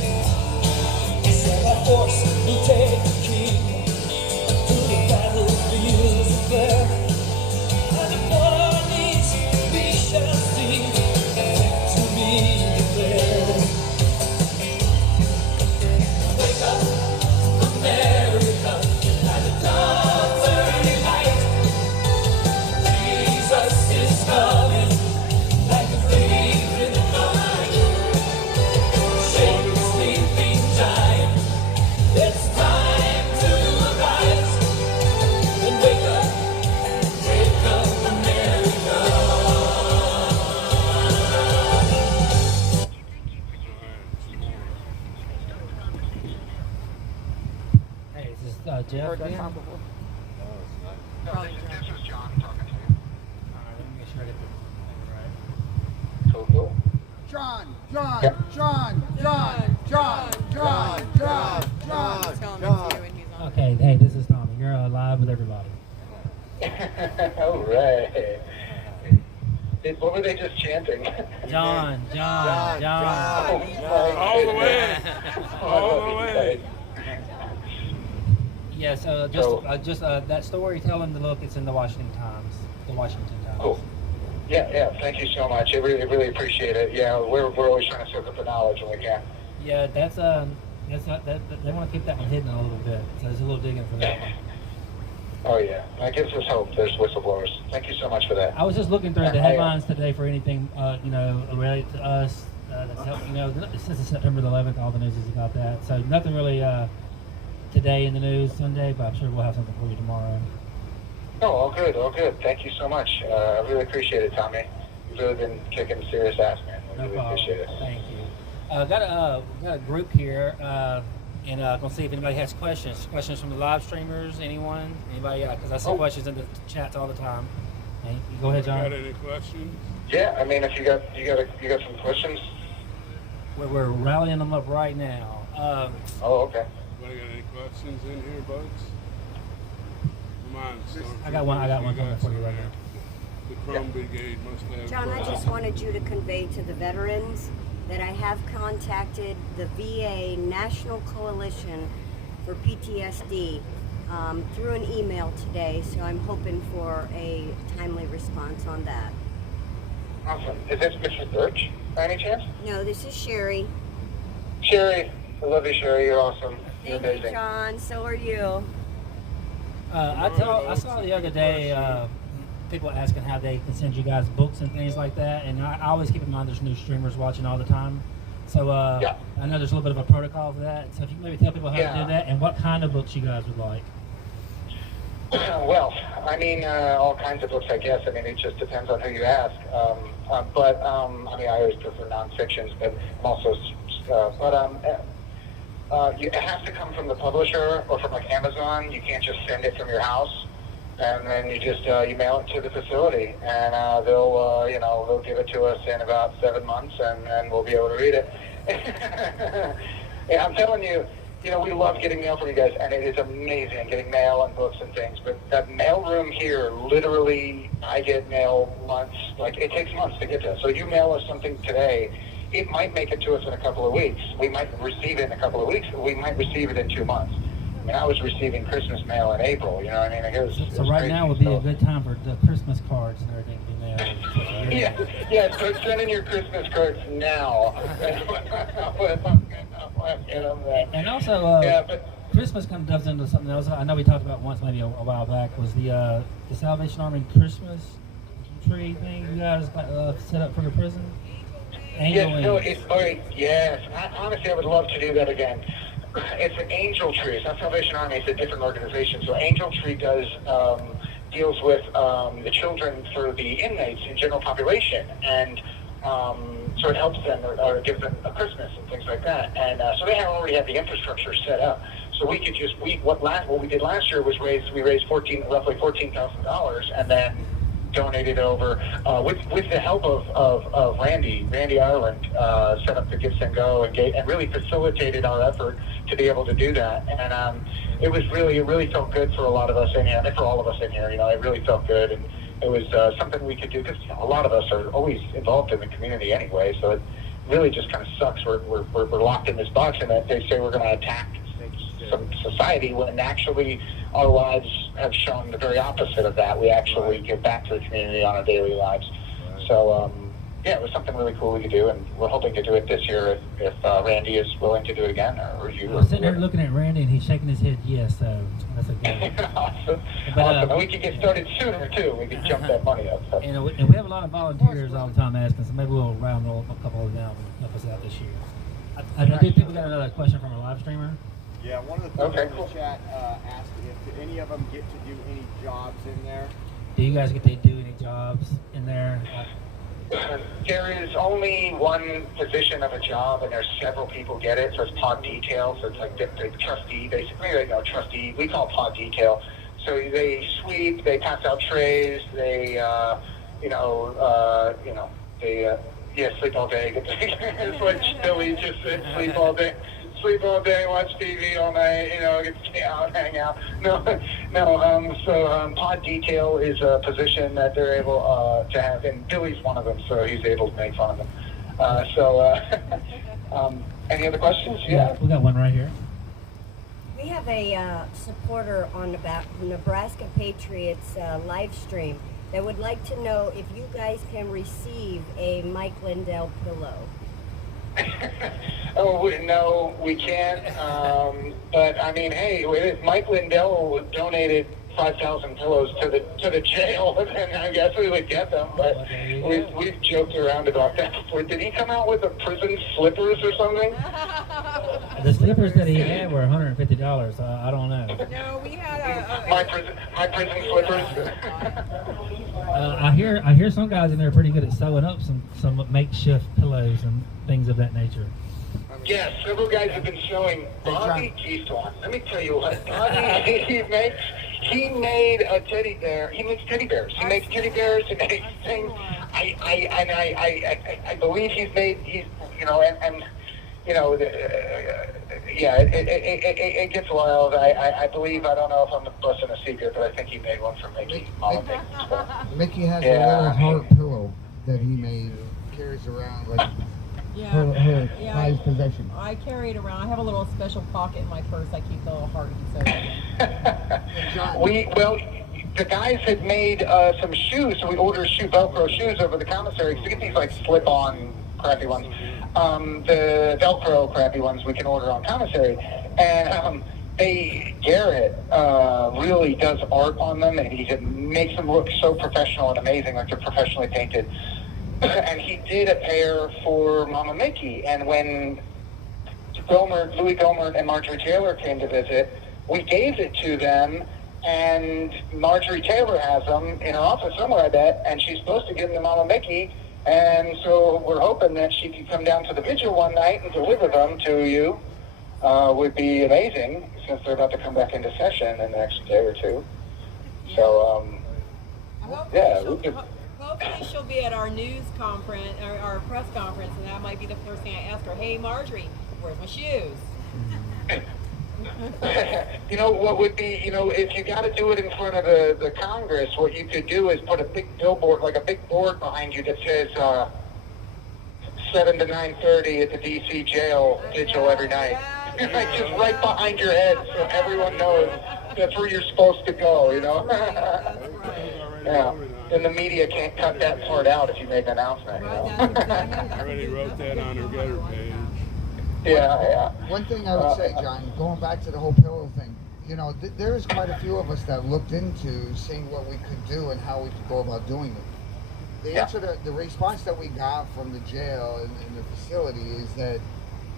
Force we take the king to the battlefields of fair, and upon our knees we shall see victory declared. Wake up, America, at the dawn's early light. Jesus is coming like a thief in the night. Shake the sleeping giant. It's time to arise and wake up, America. Hey, is this Jeff again? No, this is John talking to you. Alright, let me make sure I get the name right. Cool. John. Okay, hey, this is Tommy. You're live with everybody. All right. What were they just chanting? John. All the way. All the way. Yeah, so just that story, tell them to look. It's in the Washington Times. The Washington Times. Cool. Yeah. Thank you so much. I really appreciate it. Yeah, we're always trying to soak up the knowledge when we can. Yeah, that's not, they want to keep that one hidden a little bit. So there's a little digging for that one. Oh yeah, that gives us hope. There's whistleblowers. Thank you so much for that. I was just looking through the headlines today for anything, related to us. That's helped, since it's September the 11th, all the news is about that. So nothing really today in the news Sunday, but I'm sure we'll have something for you tomorrow. No, all good. Thank you so much. I really appreciate it, Tommy. You've really been kicking serious ass, man. I really appreciate it. Thank you. Got a group here, and gonna see if anybody has questions. Questions from the live streamers. Anyone? Anybody? Because I see questions in the chats all the time. Hey, go ahead, Got John. any questions? Yeah, I mean, if you got some questions. We're rallying them up right now. Oh, okay. Anybody got any questions in here, Bugs? Come on, Stormtrooper. I got one You coming for you right some now. The Chrome Brigade must have. John, I just wanted you to convey to the veterans that I have contacted the VA National Coalition for PTSD through an email today, so I'm hoping for a timely response on that. Awesome. Is this Mrs. Birch, by any chance? No, this is Sherry. Sherry, I love you, Sherry. You're awesome. You're Thank you, amazing. John. So are you. I saw the other day people asking how they can send you guys books and things like that, and I always keep in mind there's new streamers watching all the time. So Yeah. I know there's a little bit of a protocol for that. So if you can maybe tell people how to do that and what kind of books you guys would like. Well, I mean, all kinds of books, I guess. I mean, it just depends on who you ask. I mean, I always prefer non-fictions, but I'm also, it has to come from the publisher or from like Amazon. You can't just send it from your house, and then you just you mail it to the facility, and they'll give it to us in about 7 months, and then we'll be able to read it. Yeah, I'm telling you. You know, we love getting mail from you guys, and it is amazing getting mail and books and things. But that mail room here, literally, I get mail months. Like, it takes months to get to us. So you mail us something today, it might make it to us in a couple of weeks. We might receive it in a couple of weeks. We might receive it in 2 months. I mean, I was receiving Christmas mail in April. You know what I mean? It was So right crazy. now would be a good time for the Christmas cards and everything to be mailed. Yeah, so send in your Christmas cards now. And also, Yeah, but- Christmas kind of does into something else. I know we talked about once, maybe a while back, was the Salvation Army Christmas tree thing you guys set up for your prison. Angel Yes, no, wings. it's all right. Yes, honestly, I would love to do that again. It's an Angel Tree. It's not Salvation Army. It's a different organization. So Angel Tree deals with the children for the inmates in general population, and so it helps them or gives them a Christmas and things like that. And so they already have the infrastructure set up. So we could just what we did last year was we raised roughly $14,000, and then donated over with the help of Randy Ireland, set up the Give and Go and really facilitated our effort to be able to do that. And it really felt good for a lot of us in here, and for all of us in here. You know, it really felt good, and it was something we could do because a lot of us are always involved in the community anyway. So it really just kind of sucks. We're locked in this box, and that they say we're going to attack some society when actually our lives have shown the very opposite of that. We actually give back to the community on our daily lives. So yeah, it was something really cool we could do, and we're hoping to do it this year if Randy is willing to do it again, or you. I'm sitting there looking at Randy, and he's shaking his head yes. So that's a good. Awesome. But, Awesome. And we could get started sooner too. We could jump that money up. So. And we have a lot of volunteers all the time asking, so maybe we'll round a couple of them and help us out this year. I do think we got another question from a live streamer. Yeah, one of the people in the chat asked if any of them get to do any jobs in there. Do you guys get to do any jobs in there? There is only one position of a job, and there's several people get it. So it's pod detail. So it's like the trustee, basically. They know trustee. We call it pod detail. So they sweep, they pass out trays, they, sleep all day. It's like Billy just said, sleep all day. Sleep all day, watch TV all night, get to stay out, hang out. So pod detail is a position that they're able to have, and Billy's one of them, so he's able to make fun of them. Any other questions? Yeah, we got one right here. We have a supporter on the Nebraska Patriots live stream that would like to know if you guys can receive a Mike Lindell pillow. No, we can't. But I mean, hey, Mike Lindell donated 5,000 pillows to the jail, and I guess we would get them. But we've joked around about that before. Did he come out with the prison slippers or something? The slippers that he had were $150. I don't know. No, we had my prison slippers. I hear some guys in there are pretty good at sewing up some makeshift pillows and things of that nature. Yes, several guys have been showing Bobby Keystone. Let me tell you what Bobby he makes. he made a teddy bear. He makes teddy bears. He makes teddy bears and makes things. I believe he's you know, and you know, yeah, it gets wild. I believe, I don't know if I'm busting a secret, but I think he made one for Mickey. Mickey has a little heart pillow that he made, carries around like her prized possession. I carry it around. I have a little special pocket in my purse. I keep the little heart Well, the guys had made some shoes, so we ordered Velcro shoes over the commissary. So we get these like slip-on crappy ones. The Velcro crappy ones we can order on commissary. And Garrett really does art on them, and he makes them look so professional and amazing, like they're professionally painted. And he did a pair for Mama Mickey. And when Louis Gohmert and Marjorie Taylor came to visit, we gave it to them, and Marjorie Taylor has them in her office somewhere, I bet, and she's supposed to give them to Mama Mickey. And so we're hoping that she can come down to the vigil one night and deliver them to you. Would be amazing, since they're about to come back into session in the next day or two. So, yeah, we could... Hopefully she'll be at our news conference, or our press conference, and that might be the first thing I ask her. Hey, Marjorie, where's my shoes? You know, what would be, you know, if you got to do it in front of the Congress, what you could do is put a big billboard, like a big board behind you that says 7 to 9:30 at the D.C. jail vigil every night. Like just right behind your head, so everyone knows that's where you're supposed to go, you know? Yeah. And the media can't cut that part out if you make an announcement. You know? I already wrote that on her gutter page. Yeah. One thing I would say, John, going back to the whole pillow thing, you know, there's quite a few of us that looked into seeing what we could do and how we could go about doing it. The answer, the response that we got from the jail and the facility is that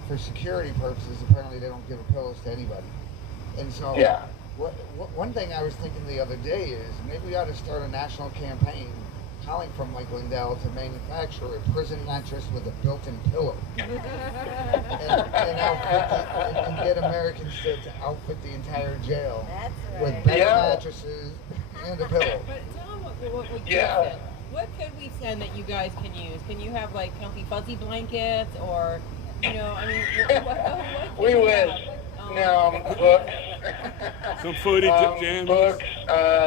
for security purposes, apparently they don't give pillows to anybody. And so, one thing I was thinking the other day is maybe we ought to start a national campaign calling from Mike Lindell to manufacture a prison mattress with a built-in pillow. and get Americans to outfit the entire jail with better mattresses and a pillow. But tell them what we said. What could we send that you guys can use? Can you have like comfy fuzzy blankets, or, you know, I mean, what we wish. No, books. Some footage jams. Books.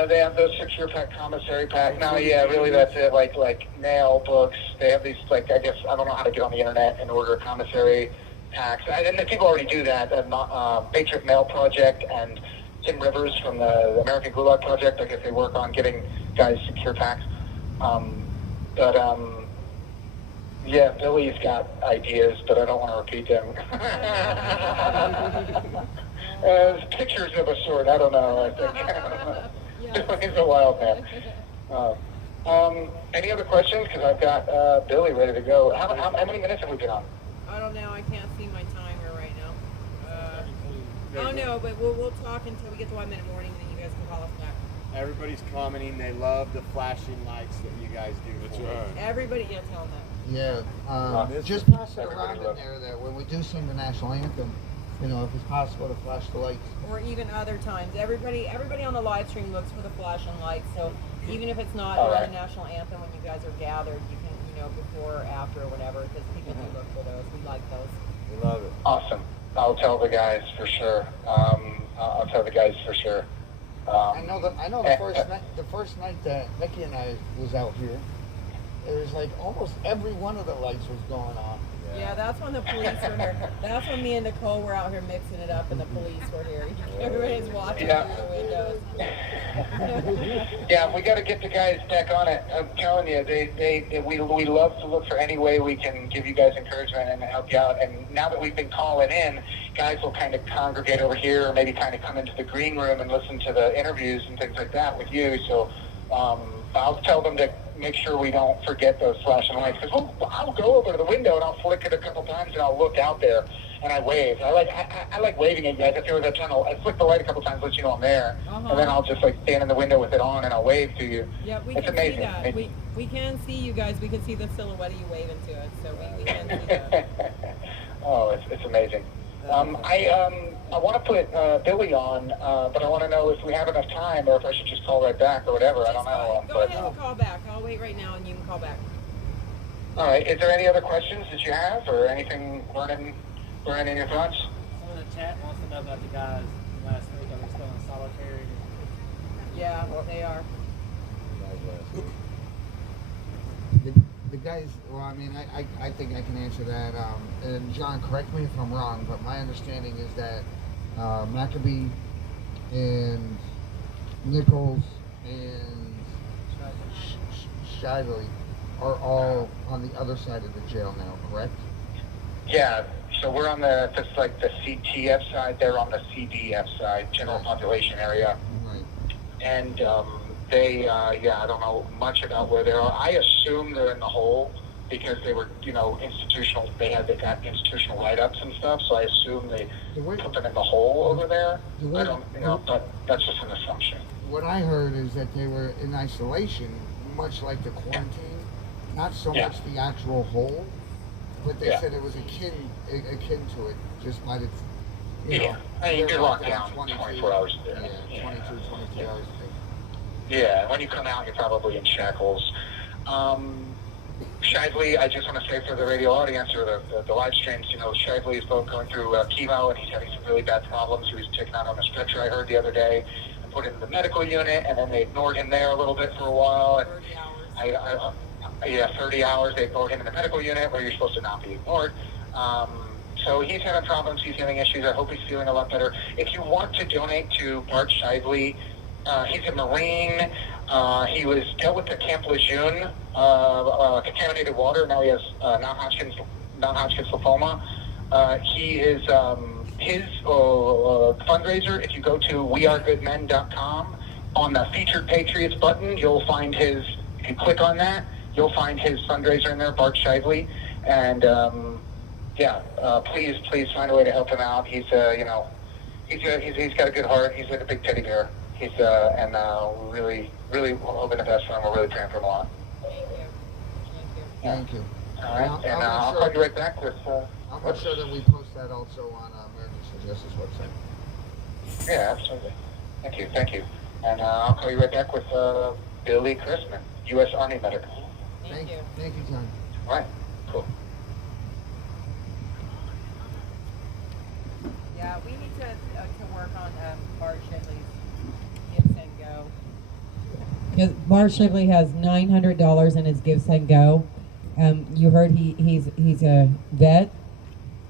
They have those secure pack, commissary pack. No, yeah, really, that's it. Like mail books. They have these, like, I guess, I don't know how to get on the internet and order commissary packs. And the people already do that. Patriot Mail Project and Tim Rivers from the American Gulag Project, I guess they work on getting guys secure packs. Yeah, Billy's got ideas, but I don't want to repeat them. There's pictures of a sort. I don't know. I think he's a wild man. Any other questions? Because I've got Billy ready to go. How many minutes have we been on? I don't know. I can't see my timer right now. Oh no, but we'll talk until we get to 1 minute warning, and then you guys can call us back. Everybody's commenting. They love the flashing lights that you guys do. That's right. Everybody, tell them that. Yeah, just pass it around in there that when we do sing the national anthem, you know, if it's possible to flash the lights. Or even other times. Everybody on the live stream looks for the flashing lights, so even if it's not the national anthem when you guys are gathered, you can, you know, before or after or whatever, because people do look for those. We like those. We love it. Awesome. I'll tell the guys for sure. I know the first night that Mickey and I was out here, it was like almost every one of the lights was going on. Yeah, that's when the police were here. That's when me and Nicole were out here mixing it up, and the police were here. Everybody's watching through the windows. Yeah, we got to get the guys back on it. I'm telling you, we love to look for any way we can give you guys encouragement and help you out. And now that we've been calling in, guys will kind of congregate over here, or maybe kind of come into the green room and listen to the interviews and things like that with you. So I'll tell them to make sure we don't forget those flashing lights, because I'll go over to the window and I'll flick it a couple times and I'll look out there and I wave. I like waving at you guys. If there was a tunnel, I flick the light a couple times, let you know I'm there, and then I'll just like stand in the window with it on and I'll wave to you. Yeah, we it's can amazing. see that. We can see you guys. We can see the silhouette of you waving to us, so we can see that. Oh, it's amazing. I want to put Billy on, but I want to know if we have enough time or if I should just call right back or whatever. I don't know. Go ahead and call back. I'll wait right now and you can call back. All right. Is there any other questions that you have or anything burning in your thoughts? Someone in the chat wants to know about the guys from last week. Are they still in solitary? Yeah, they are. The guys, well, I mean, I think I can answer that. And John, correct me if I'm wrong, but my understanding is that Maccabee and Nichols and Shively are all on the other side of the jail now, correct? Yeah. So we're on that's like the CTF side. They're on the CDF side, general population area. Right. And they, I don't know much about where they are. I assume they're in the hole because they were, institutional. They got institutional write-ups and stuff. So I assume they put them in the hole over there. I don't, but that's just an assumption. What I heard is that they were in isolation, much like the quarantine. Not so much the actual hole, but they said it was akin to it, just by the, I mean, you're locked down 24 hours a day. Yeah, 23 hours a day. Yeah, when you come out, you're probably in shackles. Shively, I just want to say for the radio audience or the live streams, Shively is both going through chemo and he's having some really bad problems. He was taken out on a stretcher, I heard the other day, and put in the medical unit, and then they ignored him there a little bit for a while. And 30 hours. 30 hours. They ignored him in the medical unit where you're supposed to not be ignored. So he's having problems. He's having issues. I hope he's feeling a lot better. If you want to donate to Bart Shively, he's a Marine. He was dealt with the Camp Lejeune, contaminated water. Now he has non-Hodgkin's lymphoma. He is his fundraiser. If you go to wearegoodmen.com, on the Featured Patriots button, you'll find his. If you click on that, you'll find his fundraiser in there, Bart Shively, and please find a way to help him out. He's he's got a good heart. He's like a big teddy bear. He's really hoping the best for him. We're really praying for him a lot. Thank you. All right, and I'll call you right back with. I'll make sure that we post that also on American Justice website. Yeah, absolutely. Thank you. And I'll call you right back with Billy Christman, U.S. Army medic. Thank you, John. All right, cool. Yeah, we need to work on Bart Shively's Give Send Go. Because Bart Shively has $900 in his Give Send Go. You heard he's a vet.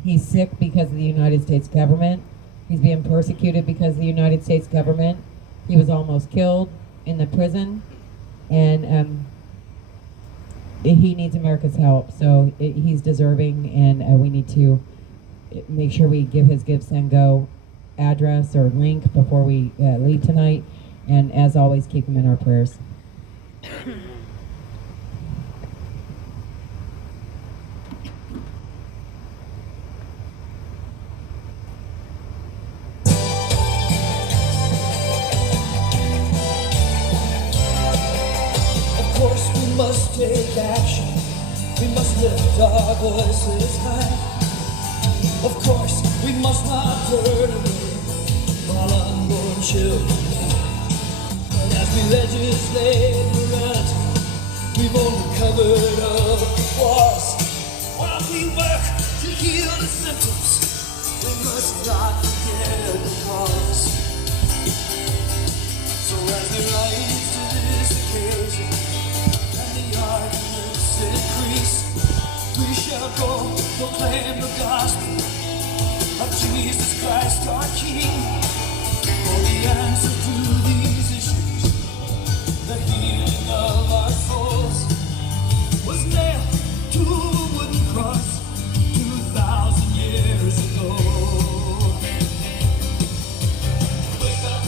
He's sick because of the United States government. He's being persecuted because of the United States government. He was almost killed in the prison, and he needs America's help. So he's deserving, and we need to make sure we give his Give Send Go address or link before we leave tonight. And as always, keep him in our prayers. Of course we must take action. We must lift our voices high. Of course we must not turn away while unborn children die. And as we legislate morality, we've only covered up wars. While we work to heal the symptoms, we must not forget the cause. So as we rise to this occasion and the arguments increase, we shall go proclaim the gospel of Jesus Christ our King. For the answer to these issues, the healing of our souls, was nailed to a wooden cross 2,000 years ago. Wake up,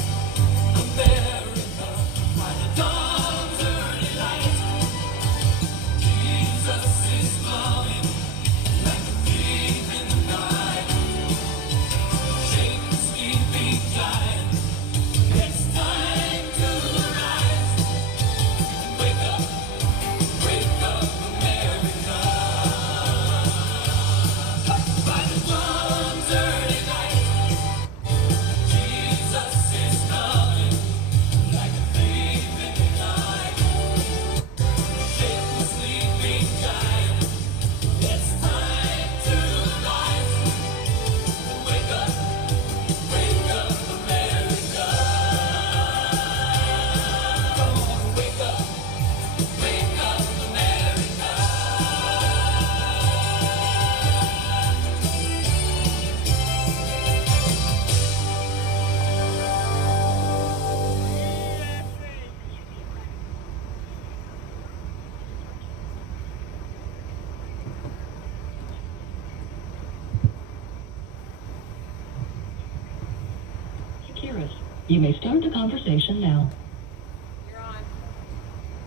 America, by the dawn's early light. Jesus is coming like a thief in the night. Shake the sleeping giant. Yes, spirit. You may start the conversation now. You're on.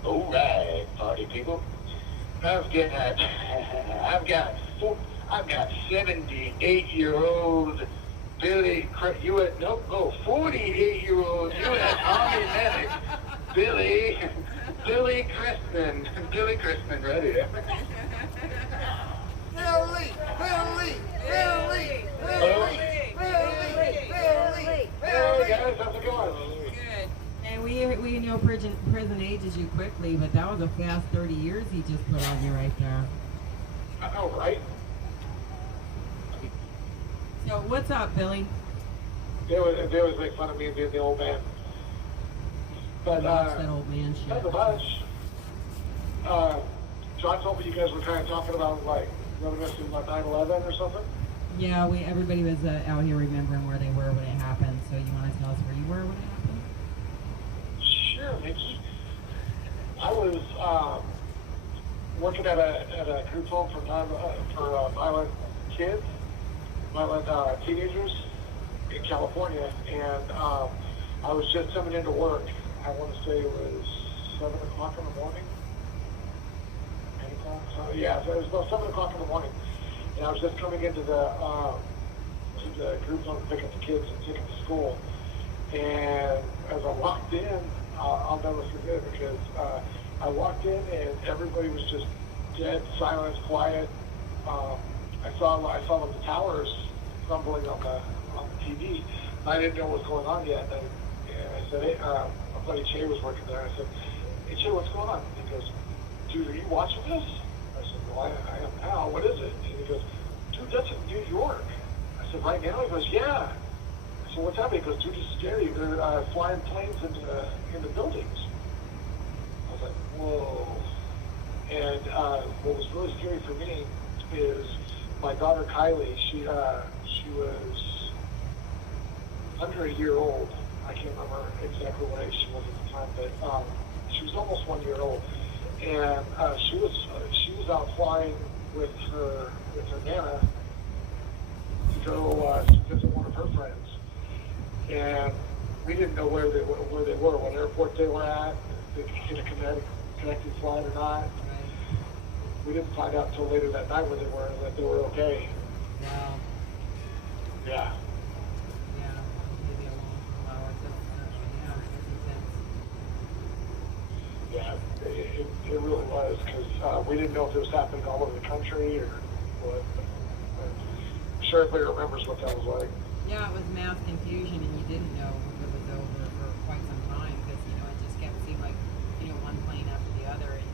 All right, party people. I've got 78-year-old Billy, 48-year-old U.S. Army medic Billy Christman, right here. Billy! Hey guys, how's it going? Good. And we know prison ages you quickly, but that was a fast 30 years he just put on you right there. I know, right? So what's up, Billy? They always make fun of me being the old man. But Watch that old man shit. not so much. John told me you guys were kind of talking about like reminiscing about 9/11 or something. Yeah, everybody was out here remembering where they were when it happened. So you want to tell us where you were when it happened? Sure, Mickey. I was working at a group home for violent kids, violent teenagers in California, and I was just coming into work. I want to say it was 7 o'clock in the morning. 8 o'clock? So, yeah, so it was about 7 o'clock in the morning. And I was just coming into the group home to pick up the kids and take them to school. And as I walked in, I'll never forget it because I walked in and everybody was just dead, silent, quiet. I saw the towers crumbling on the TV. I didn't know what was going on yet. And I said, hey, my buddy Che was working there. I said, hey Che, what's going on? He goes, dude, are you watching this? I said, well, I am now. What is it? And he goes, dude, that's in New York. I said, right now? He goes, yeah. I said, what's happening? He goes, dude, it's scary. They're flying planes into buildings. I was like, whoa. And what was really scary for me is my daughter Kylie. She was under a year old. I can't remember exactly what age she was at the time, but she was almost 1 year old, and she was out flying with her nana to go visit one of her friends, and we didn't know where they were, what airport they were at, if they could get a connecting flight or not. We didn't find out until later that night where they were, that they were okay. Wow. Yeah. Yeah, it really was, because we didn't know if it was happening all over the country or what. I'm sure everybody remembers what that was like. Yeah, it was mass confusion, and you didn't know if it was over for quite some time, because, it just kept seeming like, one plane after the other, and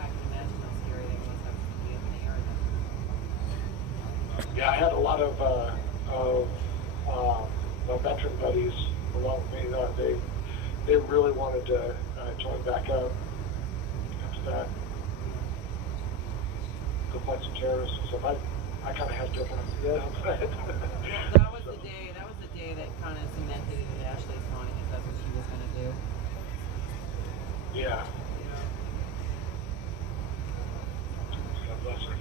I can imagine how scary that was having to be in the air. Yeah, I had a lot of veteran buddies along with me. They really wanted to join back up after that. Go fight some terrorists and stuff. I kind of had different ideas. That was the day that kind of cemented it in Ashley's mind if that's what she was going to do. Yeah. God bless her.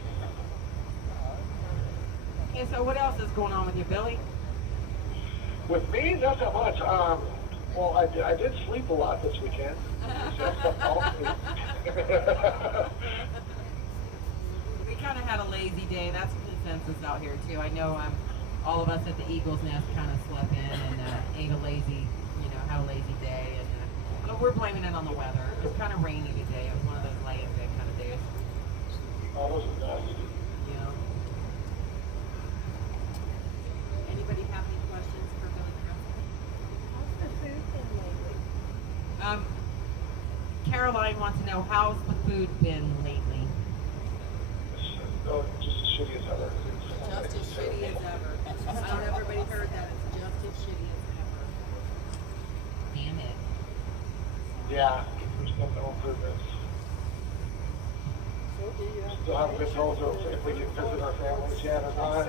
Okay, so what else is going on with you, Billy? With me, not that much. Well, I did sleep a lot this weekend. We kind of had a lazy day. That's a consensus out here too. I know all of us at the Eagle's Nest kind of slept in and ate a lazy, had a lazy day. And but we're blaming it on the weather. It was kind of rainy today. It was one of those lay in bed kind of days. Oh, those are nasty. Anybody have any questions for Billy Crystal? How's the food been lately? Caroline wants to know, how's the food been lately? Oh, just as shitty as ever. Just as shitty as ever. I don't know if everybody heard that. It's just as shitty as ever. Damn it. Yeah, there's no improvements. Still haven't been told if we can visit our families yet or not.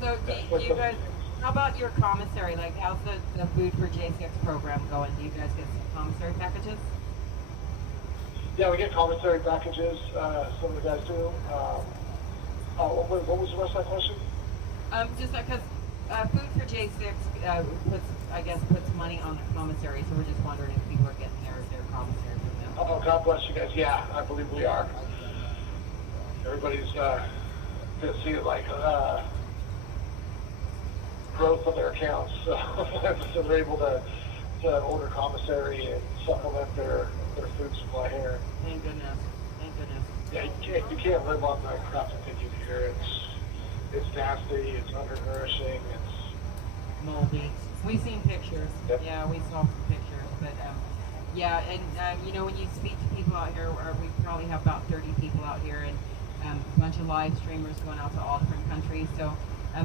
So do you guys, how about your commissary? Like, how's the food for J6 program going? Do you guys get some commissary packages? Yeah, we get commissary packages. Some of the guys do. What was the rest of that question? Just because Food for J6 puts money on the commissary, so we're just wondering if people are getting their commissary from them. Oh, God bless you guys. Yeah, I believe we are. Everybody's gonna see it like growth on their accounts, so they're able to order commissary and supplement their food supply here. Thank goodness. Thank goodness. Yeah, you can't live on the crap that they give you here. It's nasty. It's undernourishing. It's Moldy. We've seen pictures. Yep. Yeah, we saw some pictures. But yeah, and you know, when you speak to people out here, we probably have about 30 people out here, and a bunch of live streamers going out to all different countries. So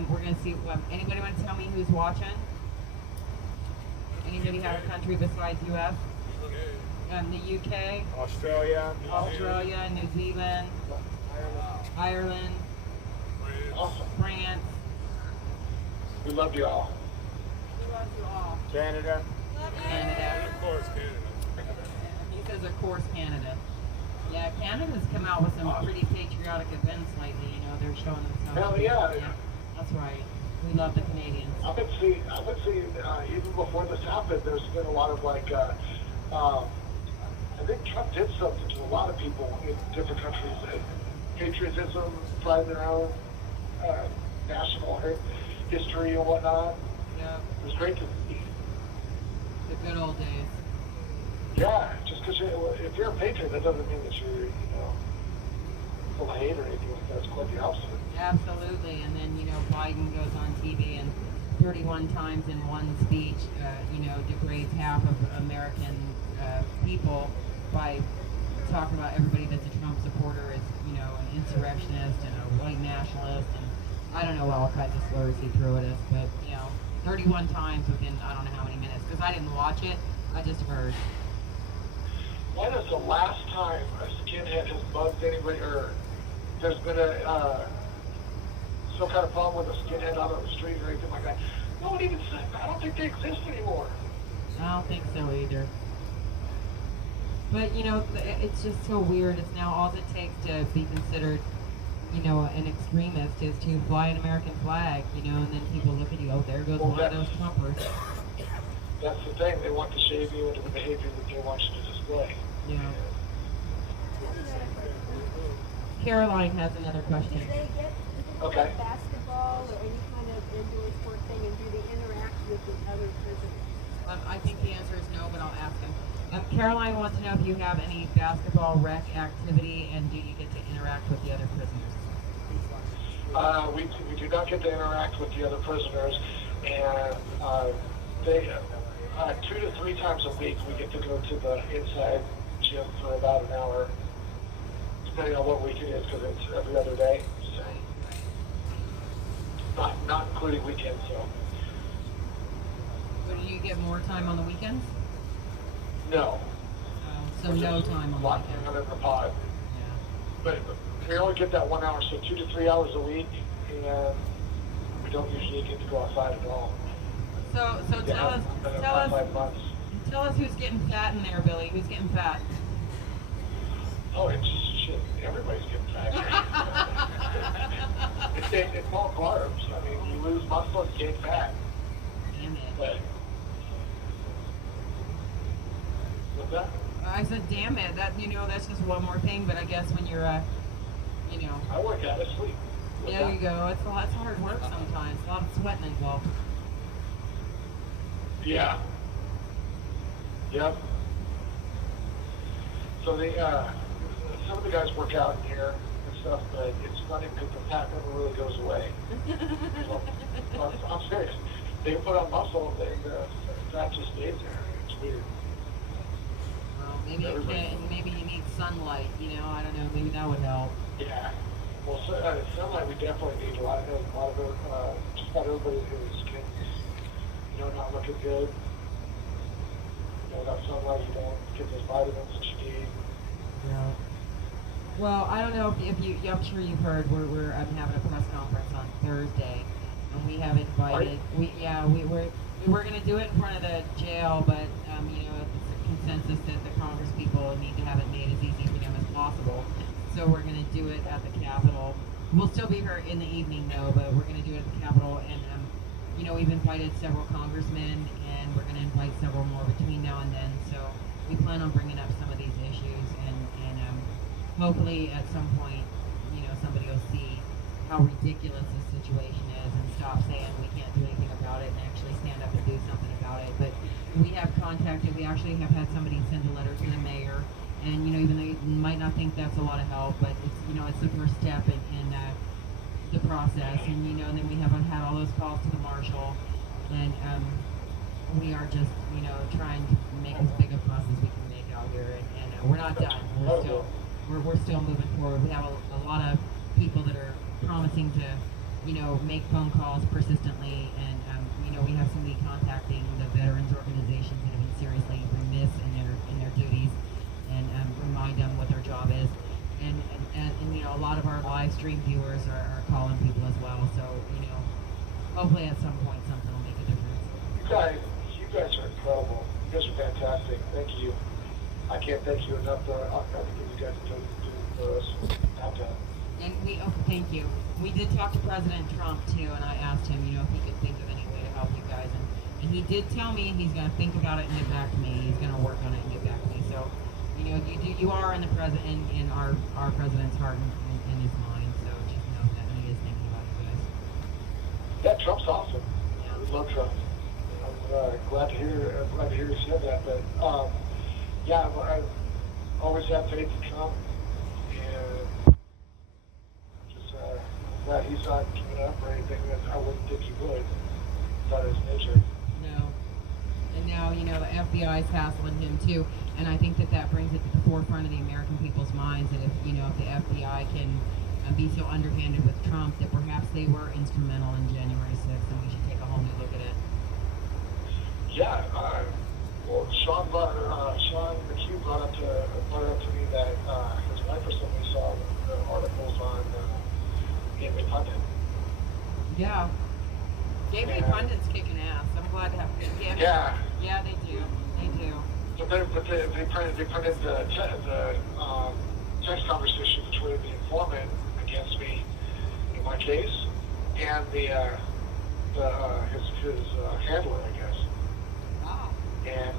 we're going to see. Anybody want to tell me who's watching? Anybody have a country besides U.S.? The UK, Australia, New Zealand, Ireland, awesome. France. We love you all. We love you all. Canada. Canada. Of course, Canada. He says, of course, Canada. Yeah, Canada's come out with some pretty patriotic events lately. You know, they're showing themselves. Hell yeah. That's right. We love the Canadians. I've been seeing even before this happened, there's been a lot of like, I think Trump did something to a lot of people in different countries that patriotism, pride in their own national history and whatnot. Yeah. It was great to see. The good old days. Yeah, just because if you're a patriot, that doesn't mean that you're, full of hate or anything like that. It's quite the opposite. Absolutely. And then, you know, Biden goes on TV and 31 times in one speech, degrades half of American people by talking about everybody that's a Trump supporter is, an insurrectionist and a white nationalist, and I don't know all kinds of slurs he threw at us, but, 31 times within I don't know how many minutes, because I didn't watch it, I just heard. When is the last time a skinhead has bugged anybody, or there's been some kind of problem with a skinhead out on the street or anything like that? No one even said, I don't think they exist anymore. I don't think so either. But, it's just so weird. It's now all it takes to be considered, an extremist is to fly an American flag, and then people look at you, oh, there goes one of those Trumpers. That's the thing. They want to shave you into the behavior that they want you to display. Yeah. Caroline has another question. Do they get basketball or any kind of indoor sport thing, and do they interact with the other prisoners? I think the answer is no, but I'll ask him. Caroline wants to know if you have any basketball rec activity, and do you get to interact with the other prisoners? We do not get to interact with the other prisoners, and they 2 to 3 times a week we get to go to the inside gym for about an hour, depending on what week it is, because it's every other day. So not including weekends. So do you get more time on the weekends? No. So no time on the weekends. In the pod. Yeah. But we only get that 1 hour, so 2 to 3 hours a week, and we don't usually get to go outside at all. So tell us who's getting fat in there, Billy. Who's getting fat? Oh, it's shit. Everybody's getting fat. It's all carbs. I mean, you lose muscle and gain fat. Damn it. But, what's that? I said, damn it. That's just one more thing. But I guess when you're, I work out. I sleep. There you go. It's hard work sometimes. A lot of sweating involved. Yeah. Yep. So some of the guys work out in here and stuff, but it's funny because the fat never really goes away. I'm serious. They put on muscle and the fat just stays there. It's weird. Well, maybe you need sunlight. I don't know. Maybe that would help. Yeah. Well, sunlight we definitely need. A lot of just about everybody whose skin not looking good. Without sunlight, you don't get those vitamins that you need. Yeah. Well, I don't know if you. I'm sure you've heard. I'm having a press conference on Thursday, and we have invited. We were going to do it in front of the jail, but it's a consensus that the Congress people need to have it made as easy for them as possible. So we're going to do it at the Capitol. We'll still be here in the evening though, but we're going to do it at the Capitol, and we've invited several congressmen, and we're going to invite several more between now and then. So we plan on bringing up some of these issues, and hopefully at some point, somebody will see how ridiculous this situation is and stop saying we can't do anything about it and actually stand up and do something about it. But we actually have had somebody send a letter to the mayor, and even though you might not think that's a lot of help, but it's the first step in the process. And and then we haven't had all those calls to the marshal, and we are just trying to make as big a fuss as we can make out here, and we're not done. We're still moving forward. We have a lot of people that are promising to make phone calls persistently, and we have somebody contacting the veterans organizations that have been seriously remiss in their duties, and remind them what their job is. And a lot of our live stream viewers are calling people as well. So hopefully at some point something will make a difference. You guys are incredible. You guys are fantastic. Thank you. I can't thank you enough for everything you guys do for us. And thank you. We did talk to President Trump too, and I asked him, if he could think of any way to help you guys, and he did tell me he's going to think about it and get back to me. He's going to work on it and get back to me. So, you are in our president's heart and his mind. So just know that he is thinking about you guys. Yeah, Trump's awesome. Yeah. We love Trump. I'm glad to hear you said that. But yeah, I always have faith in Trump, and just glad he's not giving up or anything. That I wouldn't think he would. It's not his nature. No. And now, the FBI is hassling him too, and I think that brings it to the forefront of the American people's minds that if the FBI can be so underhanded with Trump, that perhaps they were instrumental in January 6th, and we should take a whole new look at it. Yeah. Well, Sean McHugh brought up to me that his wife or somebody saw the articles on Inmate Pundit. Yeah. Gateway Pundit's kicking ass. I'm glad to have them. Yeah. Yeah, they do. They do. But they printed the text conversation between the informant against me in my case and his handler, I guess. Oh. And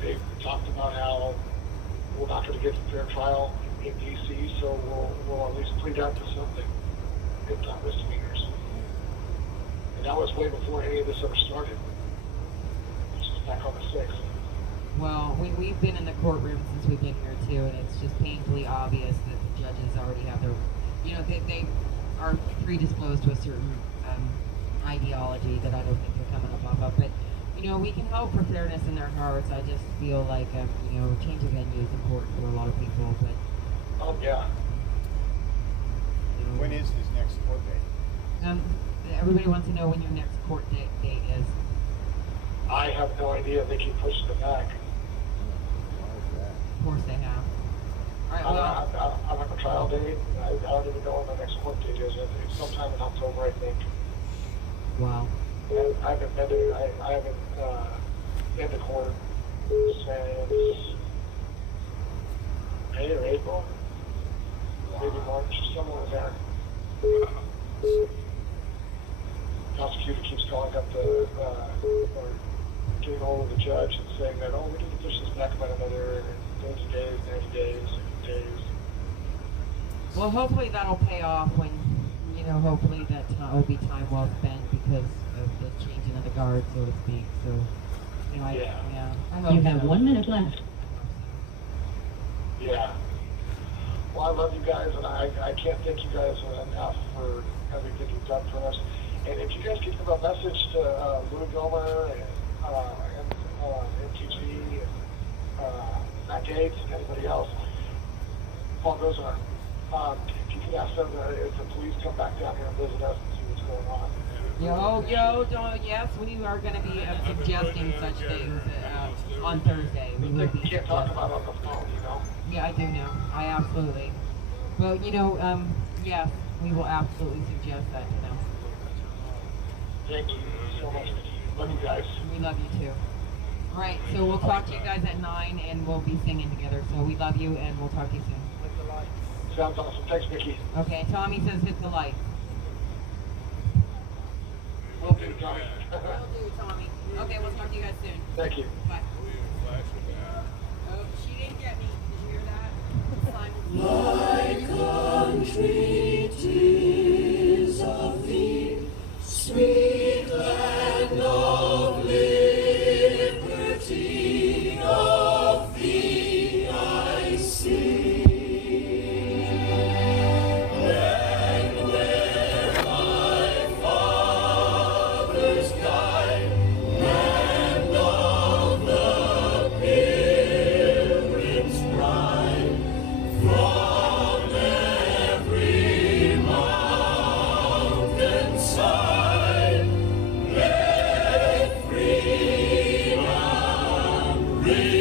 they talked about how we're not going to get a fair trial in D.C., so we'll at least plead out to something, if not misdemeanors. And that was way before any of this ever started. This was back on the 6th. Well, we've been in the courtroom since we've been here too, and it's just painfully obvious that the judges already have their, they are predisposed to a certain ideology that I don't think they're coming up off of. But we can hope for fairness in their hearts. I just feel like change of venue is important for a lot of people. But oh yeah. When is his next court date? Everybody wants to know when your next court date is. I have no idea. They keep pushing it back. Of course they have. All right, well, I'm on a trial date. I don't even know when the next court date is. It's sometime in October, I think. Wow. And I haven't been to court since May or April, maybe March, somewhere in there. Prosecutor keeps calling up or getting hold of the judge and saying that, we need to push this back about another 30 days, 90 days, 60 days. Well, hopefully that'll pay off when, hopefully that will be time well spent because of the changing of the guard, so to speak. So, yeah. I hope You have 1 minute left. Yeah. Well, I love you guys, and I can't thank you guys enough for everything you've done for us. And if you guys could give a message to Lou Gomer and MTG and Matt Gates and anybody else, Paul Gozar, if you could ask them if the police come back down here and visit us and see what's going on. Yes, we are going to be suggesting such things on Thursday. We will be. You can't talk about it on the phone, Yeah, I do know. I absolutely. Well, yes, we will absolutely suggest that to them. Thank you so much. Love you guys. We love you too. All right, so we'll talk to you guys at 9, and we'll be singing together. So we love you, and we'll talk to you soon. Sounds awesome. Thanks, Mickey. Okay, Tommy says hit the light. Will do. Tommy. Will do, Tommy. Okay, we'll talk to you guys soon. Thank you. Bye. Oh, she didn't get me. Did you hear that? My country, 'tis of thee, sweet land of liberty, of thee I sing. And where my fathers died, land of the Pilgrim's bride, from every mountainside, let freedom ring.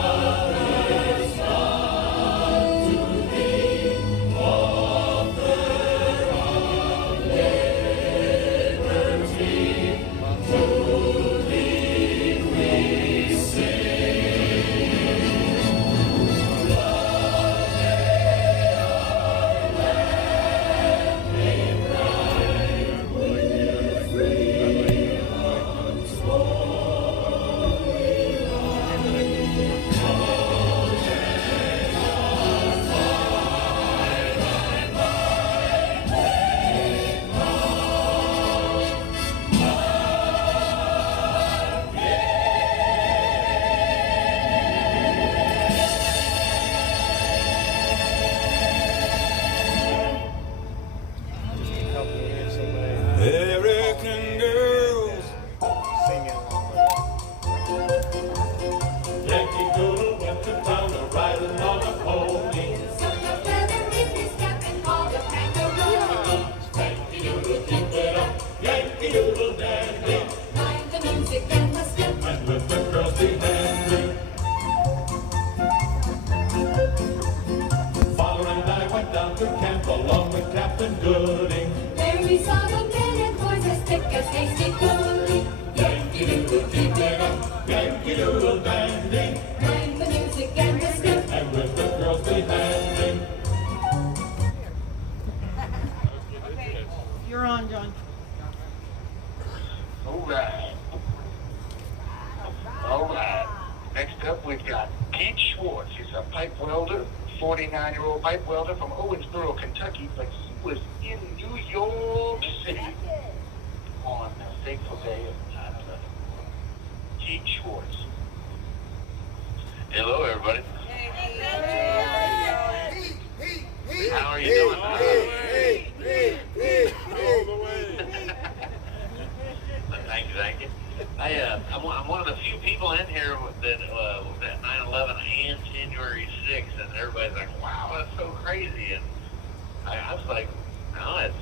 Fathers, unto thee, author of liberty, to thee we sing. Love may our land may thrive, with freedom's holy light. Protect us by thy might, make American girls Yankee Doodle went to town riding on a pony. Yankee Doodle, keep it up, Yankee Doodle dandy, Mind the music and the step. and with the girls be handy. Father and I went down to camp along with Captain Gooding. There we saw the men and boys as thick as hasty pudding. Yankee Doodle, keep it up, Yankee Doodle dandy, Mind the music and the step. and with the girls be handy. You're on, John. All right. All right. Next up, we've got Keith Schwartz. He's a pipe welder, 49-year-old pipe welder from Owensboro, Kentucky, but he was in New York City on the fateful day of 9/11. Keith Schwartz. Hello, everybody. How are you doing? Thank you. I'm one of the few people in here that was at 9/11 and January 6th, and everybody's like, "Wow, that's so crazy." And I was like, "No, it's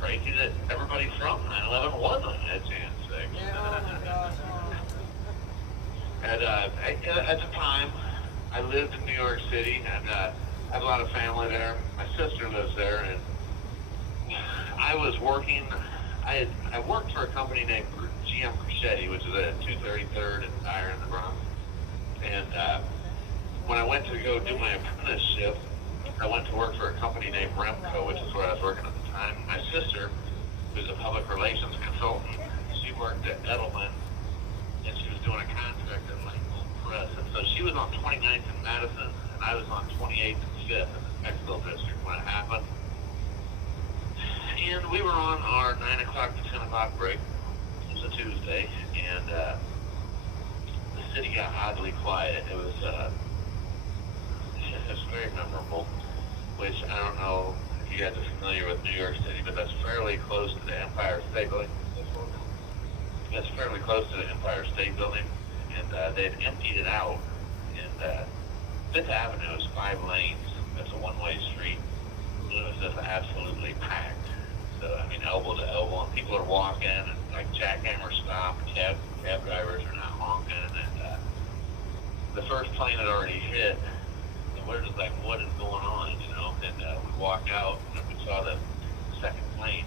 crazy that everybody from 9/11 was on that Jan 6th." Yeah, oh my gosh. And at the time, I lived in New York City, and I had a lot of family there. My sister lives there, and I was working. I worked for a company named GM Crescetti, which is at 233rd and Dyer in the Bronx. And when I went to go do my apprenticeship, I went to work for a company named Remco, which is where I was working at the time. My sister, who's a public relations consultant, she worked at Edelman, and she was doing a contract at Langell Press. And so she was on 29th and Madison, and I was on 28th and 5th in the Textile District when it happened. And we were on our 9 o'clock to 10 o'clock break. It was a Tuesday, and the city got oddly quiet. It was very memorable, which I don't know if you guys are familiar with New York City, but that's fairly close to the Empire State Building. That's fairly close to the Empire State Building, and they'd emptied it out. And Fifth Avenue is 5 lanes. It's a one-way street. It was just absolutely packed. So, I mean, elbow to elbow, and people are walking, and like jackhammers stop, cab drivers are not honking, and the first plane had already hit, and we're just like, what is going on, you know? And we walked out, and we saw the second plane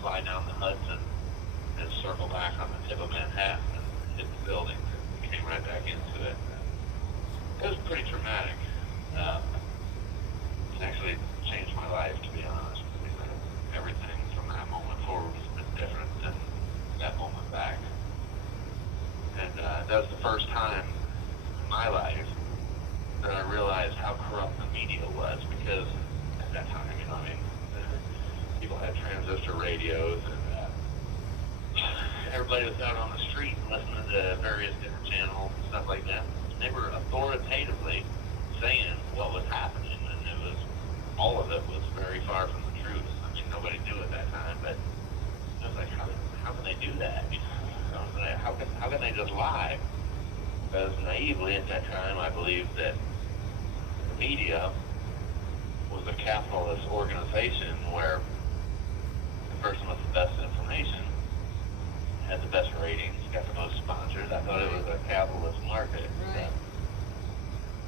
fly down the Hudson and circle back on the tip of Manhattan and hit the building. We came right back into it. It was pretty traumatic. actually changed my life, to be honest. I mean, everything from that moment forward has been different than that moment back. And that was the first time in my life that I realized how corrupt the media was, because at that time, you know, I mean, people had transistor radios, and everybody was out on the street listening to various different channels and stuff like that. They were authoritatively saying what was happening, and it was, all of it was very far from the truth. I mean, nobody knew at that time, but I was like, how can they do that? How can they just lie? Because naively at that time, I believed that the media was a capitalist organization where the person with the best information had the best ratings, got the most sponsors. I thought it was a capitalist market. Right.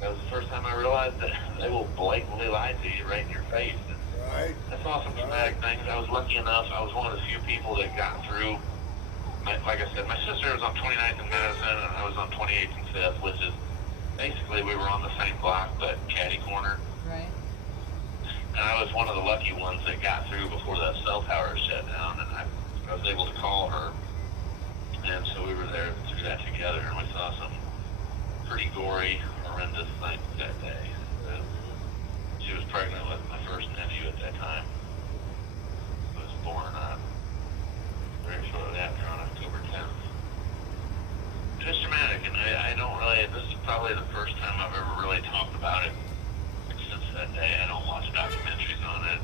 That was the first time I realized that they will blatantly lie to you right in your face. Right. I saw some traumatic things. I was lucky enough. I was one of the few people that got through. Like I said, my sister was on 29th and Madison, and I was on 28th and 5th, which is basically we were on the same block, but catty corner. Right. And I was one of the lucky ones that got through before the cell tower shut down, and I was able to call her. And so we were there through that together, and we saw some pretty gory, horrendous things that day. She was pregnant with my first nephew at that time. He was born very shortly after, on October 10th. It's traumatic, and I don't really, this is probably the first time I've ever really talked about it since that day. I don't watch documentaries on it.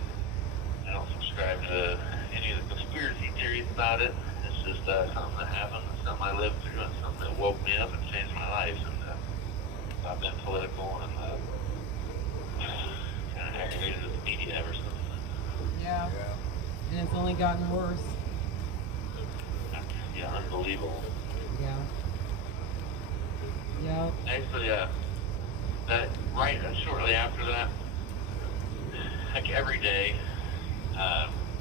I don't subscribe to any of the conspiracy theories about it. It's just something that happened, something I lived through, and something that woke me up and changed my life. And I've been political and kind of aggravated with the media ever since then. Yeah. And it's only gotten worse. Yeah, unbelievable. Yeah. Yeah. Actually, that right shortly after that, like every day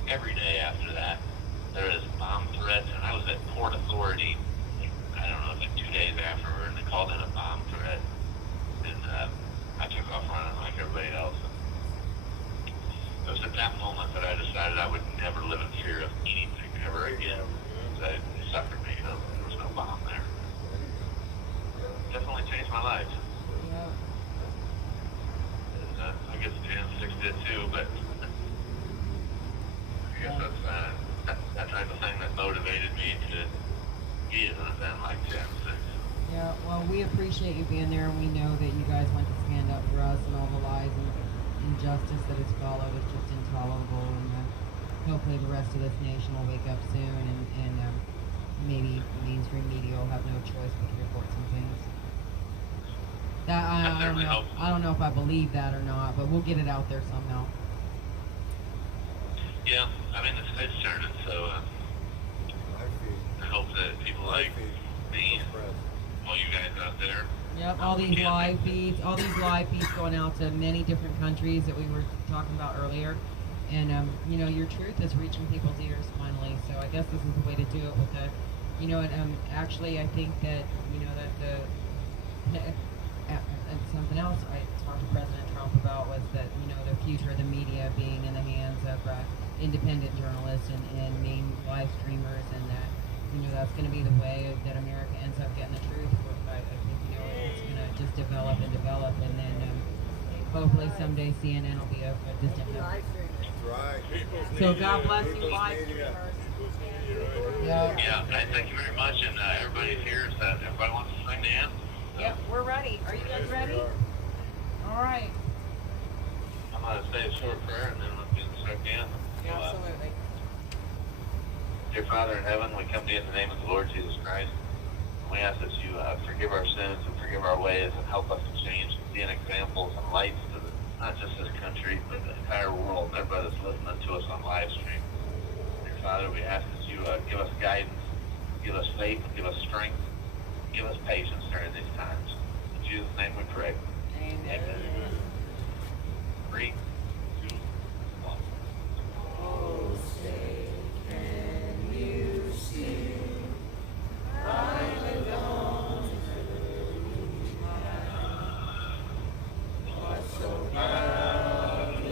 after that, there was bomb threats, and I was at Port Authority, I don't know, like 2 days afterward, and they called in a bomb threat, and I took off running like everybody else. It was at that moment that I decided I would never live in fear of anything ever again. It suckered me, you know, there was no bomb there. Definitely changed my life. Yeah. And I guess Jan 6 did too, but I guess that's that type of thing that motivated me to be at an event like Jan 6. Yeah, well, we appreciate you being there, and we know that you guys went to stand up for us, and all the lies and injustice that has followed is just intolerable, and hopefully the rest of this nation will wake up soon, and maybe mainstream media will have no choice but to report some things. That I don't know if I believe that or not, but we'll get it out there somehow. Yeah, I mean, it's turning, so I hope that people like me, all you guys out there. Yep, all these live feeds going out to many different countries that we were talking about earlier. And, you know, your truth is reaching people's ears finally. So I guess this is the way to do it with the, you know, and actually I think that, you know, that and something else I talked to President Trump about was that, you know, the future of the media being in the hands of independent journalists and main live streamers, and that, you know, that's going to be the way that America ends up getting the truth. I think, you know, it's going to just develop, and then hopefully someday CNN will be a distant memory. Right. So God bless you, live streamers. Yeah, thank you very much, and everybody's here. So everybody wants to sing the anthem. Yep, we're ready. Are you guys ready? All right. I'm going to say a short prayer, and then let's get stuck in. Absolutely. Dear Father in heaven, we come to you in the name of the Lord Jesus Christ. We ask that you forgive our sins and forgive our ways and help us to change, being examples and lights to not just this country, but the entire world, everybody that's listening to us on live stream. Dear Father, we ask that you give us guidance, give us faith, give us strength, give us patience during these times. In Jesus' name we pray. Amen. 3, 2, 1. Oh, say, can you see? I'm alone. What's so proud?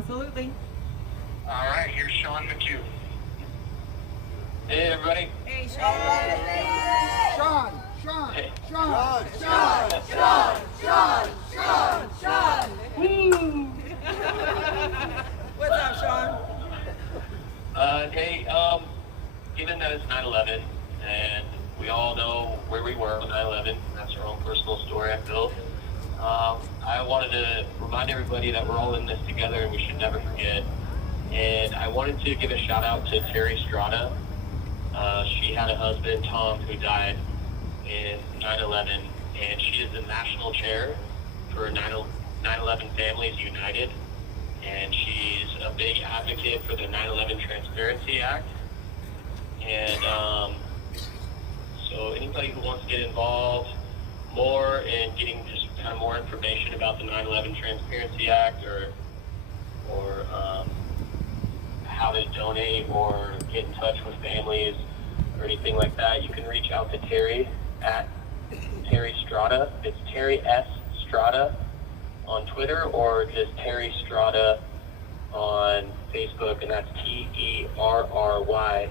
Absolutely. All right, here's Sean McHugh. Hey, everybody. Hey, Sean. Hey. What's up, Sean? Hey, given that it's 9/11 and we all know where we were on 9/11, that's our own personal story I feel. I wanted to remind everybody that we're all in this together and we should never forget. And I wanted to give a shout out to Terry Strada. She had a husband, Tom, who died in 9/11, and she is the national chair for 9/11 Families United. And she's a big advocate for the 9/11 Transparency Act. And so anybody who wants to get involved more in getting just kind of more information about the 9/11 Transparency Act or how to donate or get in touch with families or anything like that, you can reach out to Terry at Terry Strada. It's Terry S. Strada on Twitter, or just Terry Strada on Facebook, and that's TerryStrada.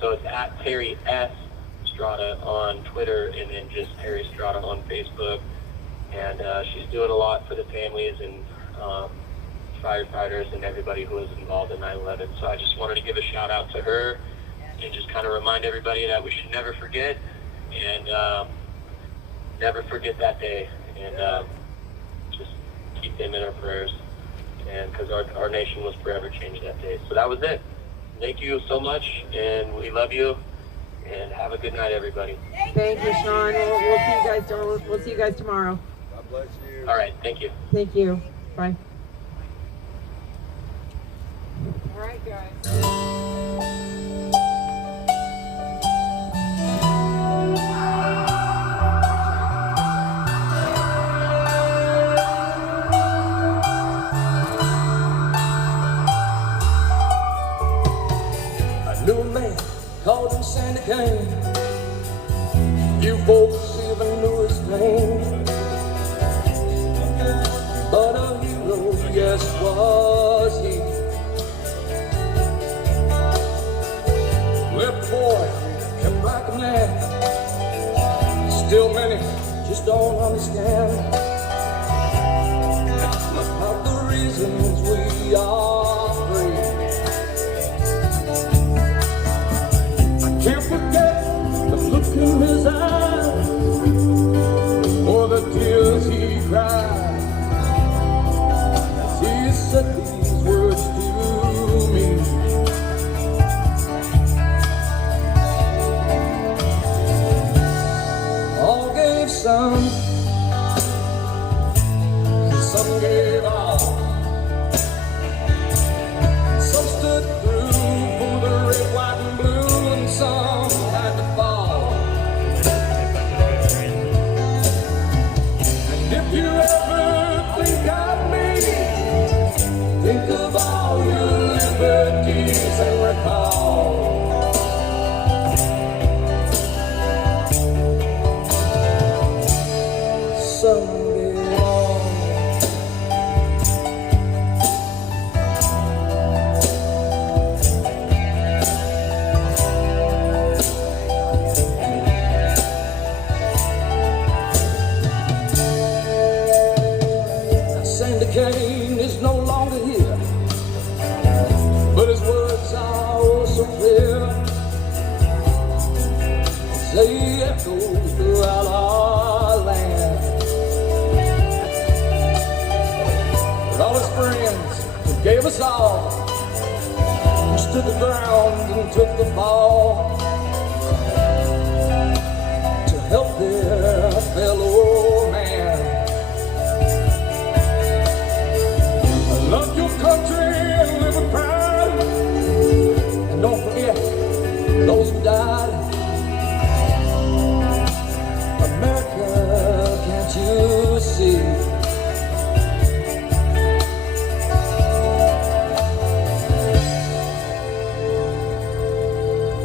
So it's at Terry S. Strada on Twitter, and then just Terry Strada on Facebook. And she's doing a lot for the families and firefighters and everybody who was involved in 9/11. So I just wanted to give a shout out to her and just kind of remind everybody that we should never forget and never forget that day, and just keep them in our prayers, and because our nation was forever changed that day. So that was it. Thank you so much, and we love you, and have a good night, everybody. Thank you, Sean. We'll see you guys tomorrow. God bless you. All right, thank you. Thank you. Bye. All right, guys. I knew a man called him Sandy Kane. You folks even knew his name. But a hero, yes, was he. Left boy, kept like a man. Still many just don't understand about the reasons we are free. I can't forget the look in his eyes or the tears he cried as he said these words to me. All gave some gave all. Some stood through for the red, white, and blue, and some had to fall. And if you ever think of me, think of all your liberties and recall. Some gave all. Kane is no longer here, but his words are oh so clear. They echo throughout our land. But all his friends who gave us all, who stood the ground and took the fall to help their fellow man. Love your country and live with pride, and don't forget those who died. America, can't you see?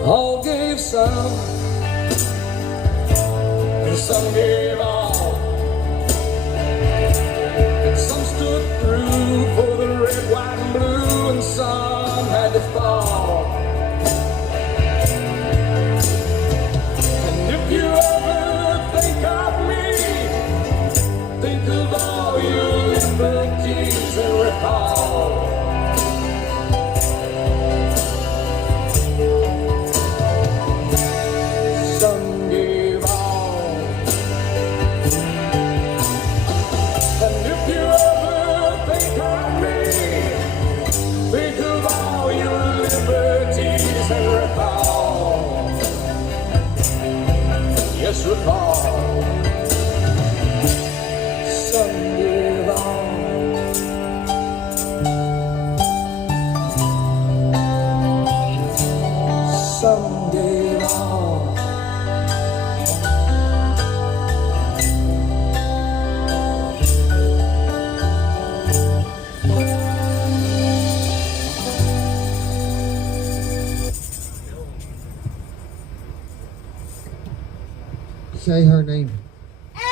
All gave some, and some gave all. Someday long, someday long, Say her name.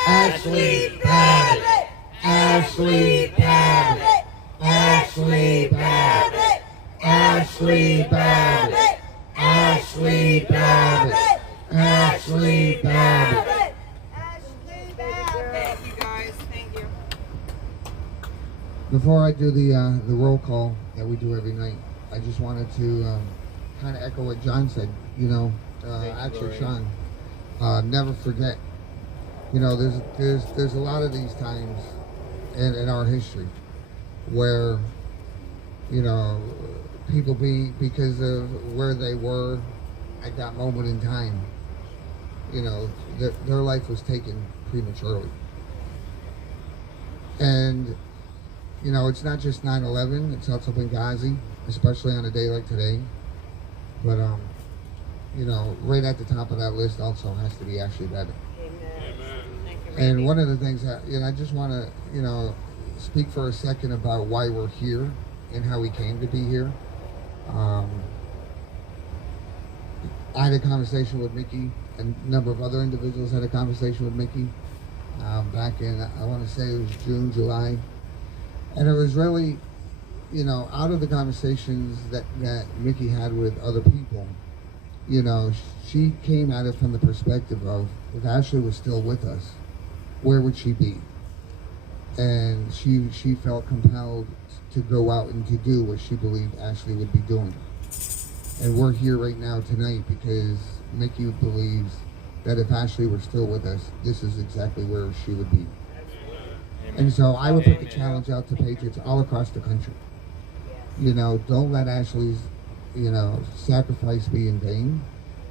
Ashley Babbitt. Ashley Babbitt. Ashley Babbitt. Ashley Babbitt. Ashley Babbitt. Ashley Babbitt. Thank you guys. Thank you. Before I do the roll call that we do every night, I just wanted to kind of echo what John said. You know, actually, Sean, never forget. You know, there's a lot of these times in our history where, you know, people because of where they were at that moment in time, you know, their life was taken prematurely. And, you know, it's not just 9/11, it's also Benghazi, especially on a day like today. But, you know, right at the top of that list also has to be Ashley Babbitt. And one of the things that, you know, I just want to, you know, speak for a second about why we're here and how we came to be here. I had a conversation with Mickey, and a number of other individuals had a conversation with Mickey back in, I want to say it was June, July. And it was really, you know, out of the conversations that Mickey had with other people, you know, she came at it from the perspective of, if Ashley was still with us, where would she be? And she felt compelled to go out and to do what she believed Ashley would be doing. And we're here right now tonight because Mickey believes that if Ashley were still with us, this is exactly where she would be. And so I would put the challenge out to Patriots all across the country. You know, don't let Ashley's, you know, sacrifice be in vain.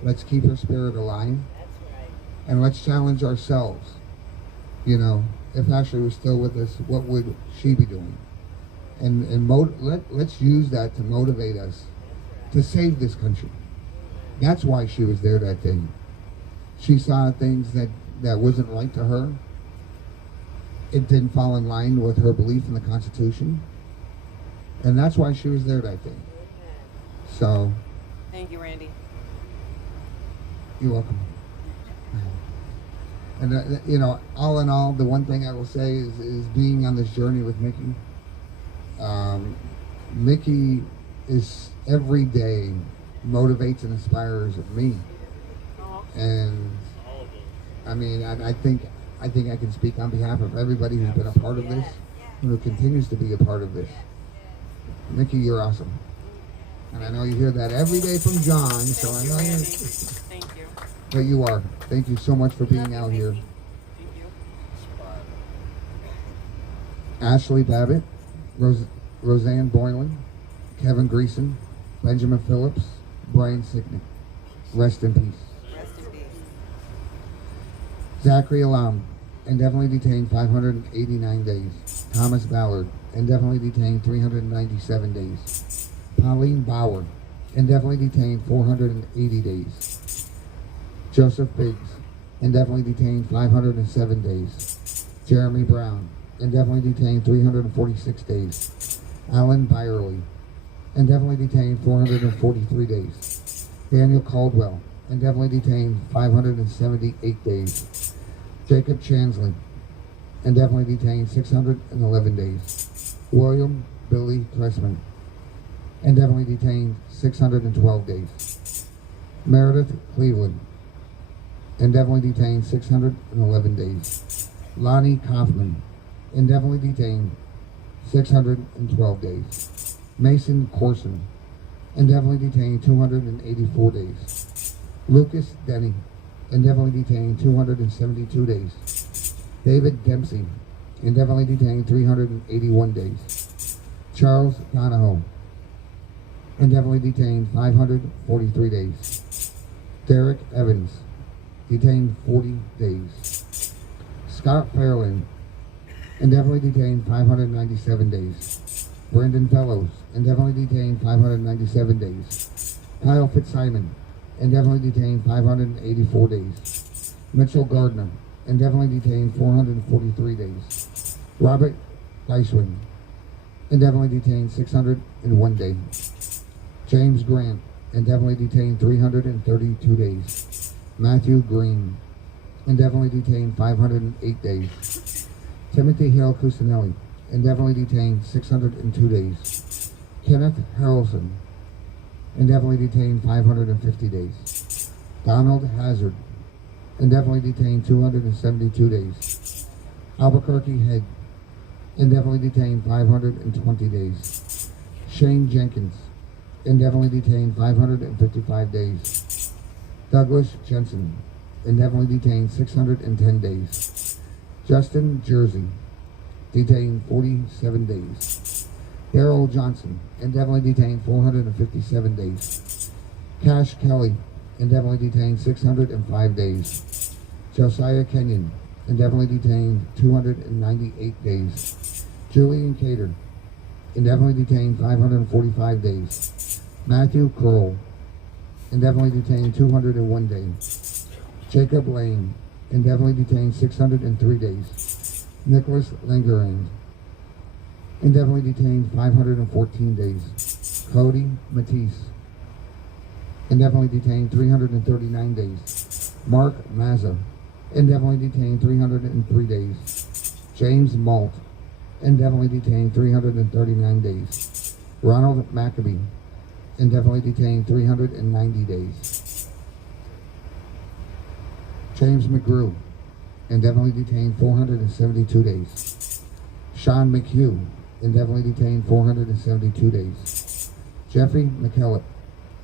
Let's keep her spirit alive. And let's challenge ourselves. You know, if Ashley was still with us, what would she be doing? And let's use that to motivate us to save this country. That's why she was there that day. She saw things that wasn't right to her. It didn't fall in line with her belief in the Constitution. And that's why she was there that day. So. Thank you, Randy. You're welcome. And you know, all in all, the one thing I will say is being on this journey with Mickey. Mickey is every day motivates and inspires me. And I mean, I think I can speak on behalf of everybody who's been a part of this and who continues to be a part of this. Mickey, you're awesome. And I know you hear that every day from John, so I know you. Thank you. But you are. Thank you so much for being out here. Thank you. Ashley Babbitt, Roseanne Boylan, Kevin Greason, Benjamin Phillips, Brian Sicknick. Rest in peace. Rest in peace. Zachary Alam, indefinitely detained 589 days. Thomas Ballard, indefinitely detained 397 days. Pauline Bauer, indefinitely detained 480 days. Joseph Biggs, indefinitely detained 507 days. Jeremy Brown, indefinitely detained 346 days. Alan Byerly, indefinitely detained 443 days. Daniel Caldwell, indefinitely detained 578 days. Jacob Chansley, indefinitely detained 611 days. William Billy Cressman, indefinitely detained 612 days. Meredith Cleveland, indefinitely detained 611 days. Lonnie Kaufman, indefinitely detained 612 days. Mason Corson, indefinitely detained 284 days. Lucas Denny, indefinitely detained 272 days. David Dempsey, indefinitely detained 381 days. Charles Donahoe, indefinitely detained 543 days. Derek Evans, detained 40 days. Scott Fairland, indefinitely detained 597 days. Brandon Fellows, indefinitely detained 597 days. Kyle Fitzsimon, indefinitely detained 584 days. Mitchell Gardner, indefinitely detained 443 days. Robert Geiswin, indefinitely detained 601 days. James Grant, indefinitely detained 332 days. Matthew Green, indefinitely detained 508 days. Timothy Hale Cusinelli, indefinitely detained 602 days. Kenneth Harrelson, indefinitely detained 550 days. Donald Hazard, indefinitely detained 272 days. Albuquerque Head, indefinitely detained 520 days. Shane Jenkins, indefinitely detained 555 days. Douglas Jensen, indefinitely detained 610 days. Justin Jersey, detained 47 days. Daryl Johnson, indefinitely detained 457 days. Cash Kelly, indefinitely detained 605 days. Josiah Kenyon, indefinitely detained 298 days. Julian Cater, indefinitely detained 545 days. Matthew Kroll, indefinitely detained 201 days. Jacob Lane, indefinitely detained 603 days. Nicholas Langerand, indefinitely detained 514 days. Cody Matisse, indefinitely detained 339 days. Mark Mazza, indefinitely detained 303 days. James Malt, indefinitely detained 339 days. Ronald Maccabee, indefinitely detained 390 days. James McGrew, indefinitely detained 472 days. Sean McHugh, indefinitely detained 472 days. Jeffrey McKellip,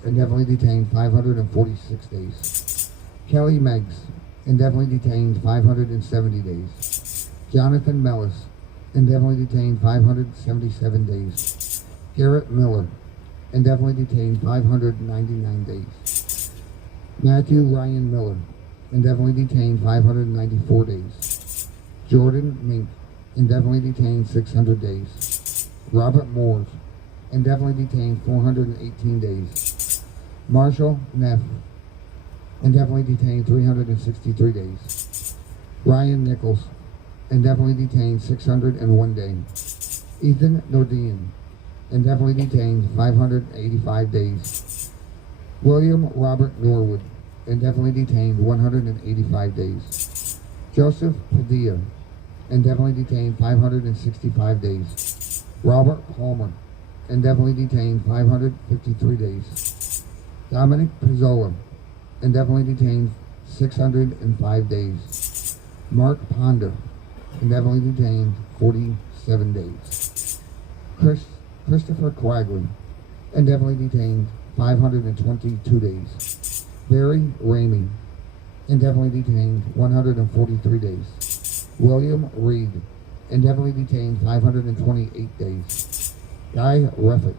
indefinitely detained 546 days. Kelly Meggs, indefinitely detained 570 days. Jonathan Mellis, indefinitely detained 577 days. Garrett Miller, indefinitely detained 599 days. Matthew Ryan Miller, indefinitely detained 594 days. Jordan Mink, indefinitely detained 600 days. Robert Moores, indefinitely detained 418 days. Marshall Neff, indefinitely detained 363 days. Ryan Nichols, indefinitely detained 601 days. Ethan Nordine, indefinitely detained 585 days. William Robert Norwood, indefinitely detained 185 days. Joseph Padilla, indefinitely detained 565 days. Robert Palmer, indefinitely detained 553 days. Dominic Pizzola, indefinitely detained 605 days. Mark Ponder, indefinitely detained 47 days. Christopher Quagley, indefinitely detained 522 days. Barry Ramey, indefinitely detained 143 days. William Reed, indefinitely detained 528 days. Guy Ruffett,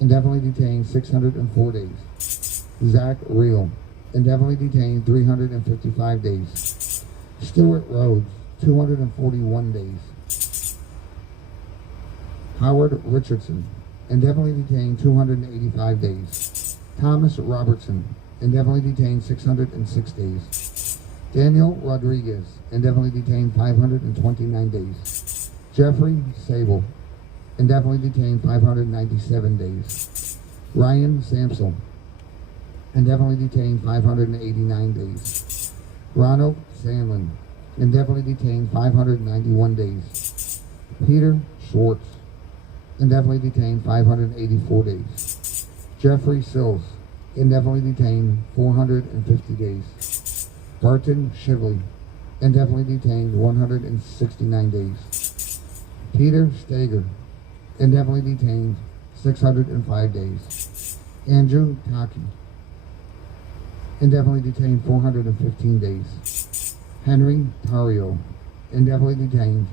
indefinitely detained 604 days. Zach Reel, indefinitely detained 355 days. Stuart Rhodes, 241 days. Howard Richardson, indefinitely detained 285 days. Thomas Robertson, indefinitely detained 606 days. Daniel Rodriguez, indefinitely detained 529 days. Jeffrey Sable, indefinitely detained 597 days. Ryan Samsel, indefinitely detained 589 days. Ronald Sandlin, indefinitely detained 591 days. Peter Schwartz, indefinitely detained 584 days. Jeffrey Sills, indefinitely detained 450 days. Barton Shively, indefinitely detained 169 days. Peter Stager, indefinitely detained 605 days. Andrew Taki, indefinitely detained 415 days. Henry Tario, indefinitely detained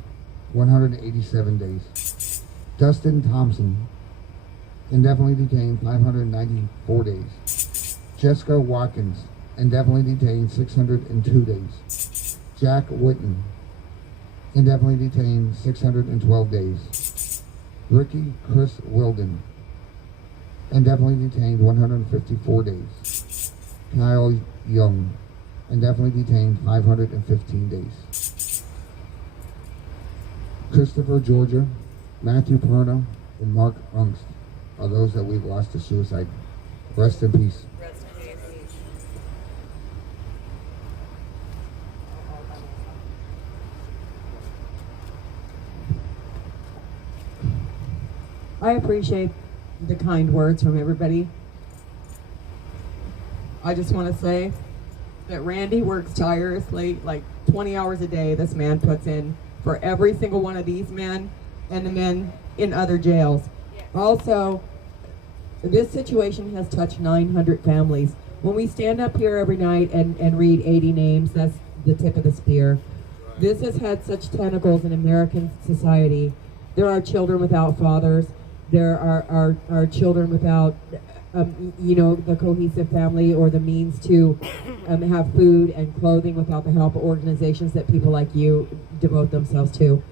187 days. Dustin Thompson, indefinitely detained 594 days. Jessica Watkins, indefinitely detained 602 days. Jack Whitten, indefinitely detained 612 days. Ricky Chris Wilden, indefinitely detained 154 days. Kyle Young, indefinitely detained 515 days. Christopher Georgia, Matthew Perna, and Mark Ungst are those that we've lost to suicide. Rest in peace. I appreciate the kind words from everybody. I just want to say that Randy works tirelessly, like 20 hours a day this man puts in for every single one of these men and the men in other jails. Also, this situation has touched 900 families. When we stand up here every night and read 80 names, that's the tip of the spear. This has had such tentacles in American society. There are children without fathers. There are children without, the cohesive family or the means to have food and clothing without the help of organizations that people like you devote themselves to.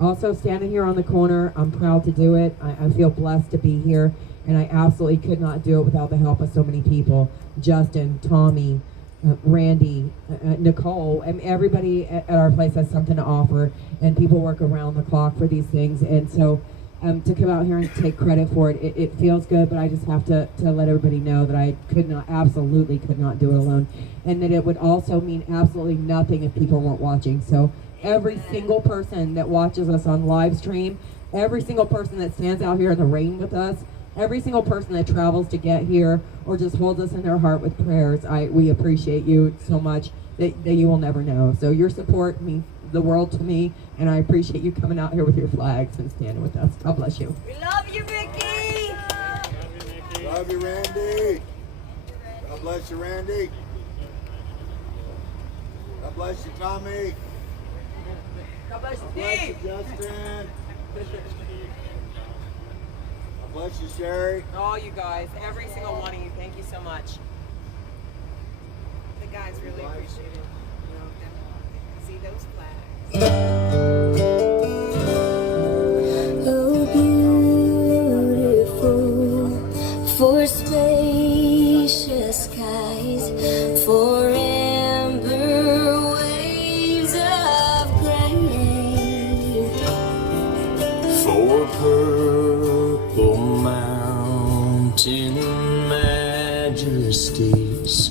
Also, standing here on the corner, I'm proud to do it. I feel blessed to be here, and I absolutely could not do it without the help of so many people. Justin, Tommy, Randy, Nicole, and everybody at our place has something to offer, and people work around the clock for these things. And so to come out here and take credit for it, it feels good, but I just have to let everybody know that I absolutely could not do it alone, and that it would also mean absolutely nothing if people weren't watching. So every single person that watches us on live stream, every single person that stands out here in the rain with us, every single person that travels to get here or just holds us in their heart with prayers, we appreciate you so much that you will never know. So your support means the world to me, and I appreciate you coming out here with your flags and standing with us. God bless you. We love you, Ricky. Love you, Randy. God bless you, Randy. God bless you, Tommy. God bless God bless you, Justin. God bless you, Sherry. All you guys, every single one of you, thank you so much. The guys really appreciate it. See those flags. Oh, beautiful for spacious skies, for amber waves of gray, for purple mountain majesties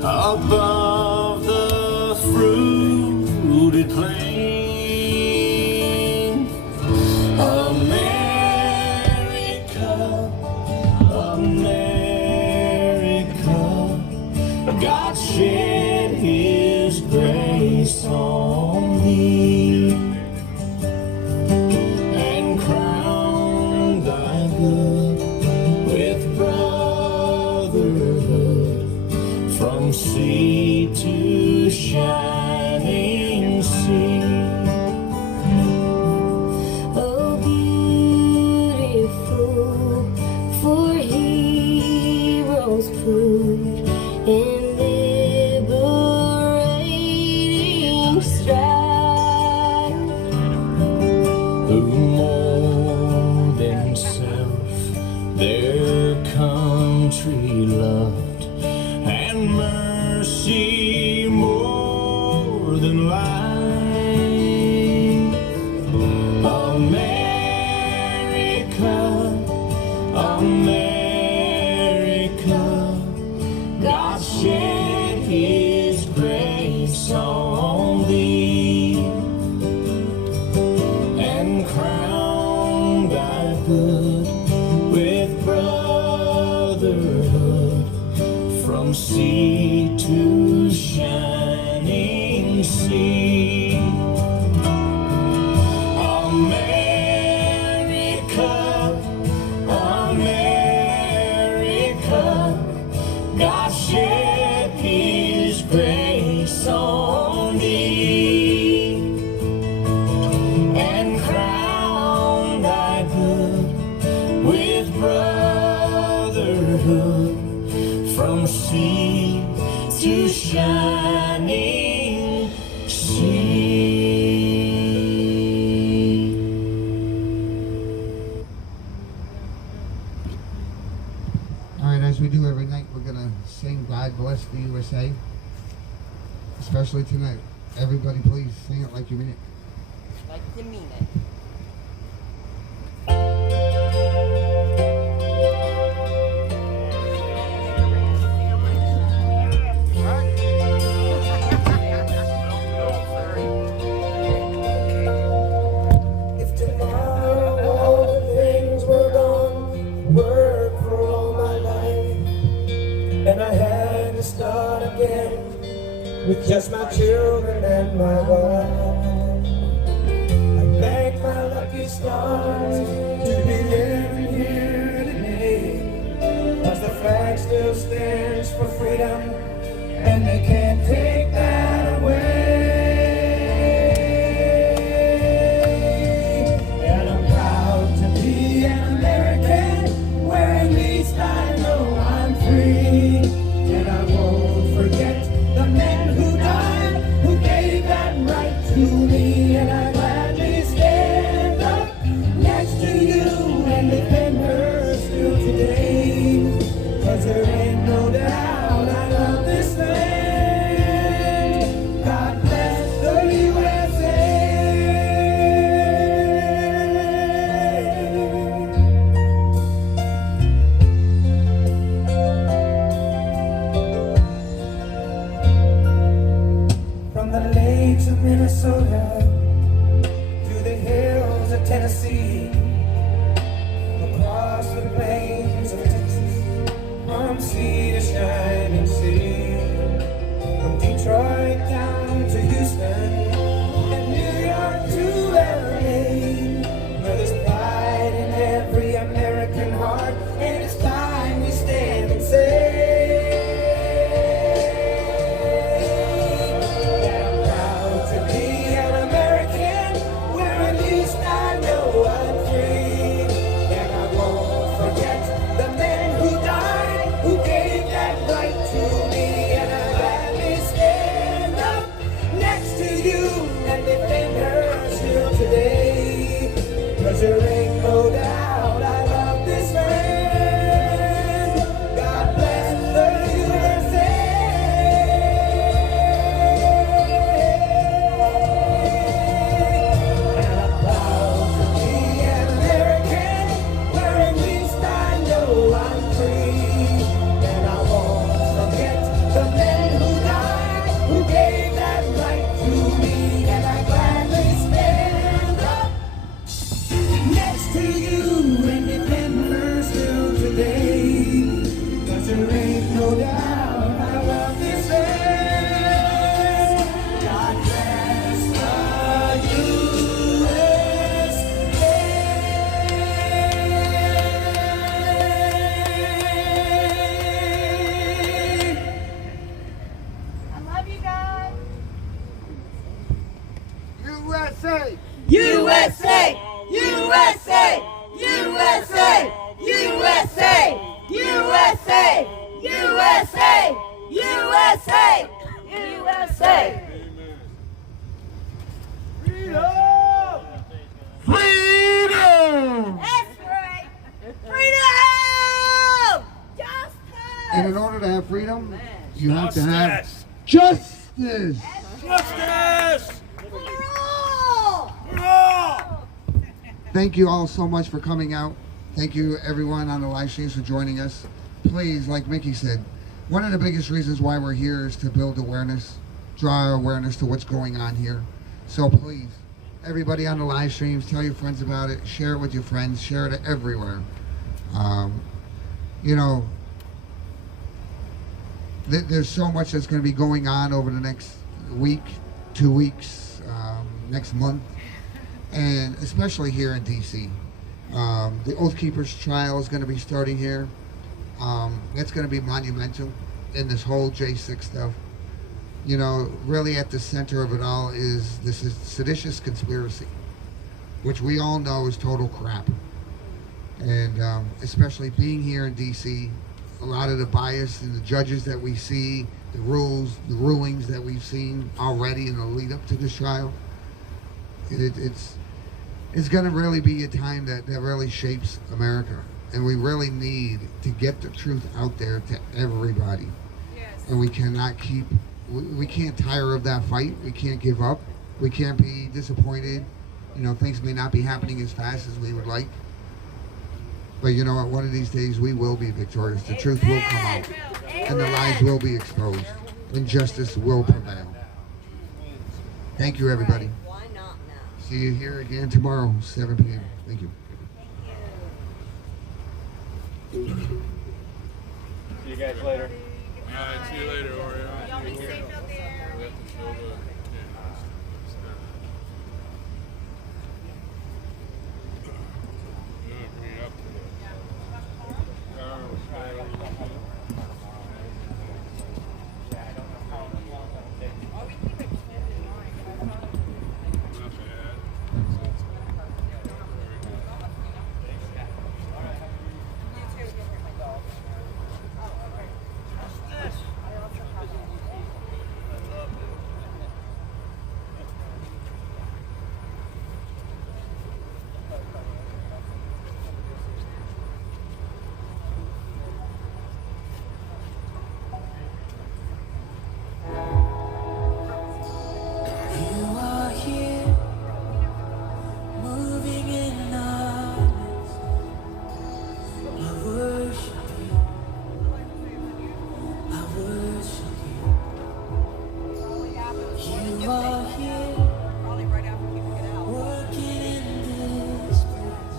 above the fruited plain. America, America, God shed His grace on thee and crowned thy good with brotherhood from sea to shining sea. oh, beautiful for heroes proved in liberating strife, who more than self their country loved, and mercy more than life. America, America, God shed His grace on thee and crowned thy good with brotherhood from sea to shining sea. America, America, God shed His grace on thee and crowned thy good with brotherhood from sea to shining sea. God bless the USA, especially tonight. Everybody please sing it like you mean it. Like you mean it. If tomorrow all the things were gone, work for all my life, and I had to start again with just my children and my wife, I thank my lucky stars to be living here today, 'cause the flag still stands for freedom, and they can't take that away. And I'm proud to be an American, where at least I know I'm free. And I won't forget the men who died, who gave that right to me. And I gladly stand up next to you and defend her still today, 'cause there ain't no doubt I love this land. God bless the USA. From the lakes of Minnesota to the hills of Tennessee, across the plains of Texas, from sea to shining sea, from Detroit down to Houston and New York to LA, where there's pride in every American heart, and it's time we stand and say that I'm proud to be an American, where at least I know I'm free. And I won't forget the men who died, who gave that right to me. And I gladly stand up next to you and defend her still today, 'cause there ain't no doubt I love this land. God bless the USA. And I'm proud to be an American, where at least I know I'm free. And I won't forget the men who died, who gave that right to me. And I gladly stand up next to you and defend her still today, 'cause there ain't no doubt I love this land. God bless the USA. I love you guys. USA! USA! USA! USA! USA! USA! USA! USA! USA! Freedom! That's right! Freedom! Justice! And in order to have freedom, you have to have justice. Justice! For all! Thank you all so much for coming out. Thank you everyone on the live streams for joining us. Please, like Mickey said, one of the biggest reasons why we're here is to build awareness, draw awareness to what's going on here. So please, everybody on the live streams, tell your friends about it, share it with your friends, share it everywhere. You know, there's so much that's going to be going on over the next week, 2 weeks, next month, and especially here in DC. The Oath Keepers trial is going to be starting here. It's going to be monumental in this whole J6 stuff. You know, really at the center of it all is this seditious conspiracy, which we all know is total crap. And especially being here in DC, a lot of the bias in the judges that we see, the rulings that we've seen already in the lead up to this trial, it's going to really be a time that really shapes America. And we really need to get the truth out there to everybody. and we cannot keep. We can't tire of that fight. We can't give up. We can't be disappointed. You know, things may not be happening as fast as we would like. But you know what? One of these days we will be victorious. The truth will come out. And the lies will be exposed. And justice will prevail. Thank you, everybody. Why not now? See you here again tomorrow, 7 p.m. Thank you. See you guys later. All right, see you later, Oreo. Y'all be safe out there. You are here, moving in our midst. I worship you. I worship you. You are here, working in this place.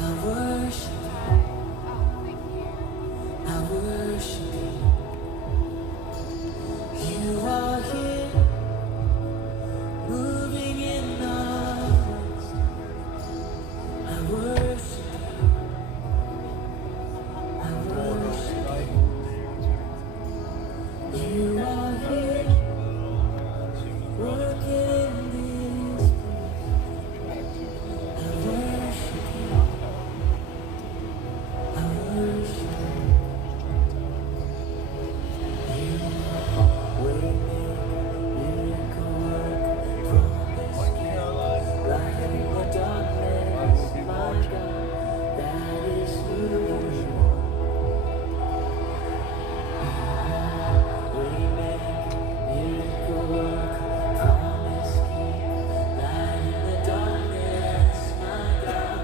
I worship you. I worship you. You are here, moving in our midst. I worship you. I worship you. You are here, working in this place. I worship you. I worship you. You will make miracle work from this light in the darkness, my God, that is who you are. We make miracle work, promise keep, light in the darkness, my God,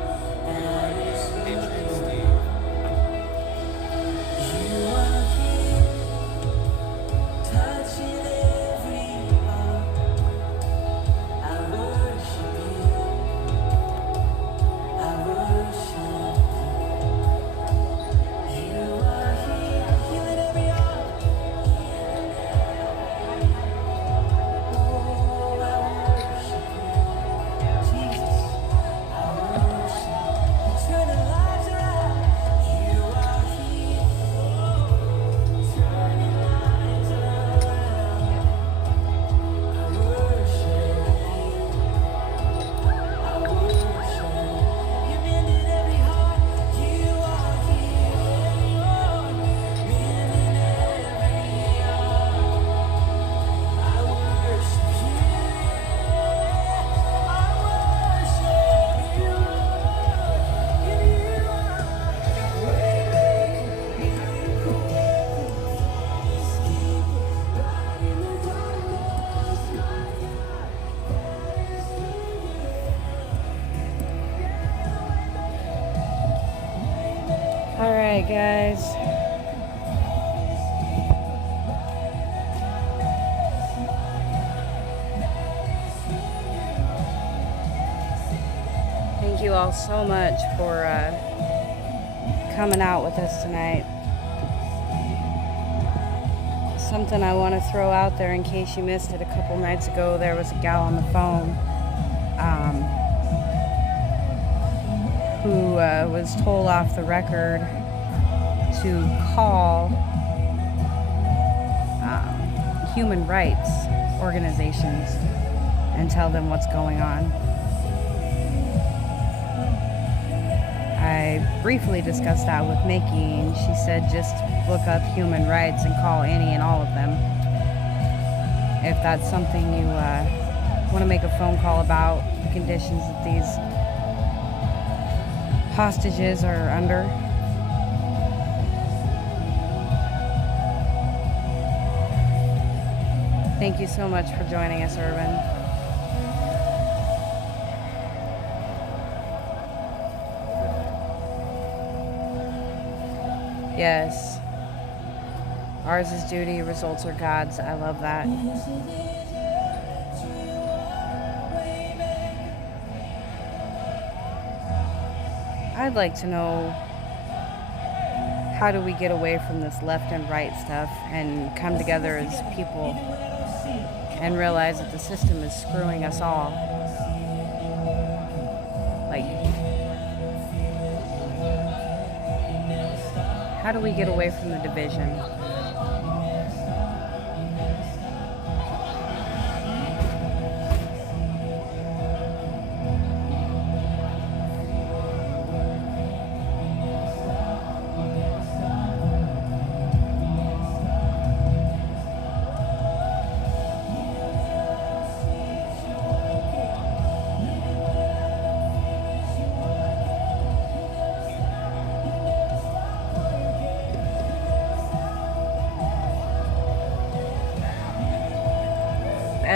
that is who you are. You are here, touching every heart. I worship you. I worship you. You are here, healing every heart. Oh, I worship you, Jesus. I worship you, turning lives around. You are here, turning lives around. I worship you. I worship you. You mended every heart. You are here, mending every heart. I worship you. I worship you. You are waymaker, miracle worker, promise keeper, light in the darkness, my God, that is who you are. All right, guys. Thank you all so much for coming out with us tonight. Something I want to throw out there in case you missed it a couple nights ago, there was a gal on the phone who was told off the record to call human rights organizations and tell them what's going on. I briefly discussed that with Mickey, and she said just look up human rights and call any and all of them. If that's something you want to make a phone call about, the conditions that these hostages are under. Thank you so much for joining us, Urban. Yes. Ours is duty, results are God's. I love that. I'd like to know, how do we get away from this left and right stuff and come together as people and realize that the system is screwing us all? Like, how do we get away from the division?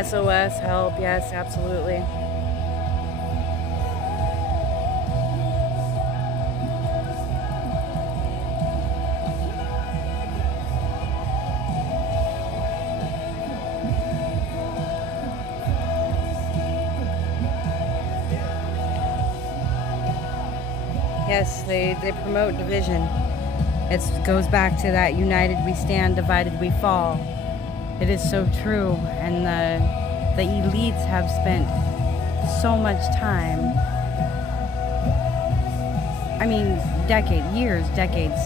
SOS, help, yes, absolutely. Yes, they promote division. It goes back to that united we stand, divided we fall. It is so true, and the elites have spent so much time, I mean, years, decades,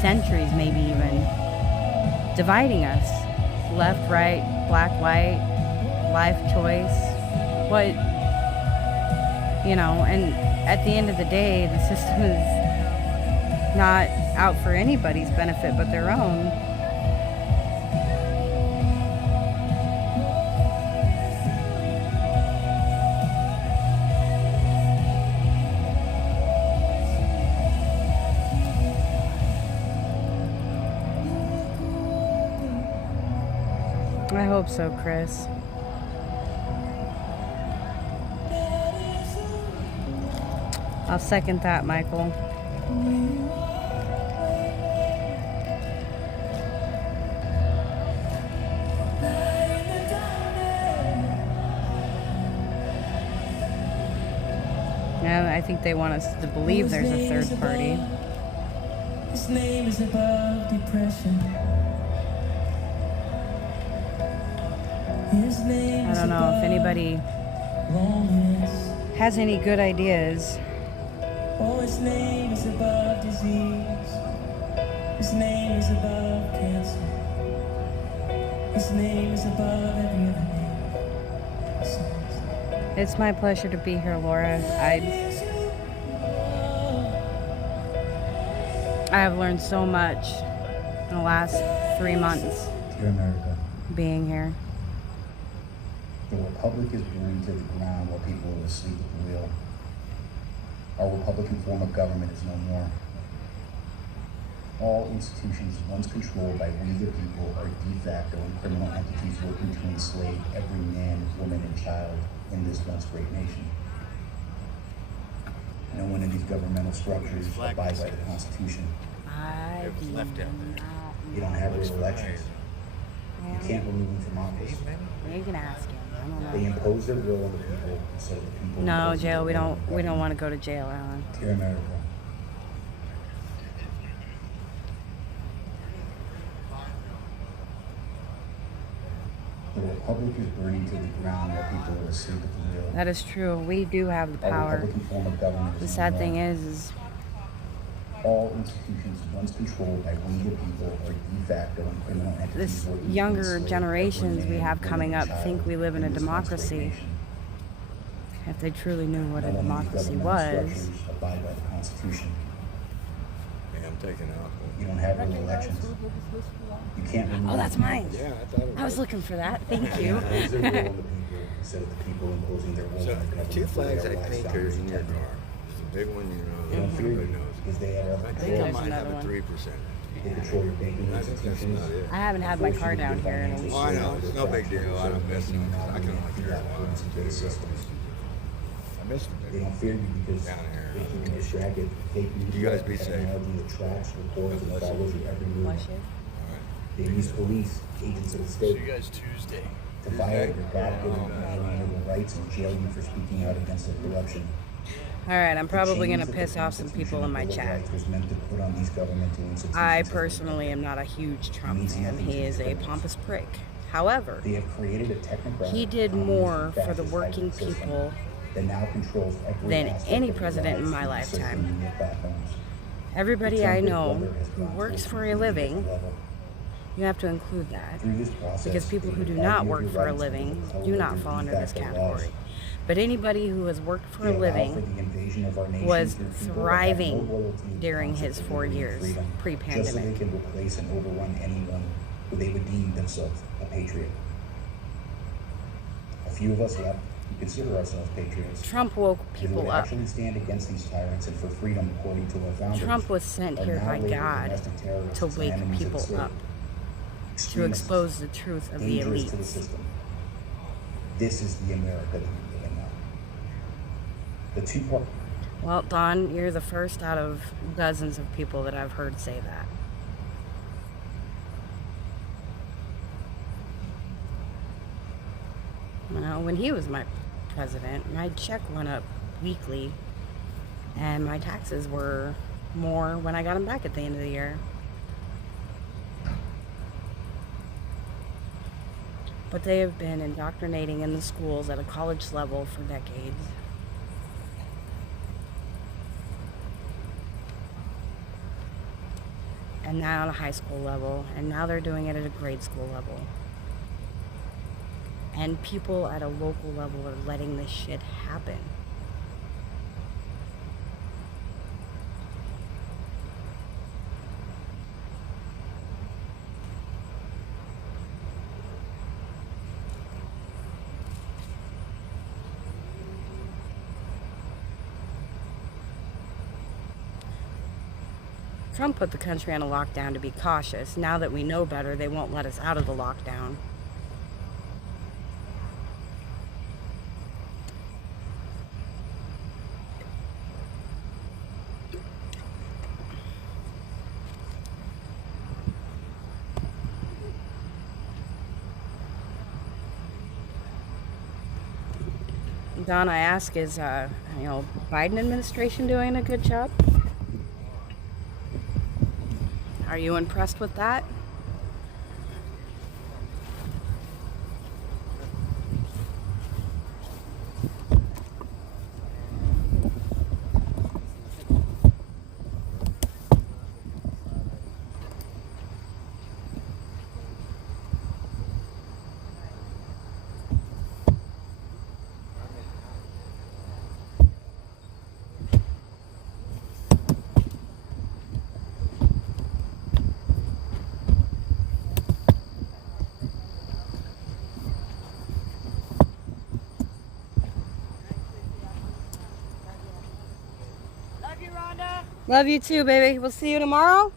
centuries maybe even, dividing us. Left, right, black, white, life choice, what, you know, and at the end of the day, the system is not out for anybody's benefit but their own. I hope so, Chris. I'll second that, Michael. Yeah, I think they want us to believe there's a third party. His name is above depression. I don't know if anybody has any good ideas. Oh, his name is above disease. His name is above cancer. His name is above every other name. It's my pleasure to be here, Laura. I have learned so much in the last 3 months Dear America, being here. the Republic is burned to the ground while people are asleep at the wheel. Our Republican form of government is no more. All institutions once controlled by we the people are de facto and criminal entities working to enslave every man, woman, and child in this once great nation. No one in these governmental structures abide by the Constitution. You don't have real elections. You can't remove them from office. You can ask him. I don't know. They impose their will on the people instead of the people. No, jail. We don't want to go to jail, Alan. Dear America. The Republic is burning to the ground while people are asleep at the wheel. That is true. We do have the Our power. Republican form of government is The no sad more. thing is all institutions once controlled by we the people are de facto and criminal entities this working to younger enslave generations every we man, have woman, coming and up think we live in a child this once great democracy. nation. If they truly knew what a No one in these democracy governmental was. structures abide by the Constitution. Yeah, I'm taking out. You don't have real elections. You can't remove Oh, that's them from mine. office. Yeah, I thought it I was was. looking for that. Thank They you. impose their will on the people instead of the people imposing their will So, on the government. two flags for I their think lifestyle are and in your integrity. car. There's a big one, you know, They don't fear everybody you knows. because they have I our think I There's might have another a one. 3%. They control your banking That's institutions. not it. I haven't had my car down here in a week. Oh, I know. It's no big deal. I don't miss them. I can only care into the systems. I miss them. They don't fear you because Down here. they keep you distracted. Fake news, You guys be safe. technology that tracks, records, and follows your every move. They use police, agents of the state. See you guys Tuesday. To violate your God-given inalienable rights and jail you for speaking out against the corruption. All right, I'm probably going to The piss off some people in my Bill of chat. Rights was meant to put on these governmental institutions I as a personally am not a huge Trump fan. He is a pompous prick. However, They have created a technocratic he did communist more for the fascist working hybrid system people that now controls every than aspect any of your president in lives my through social lifetime. media platforms. Everybody The Trump I Big know Brother has who gone to works a for a completely living, different level. you have to include that. Through this process, Because people who they do deprive not you of work your for a rights living under the color do of not their fall de under this facto category. laws. But anybody who has worked for They a allow living for the invasion of our nation was through people that have no thriving loyalty and during concept his of 4 liberty and years freedom, just so they pre-pandemic. can replace and overrun anyone who they would deem themselves a patriot. A few of us left who consider ourselves patriots. Trump woke Who would people up. actually stand against these tyrants and for freedom according to our founders. Trump was sent are here now by labeled God domestic terrorists to and wake enemies of the people state. up, to Extremists, expose the truth of the dangerous to the elites. system. This is the America that we live in now. The two-part Well, Don, you're the first out of dozens of people that I've heard say that. Well, when he was my president, my check went up weekly, and my taxes were more when I got them back at the end of the year. But they have been indoctrinating in the schools at a college level for decades. And now at a high school level, and now they're doing it at a grade school level. And people at a local level are letting this shit happen. Trump put the country on a lockdown to be cautious. Now that we know better, they won't let us out of the lockdown. Don, I ask, is Biden administration doing a good job? Are you impressed with that? Love you, Rhonda. Love you too, baby. We'll see you tomorrow.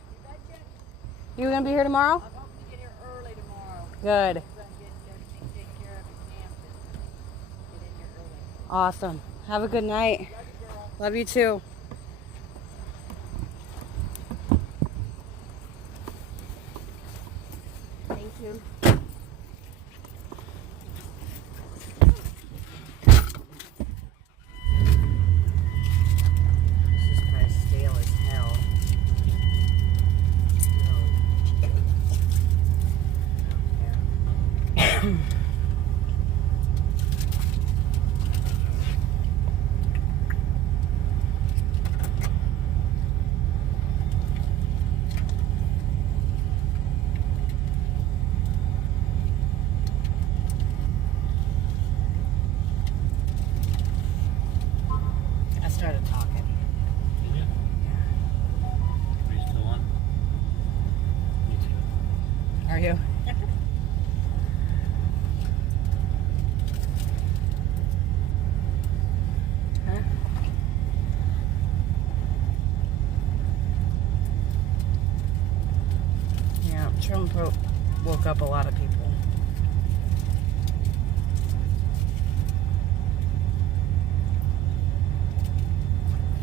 You gonna be here tomorrow? I'm hoping to get here early tomorrow. Good. I'm getting everything taken care of at camp and get in here early. Awesome. Have a good night. Love you too. Thank you. This is kind of stale as hell. I started talking. Are you still on? Me too. Are you? Huh? Trump woke up a lot of people.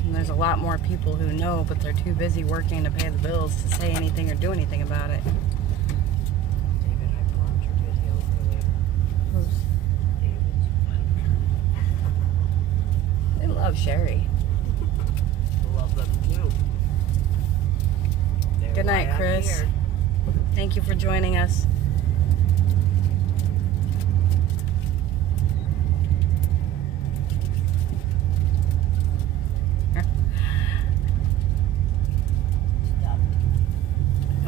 And there's a lot more people who know, but they're too busy working to pay the bills to say anything or do anything about it. David, I blocked your video earlier. David's. They love Sherry. Love them too. They're Good night, why I'm Chris. here. Thank you for joining us.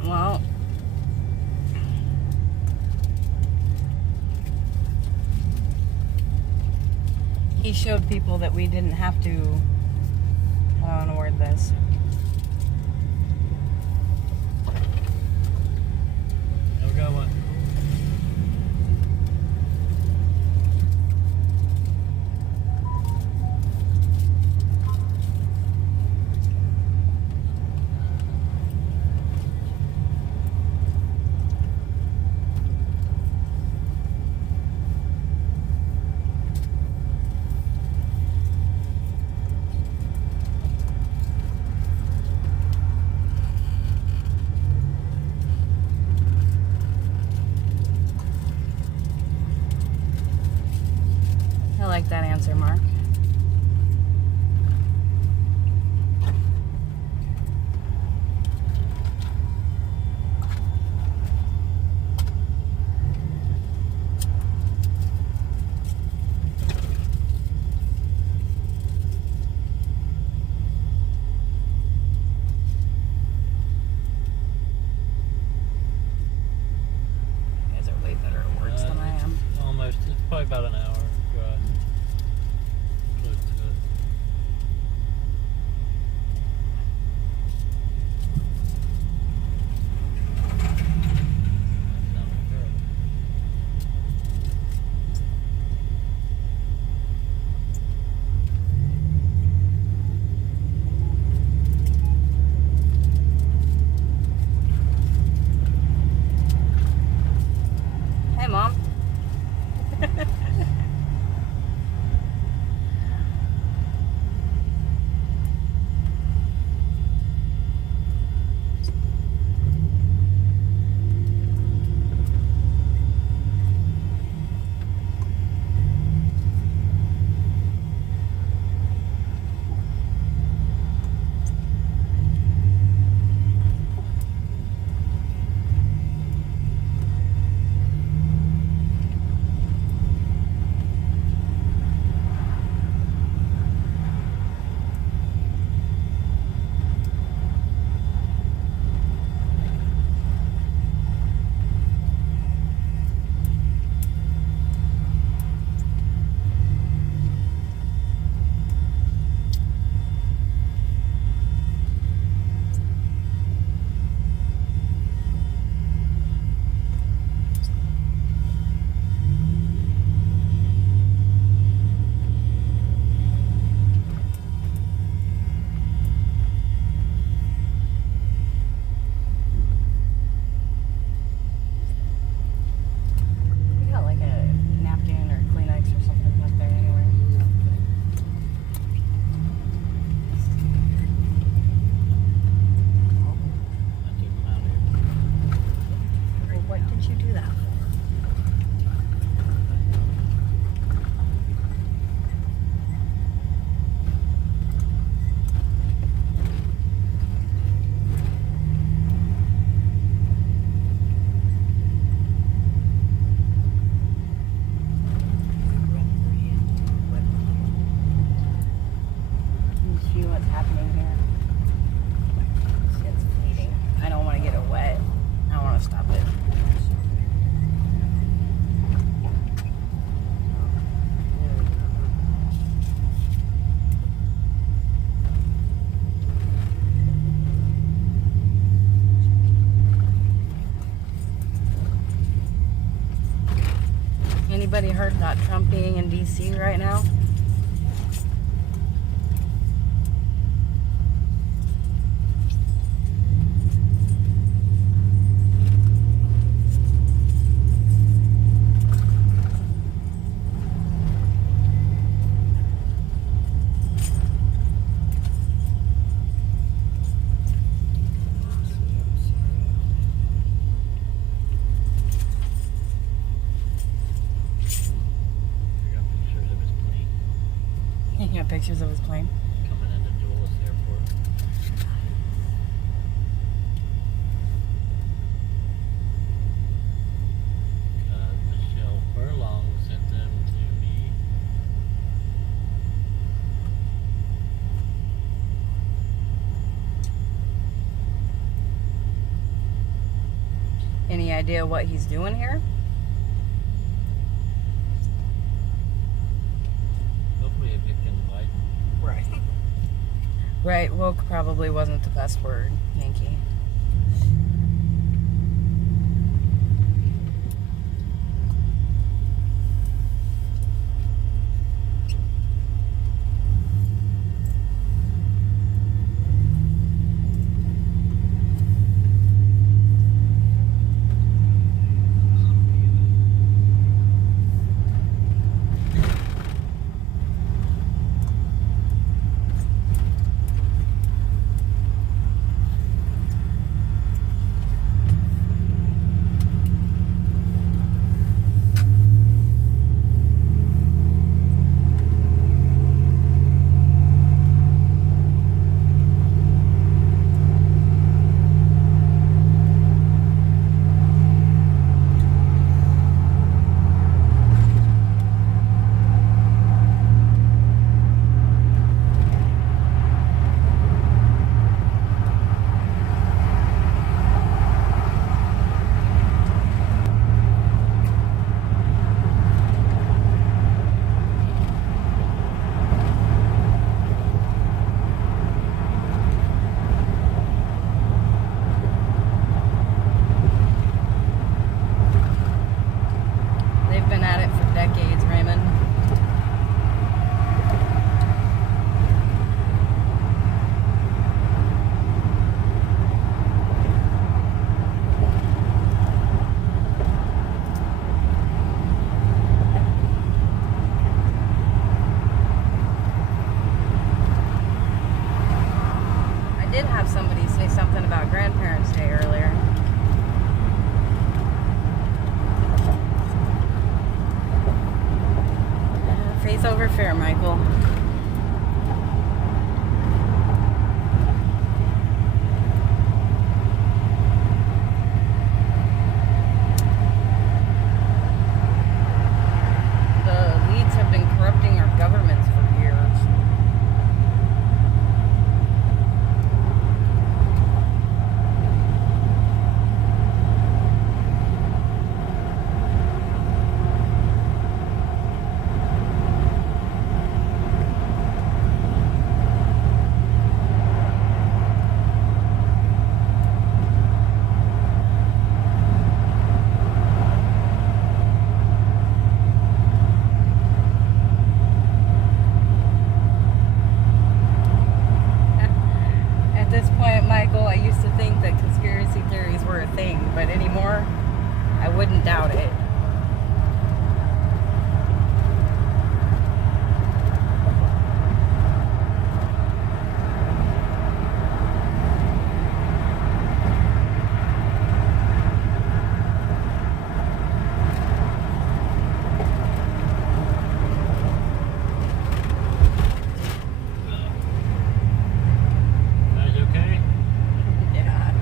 Well, he showed people that we didn't have to, how do I want to word this? Have a good one. I like that answer, Mark. You guys are way better at words than I am. Almost. It's probably about an hour drive. Close to it. Hey, Mom. You got like a napkin or Kleenex or something back there anywhere? Well, what did you do that for? Can you see what's happening here? Shit's bleeding. I don't want to get it wet. I want to stop it. Anybody heard about Trump being in DC right now? Looking at pictures of his plane. Coming into Dulles Airport. Michelle Furlong sent them to me. Any idea what he's doing here? Hopefully evicting Biden. Right. Right, woke probably wasn't the best word, Yankee. They've been at it for decades, Raymond. I did have somebody say something about Grandparents' Day earlier. Faith over fear, Michael. The elites have been corrupting our governments for years. At this point, Michael, I used to think that conspiracy theories were a thing, but anymore, I wouldn't doubt it. Are you okay? Yeah.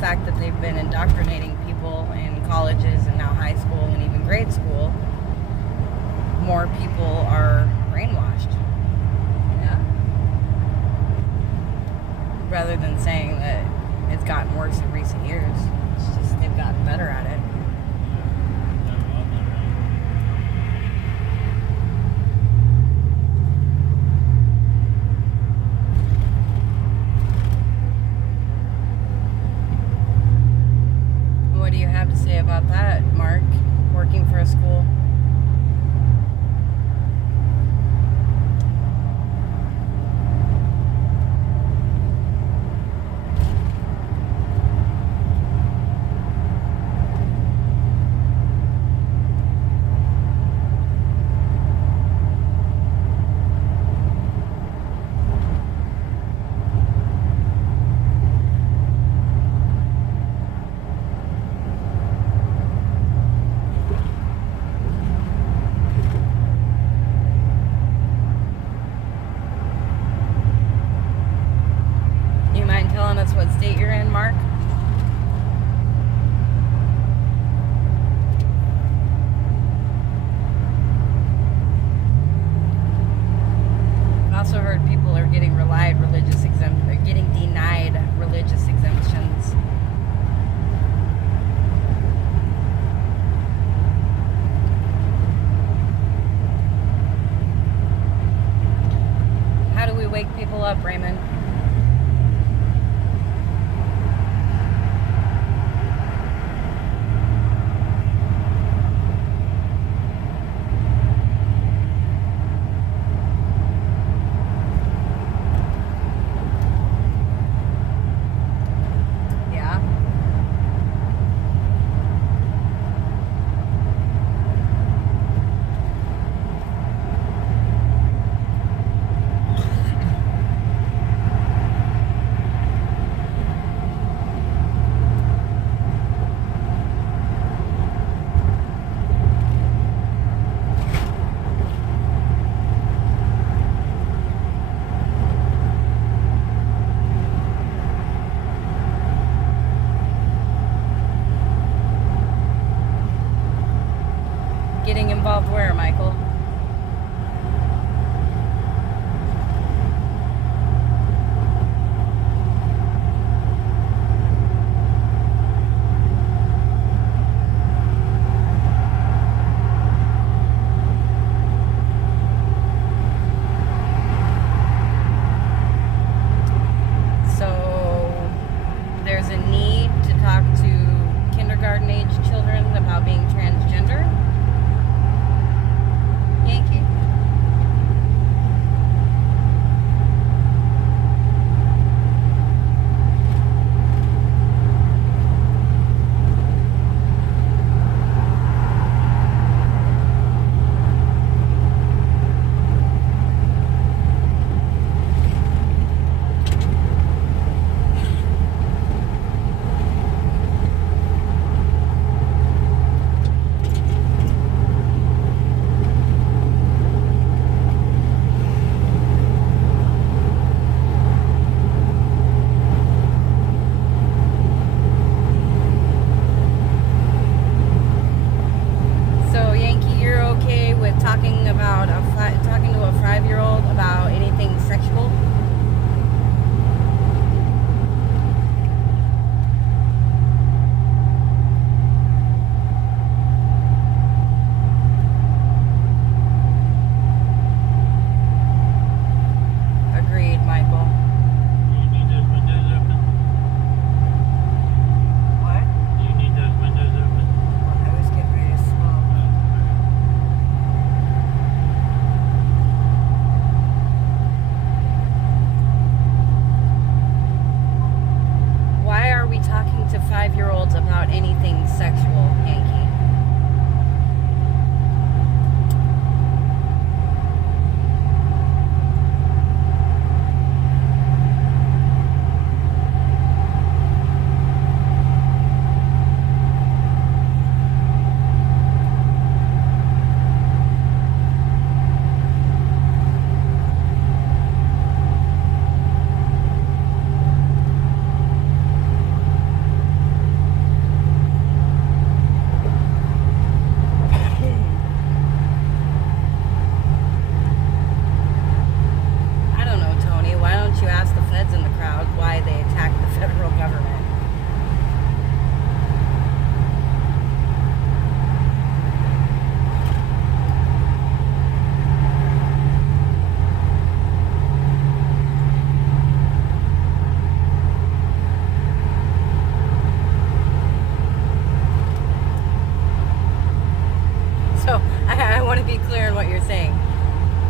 fact that they've been indoctrinating people in colleges and now high school and even grade school, more people are brainwashed. about that, Mark, working for a school. You mind telling us what state you're in, Mark? I've also heard people are getting denied religious exemptions. How do we wake people up, Raymond? Yeah.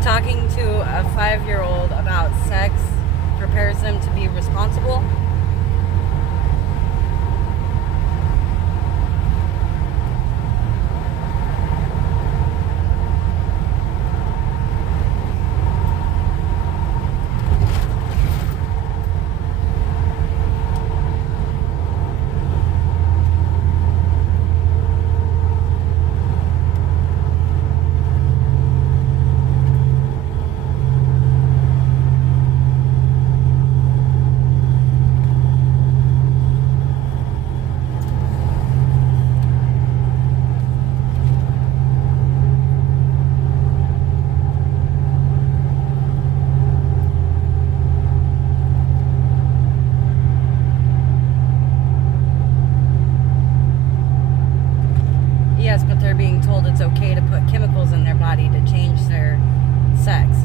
talking to a 5-year-old about sex prepares them to be responsible. Yes, but they're being told it's okay to put chemicals in their body to change their sex.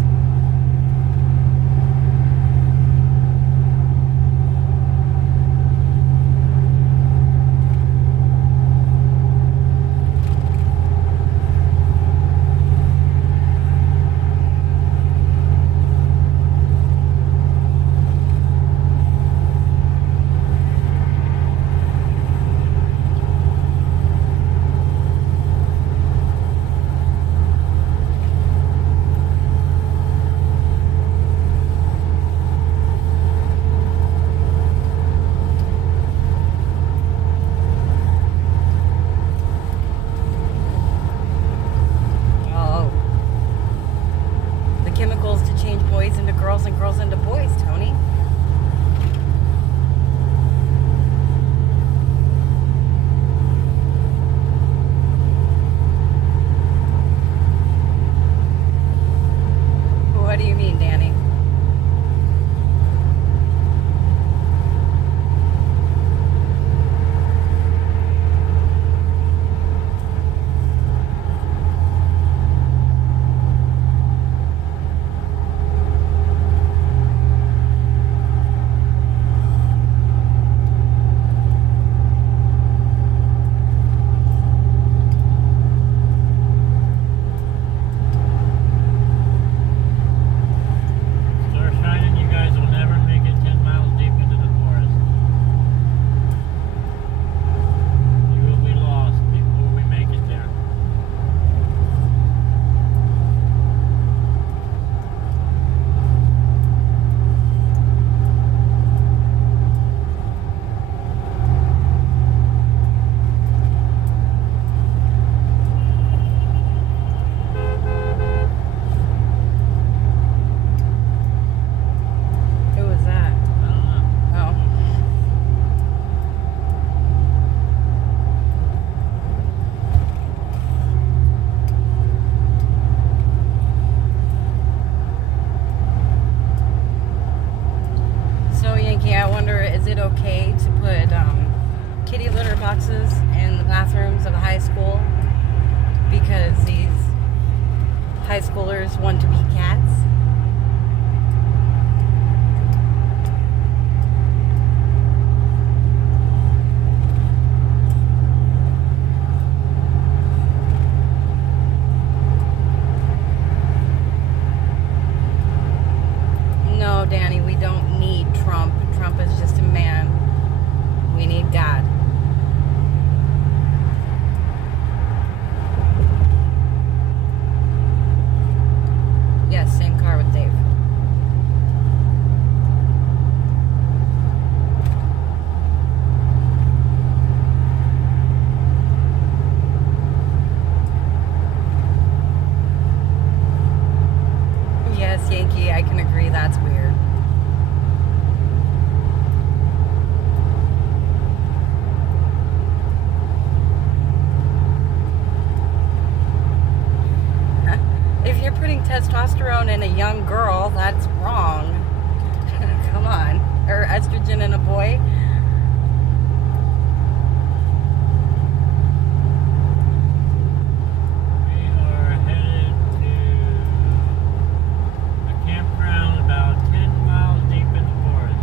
Chemicals to change boys into girls and girls into boys, Tony. What do you mean, Danny? Star shining, you guys will never make it 10 miles deep into the forest. You will be lost before we make it there. Who was that? Oh. So, Yankee, I wonder, is it okay to put kitty litter boxes in the bathrooms of a high school because these high schoolers want to be cats? No, Danny, we don't need Trump. Trump is just a man. We need God. Yes, same car with Dave. Yes, Yankee, I can agree that's weird. If you're putting testosterone in a young girl, that's wrong. Come on. Or estrogen in a boy. We are headed to a campground about 10 miles deep in the forest.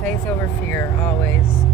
Faith over fear, always.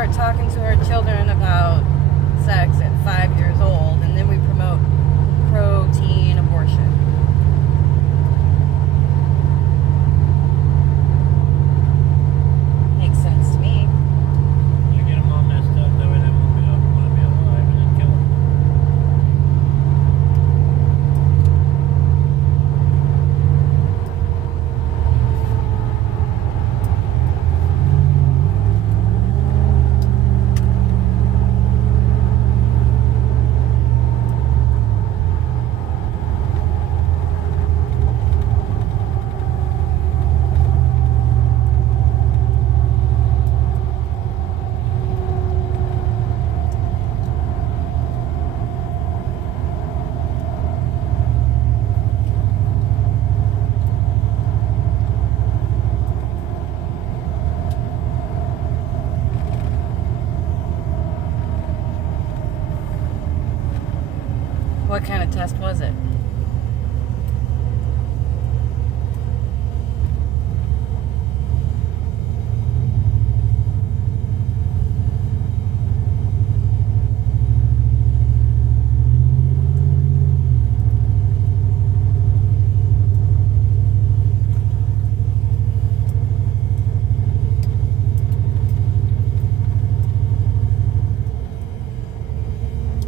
start talking to our children about sex at 5 years old, and then we promote pro-teen abortion. Makes sense to me. You get them all messed up, that way they won't be able to be alive and then kill them. What kind of test was it?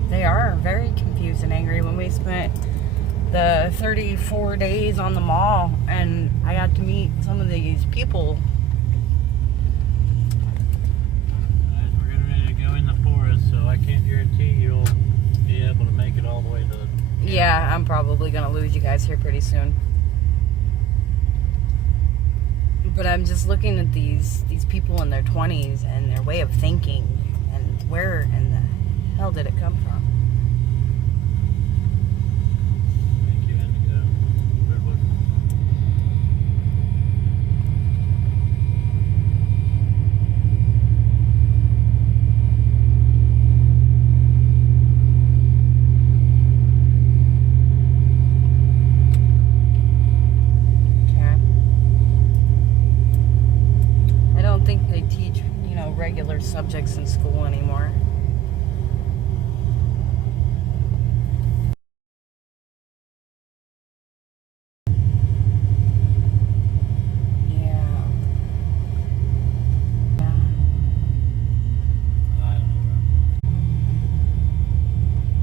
They are very confused and angry. When we spent the 34 days on the mall and I got to meet some of these people. Guys, we're getting ready to go in the forest, so I can't guarantee you'll be able to make it all the way to the... Yeah, I'm probably gonna lose you guys here pretty soon. But I'm just looking at these people in their 20s and their way of thinking, and where in the hell did it come from? Thank you, Indigo. Good looking. Okay. I don't think they teach, regular subjects in school anymore.